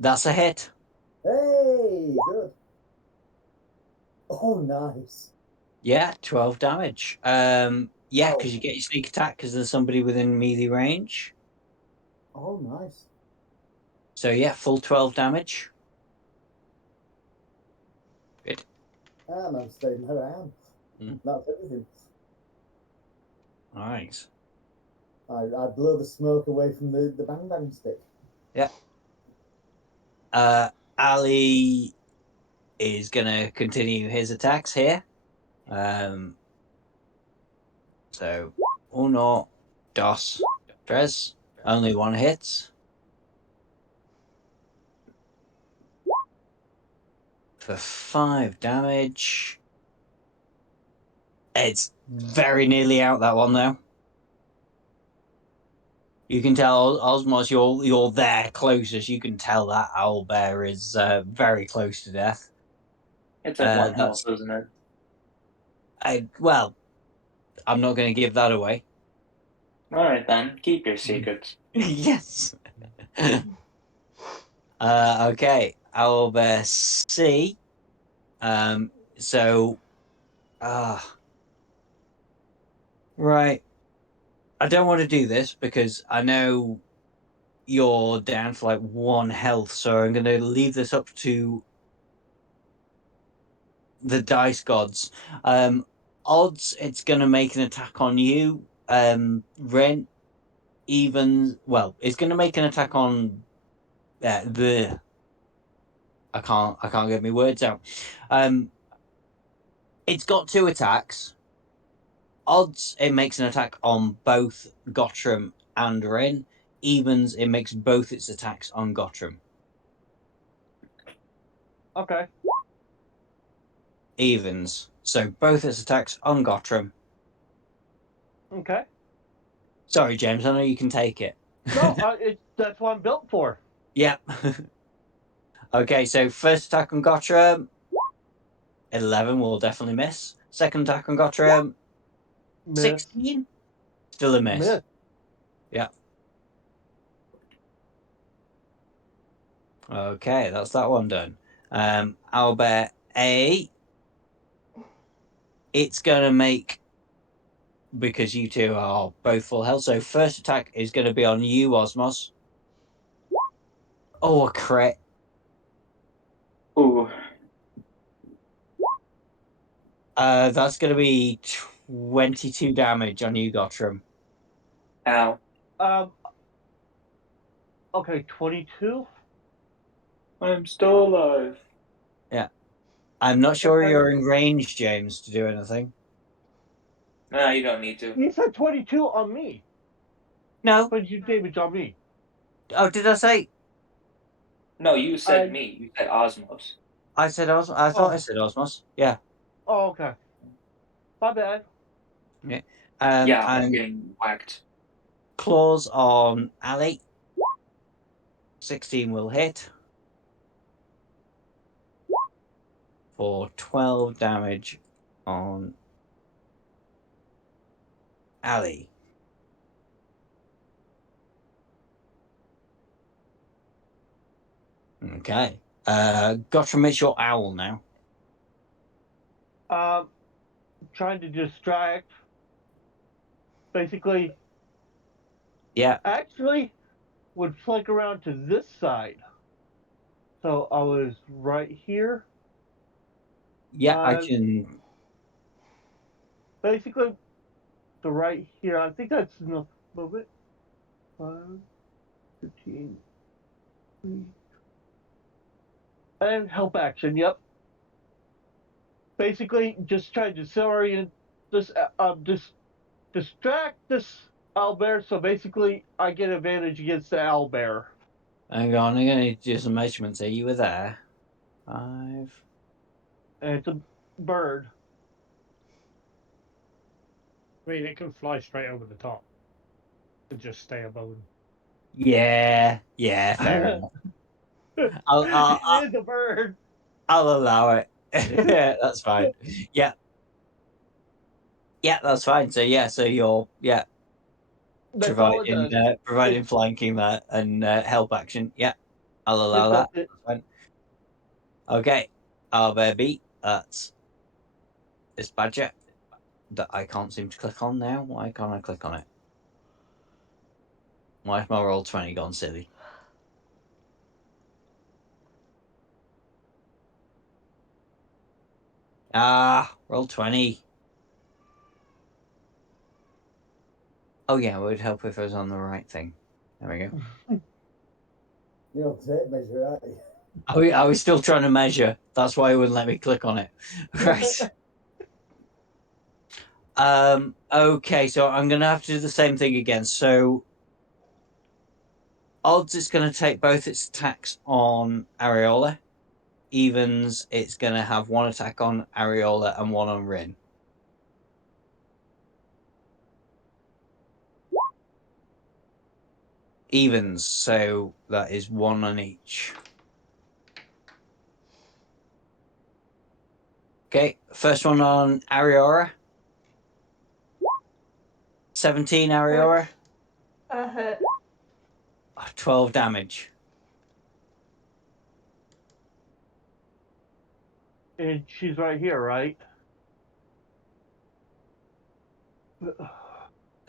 That's a hit. Hey, good. Oh, nice. Yeah, 12 damage. Yeah, Oh. because you get your sneak attack because there's somebody within melee range. Oh, nice. So yeah, full 12 damage. Good. And I'm staying where I am. That's everything. Nice. I blow the smoke away from the bang bang stick. Yeah. Ali is gonna continue his attacks here. So uno, dos, tres. Only one hit. For 5 damage. It's very nearly out, that one though. You can tell, Osmos, you're there closest. You can tell that owl bear is very close to death. It's at one health, isn't it? Well, I'm not going to give that away. All right then, keep your secrets. Yes. Okay, owl bear C. So, right. I don't want to do this because I know you're down for like 1 health, so I'm going to leave this up to the dice gods. Odds, it's going to make an attack on you. Ren, even, well, it's going to make an attack on the. I can't get my words out. It's got 2 attacks. Odds, it makes an attack on both Gottram and Ren. Evens, it makes both its attacks on Gottram. Okay. Evens. So both its attacks on Gottram. Okay. Sorry, James, I know you can take it. No, that's what I'm built for. Yep. Okay, so first attack on Gottram, 11 will definitely miss. Second attack on Gottram, Miss. 16, still a miss. Miss. Yeah. Okay, that's that one done. Albert A. It's gonna make, because you two are both full health. So first attack is gonna be on you, Osmos. Oh, a crit. Ooh. That's gonna be 22 damage on you, Gottram. Ow. Okay, 22. I'm still alive. Yeah. I'm not sure Okay. you're in range, James, to do anything. No, you don't need to. You said 22 on me, No. but you damage on me. Oh, did I say? No, you said I- me. You said Osmos. I said Osmos. I thought I Oh. said Osmos. Yeah. Oh, okay. My bad. Yeah. Yeah, I'm And getting whacked. claws on Ali. 16 will hit for 12 damage on Ali. Okay. Gottram, it's your owl now. Trying to distract. Basically, Yeah. actually, would flank around to this side. So I was right here. Yeah, I can. Basically, the right here. I think that's enough movement. 5, 15, 3. And help action, yep. Basically, just try to disorient this, distract this owlbear, so basically I get advantage against the owlbear. Hang on, I'm going to need to do some measurements here. You were there. 5. And it's a bird. I mean, it can fly straight over the top and just stay above him. Yeah, fair enough. It is a bird. I'll allow it. That's fine. Yeah. Yeah, that's fine. So you're That's all it providing does. providing flanking there and help action. Yeah, I'll allow that. That's it. That's fine. Okay, our baby. That's this badger that I can't seem to click on now. Why can't I click on it? Why is my roll 20 gone silly? Roll 20. Oh yeah, it would help if I was on the right thing. There we go. You're on tape measure, aren't you? I was still trying to measure. That's why it wouldn't let me click on it. Right. Okay, so I'm gonna have to do the same thing again. So odds it's gonna take both its attacks on Areola. Evens, it's gonna have one attack on Areola and one on Rin. Evens, so that is one on each. Okay, first one on Ariora. 17 Ariora. A hit. 12 damage. And she's right here, right?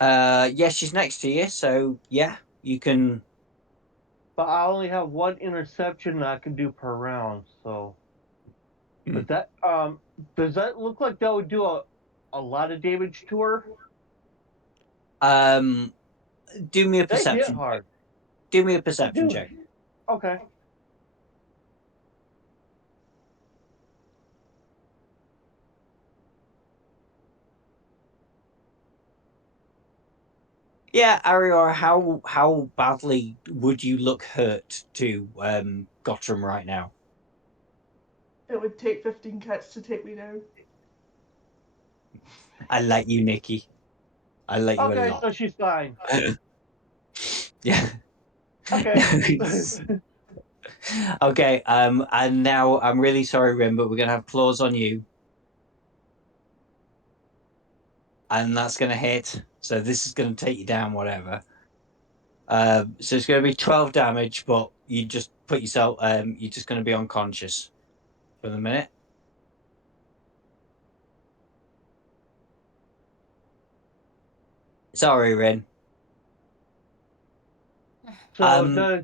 Yeah, she's next to you, so yeah, you can. But I only have one interception I can do per round, so. But that does that look like that would do a lot of damage to her? Do me a They hit perception check. hard. Do me a perception Do. check. Okay. Yeah, Ariora, how badly would you look hurt to Gottram right now? It would take 15 cats to take me down. I like you, Nikki. I like you a Okay, lot. so she's fine. Yeah. Okay. Okay. And now I'm really sorry, Rim, but we're gonna have claws on you, and that's gonna hit. So this is gonna take you down, whatever. So it's gonna be 12 damage, but you just put yourself. You're just gonna be unconscious for the minute. Sorry, Rin. So does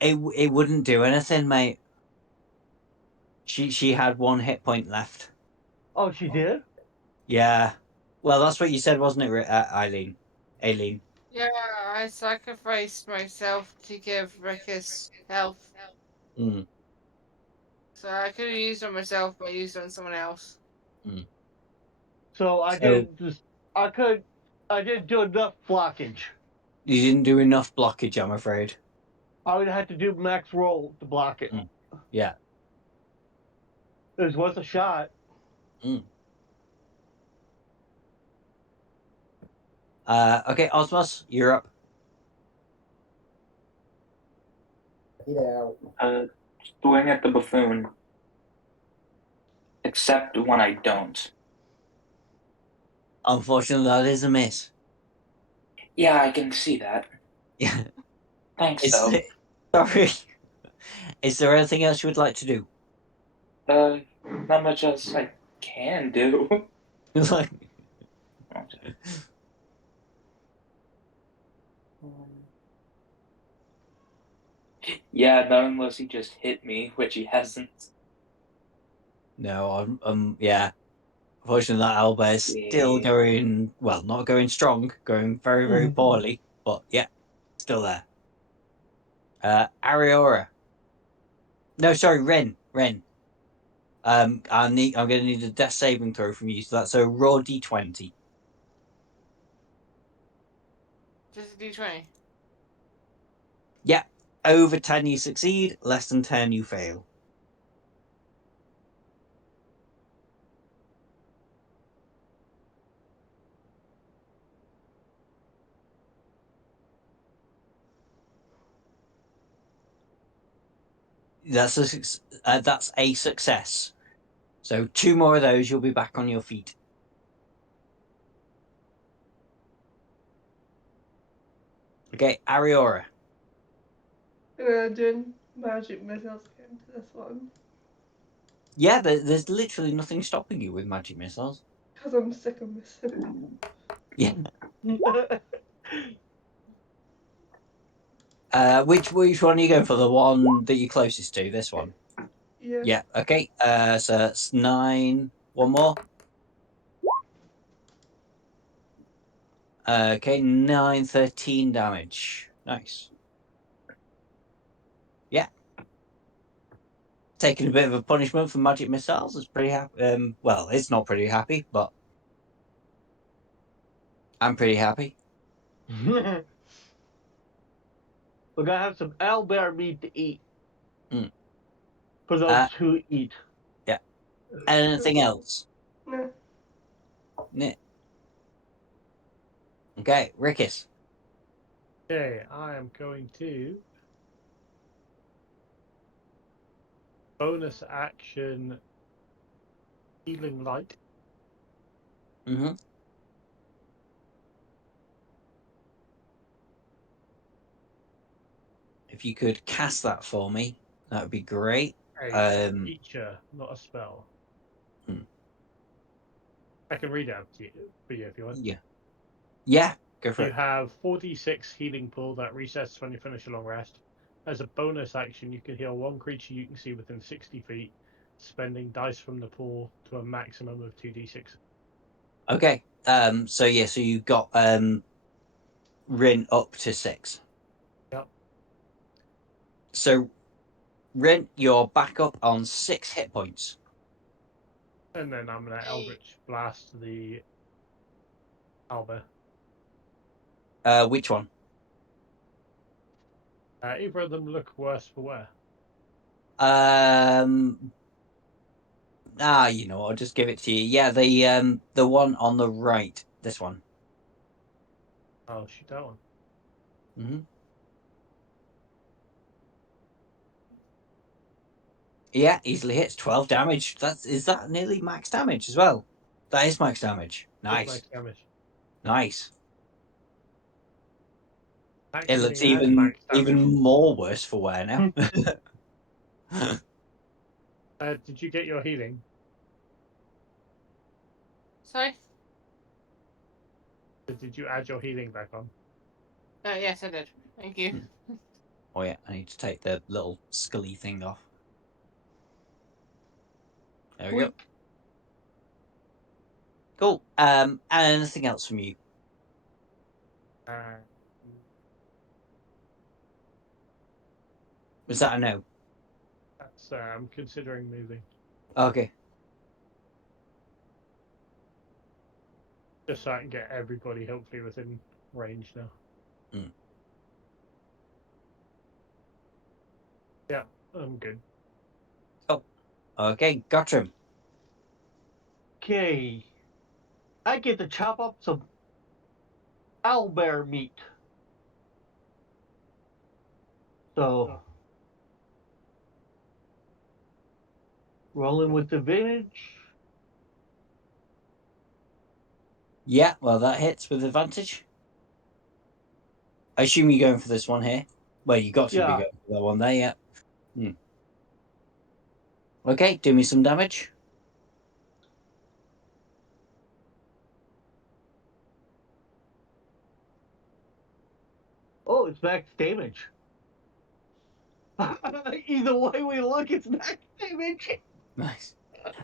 It wouldn't do anything, mate. She had 1 hit point left. oh she did? Yeah. Well, that's what you said, wasn't it, Eileen? Aileen. Yeah, I sacrificed myself to give Rickus health. Mm. So I could have used on myself, but I used on someone else. Mm. So I So didn't just I didn't do enough blockage. you didn't do enough blockage, I'm afraid. I would have to do max roll to block it. Mm. Yeah. It was worth a shot. Mm. Okay, Osmos, you're up. Get out. Swing at the buffoon. Except when I don't. Unfortunately, that is a miss. Yeah, I can see that. Yeah. Thanks, though. Sorry. Is there anything else you would like to do? Not much else I can do. Like, Yeah, not unless he just hit me, which he hasn't. no, yeah. Unfortunately, that Alba is still Yeah. going, well, not going strong, going very, very poorly, but yeah, still there. Ariora. No, sorry, Rin. Ren. I'm going to need a death saving throw from you. So that's a raw d20. Just a d20. Yeah. Over 10 you succeed. Less than 10 you fail. That's a success. So 2 more of those, you'll be back on your feet. Okay, Ariora. Doing magic missiles again to this one. Yeah, there's literally nothing stopping you with magic missiles. Because I'm sick of missing. Yeah. Which one are you going for? The one that you're closest to? This one. Yeah. Yeah. Okay. So it's 9. One more. Okay, 9, 13 damage. Nice. Yeah. Taking a bit of a punishment for magic missiles. It's pretty happy. Well, it's not pretty happy, but I'm pretty happy. We're gonna have some owlbear meat to eat. Mm. For those who eat. Yeah. Anything else? No. Nah. Okay, Rickus. Okay, I am going to bonus action healing light. Mm-hmm. If you could cast that for me, that would be great. A feature, not a spell. Hmm. I can read it out to you, for you if you want. Yeah. Yeah, go for You it. have 4d6 healing pool that resets when you finish a long rest. As a bonus action, you can heal one creature you can see within 60 feet, spending dice from the pool to a maximum of 2d6. Okay. So yeah, so you got Rin up to 6. Yep. So Rin, you're back up on 6 hit points. And then I'm going to Eldritch Blast the Alba. Which one? Either of them look worse for wear. You know, I'll just give it to you. Yeah, the one on the right. This one. I'll shoot that one. Mm-hmm. Yeah, easily hits 12 damage. Is that nearly max damage as well? That is max damage. Just Nice. max damage. Nice. It looks Acting as max damage. even more worse for wear now. Did you get your healing? Sorry? Did you add your healing back on? Yes, I did. Thank you. Oh yeah, I need to take the little scully thing off. There we go. Cool. Anything else from you? Was that a no? That's I'm considering moving. Okay. Just so I can get everybody hopefully within range now. Mm. Yeah, I'm good. Oh. Okay, Gottram. Okay. I get to chop up some owlbear meat. So, rolling with advantage. Yeah, well that hits with advantage. I assume you're going for this one here. Well, you got to be Yeah. going for that one there, yeah. Okay, do me some damage. Oh, it's max damage. Either way we look, it's max damage. Nice.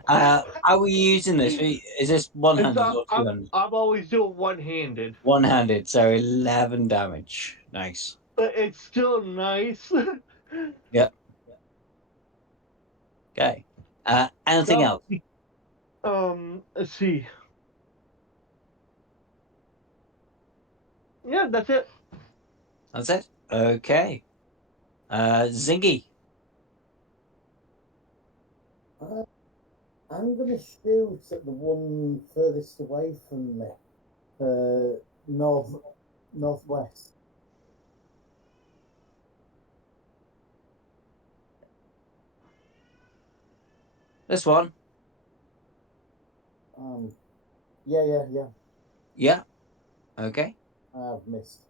How are you using this? Is this one-handed or I'm two-handed? always doing one-handed. One-handed, so 11 damage. Nice. But it's still nice. Yep. Okay. Anything else? Let's see. Yeah, that's it. That's it. Okay. Zingy. I'm going to shoot at the one furthest away from me, northwest. This one. Yeah. Yeah. Okay. I've missed.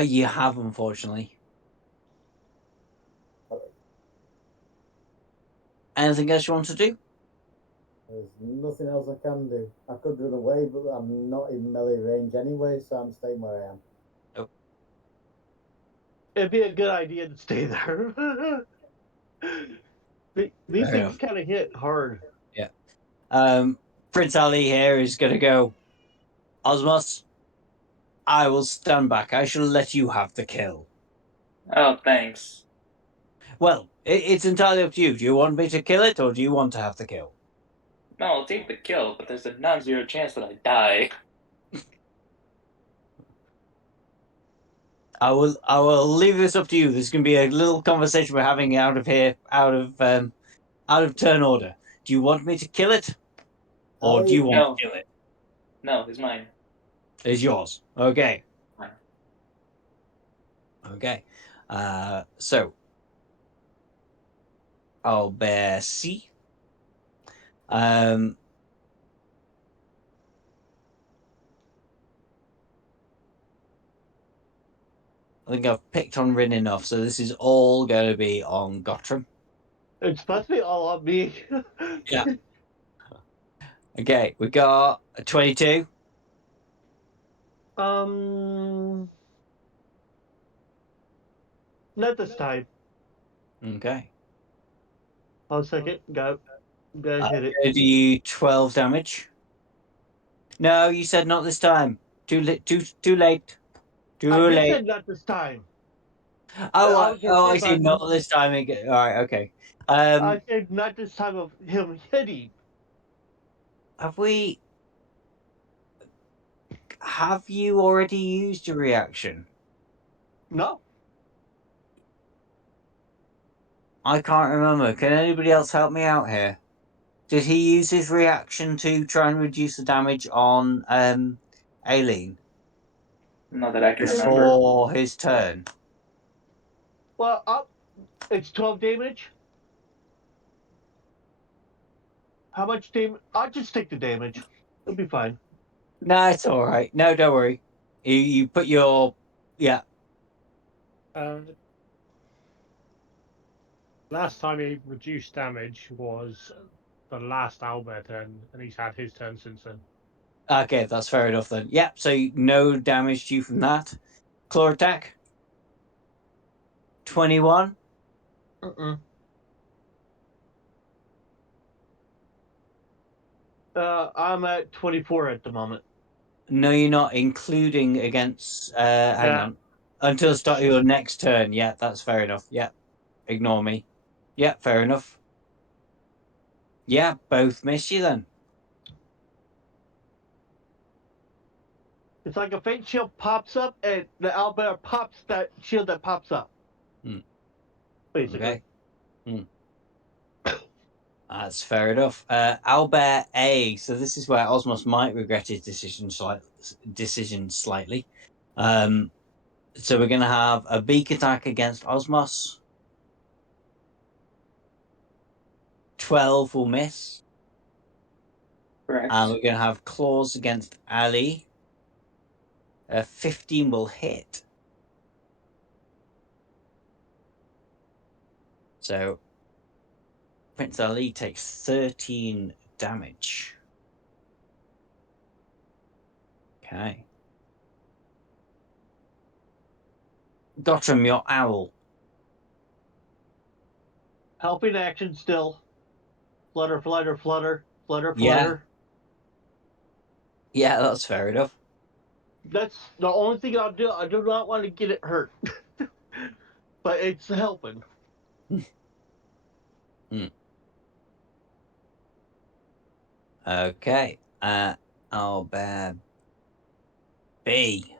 You have, unfortunately. Anything else you want to do? There's nothing else I can do. I could run away, but I'm not in melee range anyway, so I'm staying where I am. It'd be a good idea to stay there. These things kind of hit hard. Yeah. Prince Ali here is going to go, Osmos, I will stand back. I shall let you have the kill. Oh, thanks. Well, it's entirely up to you. Do you want me to kill it, or do you want to have the kill? No, I'll take the kill, but there's a non-zero chance that I die. I will leave this up to you. This can be a little conversation we're having out of here, out of turn order. Do you want me to kill it, or do you want No. to kill it? No, it's mine. It's yours. Okay. Mine. Okay. So I'll bear C. I think I've picked on Rin enough, so this is all going to be on Gottram. It's supposed to be all on me. Yeah. Okay, we got a 22. Not this time. Okay. I'll second. Go hit it. Gonna do 12 damage. No, you said not this time. Too late. Too late. Too I just late. said not this time. I see. Not this time. All right. Okay. I said not this time of him hitting. Have you already used your reaction? No. I can't remember. Can anybody else help me out here? Did he use his reaction to try and reduce the damage on Aileen Not that I can remember. before his turn? Well, it's 12 damage. How much damage? I'll just take the damage. It'll be fine. No, it's all right. No, don't worry. You put your Last time he reduced damage was the last Albert turn, and he's had his turn since then. Okay, that's fair enough then. Yep. So no damage to you from that. Claw attack. 21. I'm at 24 at the moment. No, you're not, including against. Hang on. Until the start of your next turn. Yeah, that's fair enough. Yeah. Ignore me. Yeah, fair enough. Yeah, both miss you then. It's like a faint shield pops up, and the owlbear pops that shield that pops up. Basically. Okay. That's fair enough. Owlbear A. So this is where Osmos might regret his decision slightly. So we're going to have a beak attack against Osmos. 12 will miss. Correct. And we're going to have claws against Ali. 15 will hit. So Prince Ali takes 13 damage. Okay. Gottram, your owl. Helping action still. Flutter, flutter, flutter, flutter, Yeah. flutter. Yeah, that's fair enough. That's the only thing I'll do. I do not want to get it hurt. But it's helping. Okay. Owlbear B.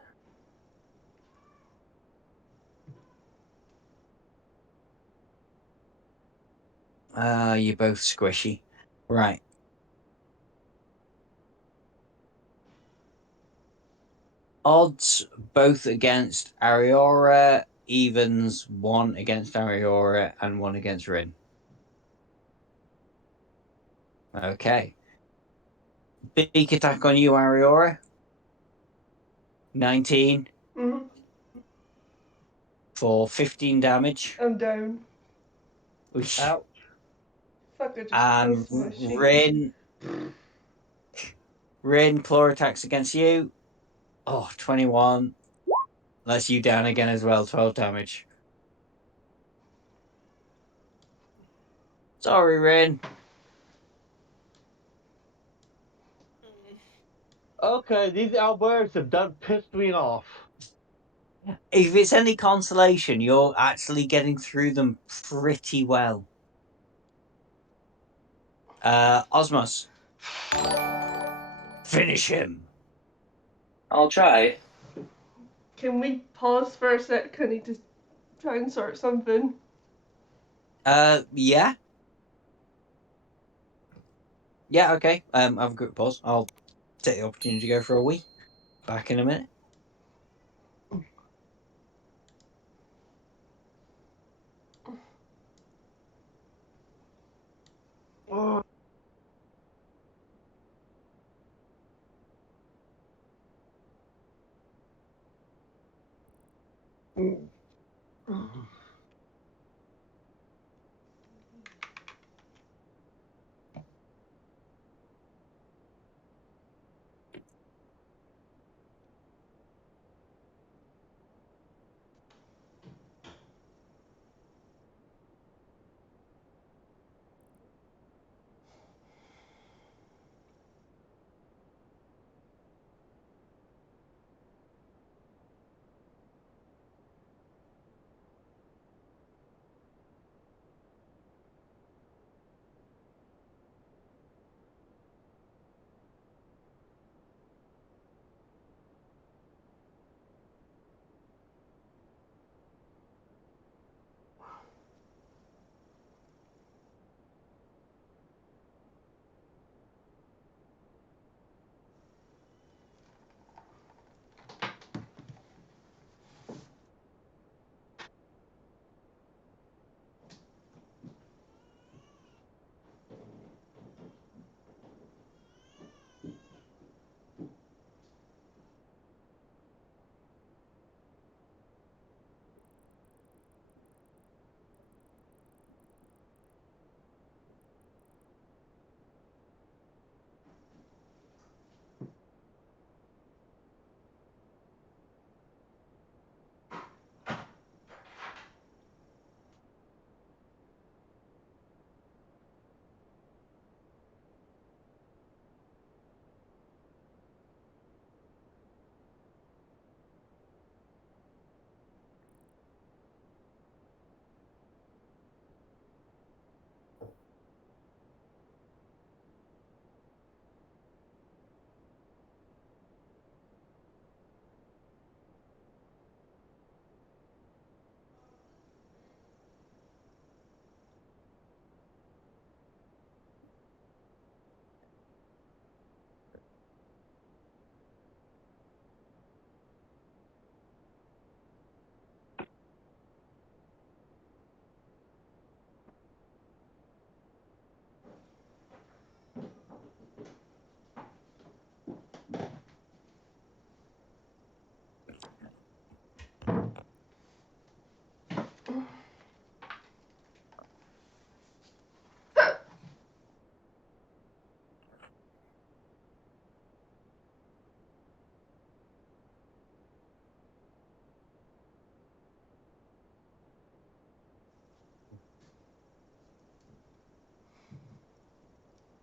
You're both squishy. Right. Odds both against Ariora, evens 1 against Ariora and 1 against Rin. Okay. Big attack on you, Ariora. 19 Mm-hmm. for 15 damage. I'm down. Oosh. Ouch. Fuck, I just And pressed my sheet. Rin, claw attacks against you. Oh, 21. That's you down again as well, 12 damage. Sorry, Rin. Okay, these owlbears have done pissed me off. If it's any consolation, you're actually getting through them pretty well. Osmos. Finish him. I'll try. Can we pause for a sec? I need to try and sort something. Yeah. Yeah, okay. Have a quick pause. I'll take the opportunity to go for a wee. Back in a minute. Oh.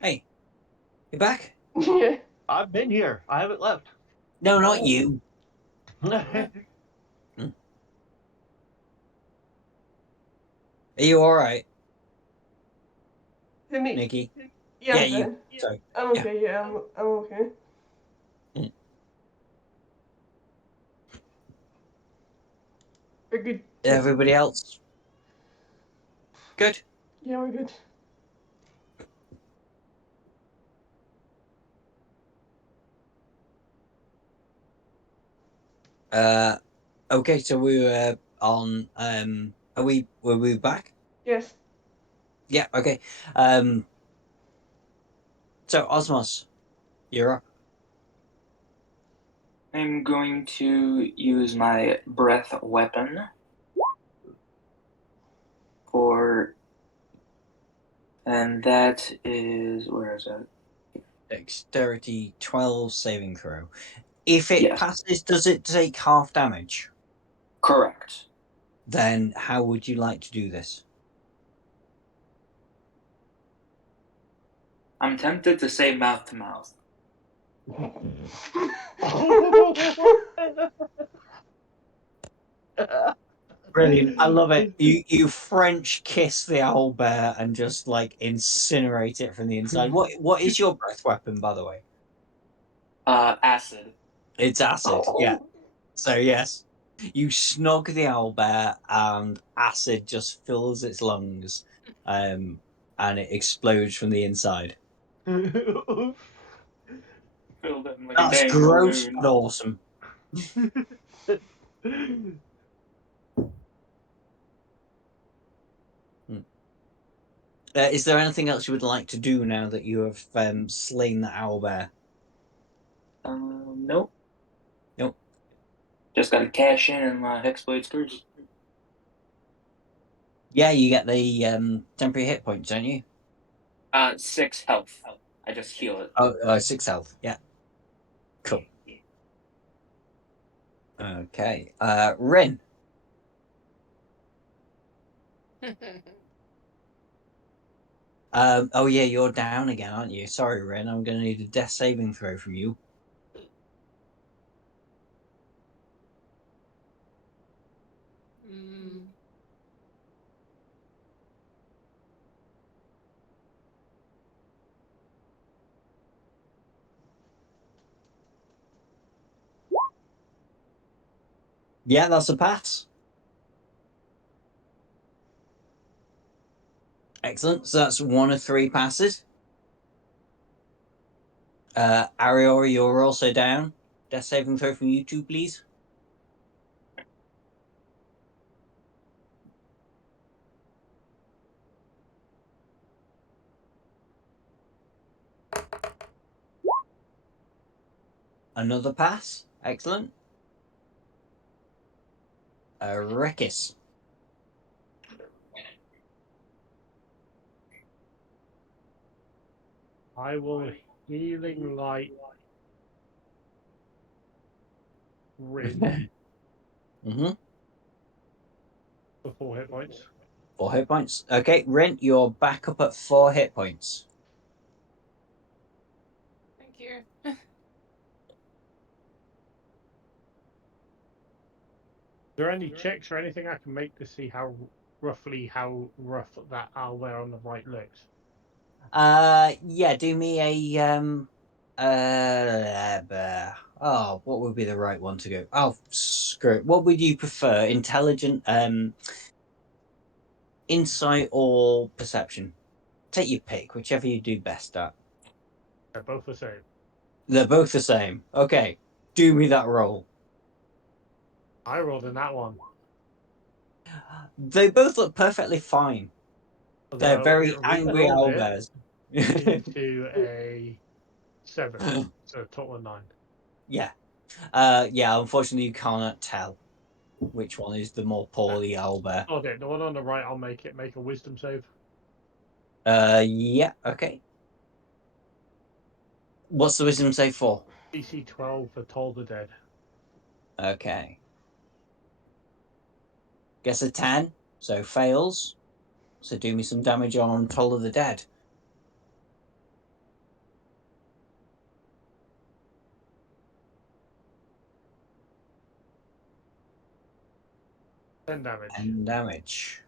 Hey, you back? Yeah. I've been here. I haven't left. No, not Oh. you. Yeah, Are you all right? To me. Nikki? Yeah, I'm you. fine. Sorry. I'm Yeah. okay. Yeah, I'm okay. Mm. We're good. Everybody else? Good. Yeah, we're good. Okay, so we were on. Were we back? Yes. Yeah. Okay. Um. So Osmos, you're up. I'm going to use my breath weapon for, and that is, where is it? Dexterity 12 saving throw. If it Yes, passes, does it take half damage? correct. Then how would you like to do this? I'm tempted to say mouth to mouth. Brilliant. I love it. You French kiss the owl bear and just like incinerate it from the inside. What is your breath weapon, by the way? Acid. It's acid. Yeah. So yes, you snog the owl bear and acid just fills its lungs, and it explodes from the inside. Filled in like a That's dang gross balloon. but awesome. Hmm. Is there anything else you would like to do now that you have slain the owl bear? Nope. Nope. Just gotta cash in on my Hexblade Scourge. Yeah, you get the temporary hit points, don't you? 6 health. I just heal it. Oh, 6 health. Yeah. Cool. Okay. Rin. Oh yeah, you're down again, aren't you? Sorry, Rin. I'm going to need a death saving throw from you. Mm. Yeah, that's a pass. Excellent. So that's 1 of 3 passes. Ariori, you're also down. Death saving throw from you two, please. Another pass. Excellent. Rekis. I will healing light Rin Mm-hmm. for 4 hit points. 4 hit points. Okay, Rin, you're back up at 4 hit points. Thank you. Is there any checks or anything I can make to see how rough that owlbear on the right looks? Yeah, do me a what would be the right one to go? Oh, screw it. What would you prefer? Intelligent, insight or perception? Take your pick, whichever you do best at. They're both the same. They're both the same. Okay, do me that roll. I rolled in that one. They both look perfectly fine. They're Although very it angry re-rolled it owlbears. into a 7, so a total of 9. Yeah. Yeah, unfortunately you cannot tell which one is the more poorly owlbear. Okay, the one on the right, I'll make it make a wisdom save. Yeah, okay. What's the wisdom save for? DC 12 for Toll the Dead. Okay. Gets a 10, so fails. So do me some damage on Toll of the Dead. Ten damage. 10 damage.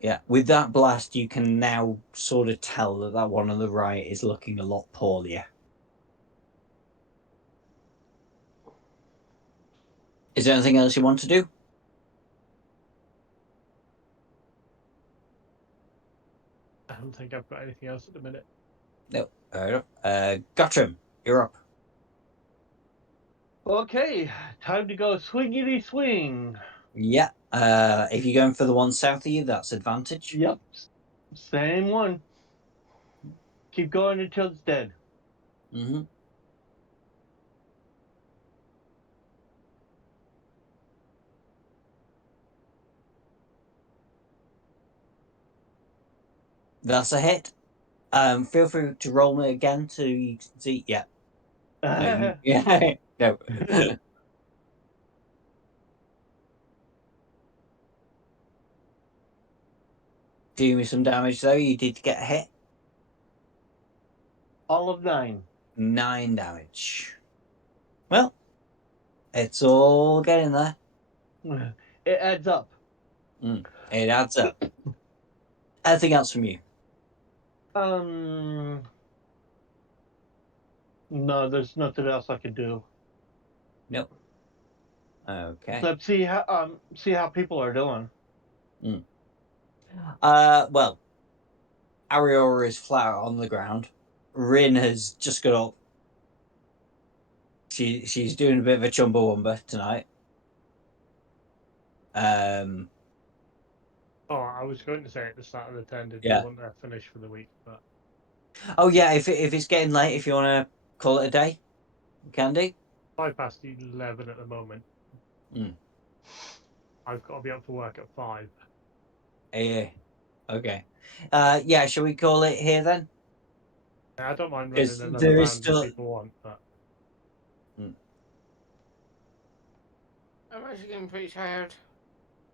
Yeah, with that blast, you can now sort of tell that one on the right is looking a lot poorlier. Is there anything else you want to do? I don't think I've got anything else at the minute. No. Fair enough. Gottram, you're up. Okay, time to go swingity swing. Yeah. If you're going for the one south of you, that's advantage. Yep, same one. Keep going until it's dead. Mm-hmm. That's a hit. Feel free to roll me again to you can see. Yeah. No. Yeah. No. Do me some damage though. You did get a hit. All of 9. 9 damage. Well, it's all getting there. It adds up. It adds up. Anything else from you? No, there's nothing else I can do. Nope. Okay. Let's see how people are doing. Well, Ariora is flat on the ground. Rin has just got up. She's doing a bit of a chumbawamba tonight. Oh, I was going to say at the start of the turn, did Yeah. we want to finish for the week? But Oh yeah, if it's getting late, if you want to call it a day, you can do. 11 at the moment. Mm. I've got to be up for work at 5. Yeah. Okay. Yeah. Shall we call it here then? I don't mind running Because another there is round still. if people want, but I'm actually getting pretty tired.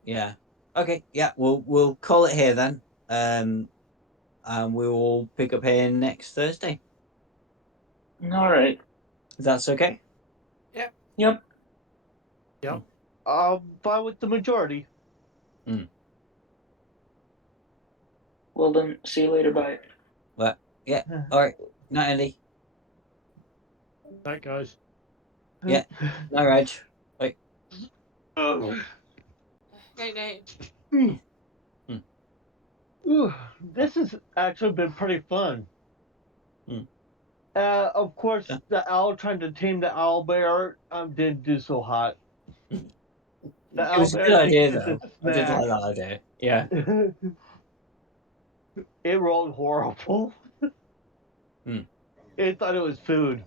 Yeah. Okay. Yeah. We'll call it here then. And we will pick up here next Thursday. All right. If that's okay. Yep. Yep. yep. I'll buy with the majority. Well then, see you later. Bye. Well, yeah. All right. Night, Andy. Night, guys. Yeah. Night, Reg. Right. Night night. Ooh, this has actually been pretty fun. Of course, Yeah. the owl trying to tame the owl bear didn't do so hot. The It owl was a bear good idea, needed though. a I did snack. like that idea. Yeah. It rolled horrible. It thought it was food.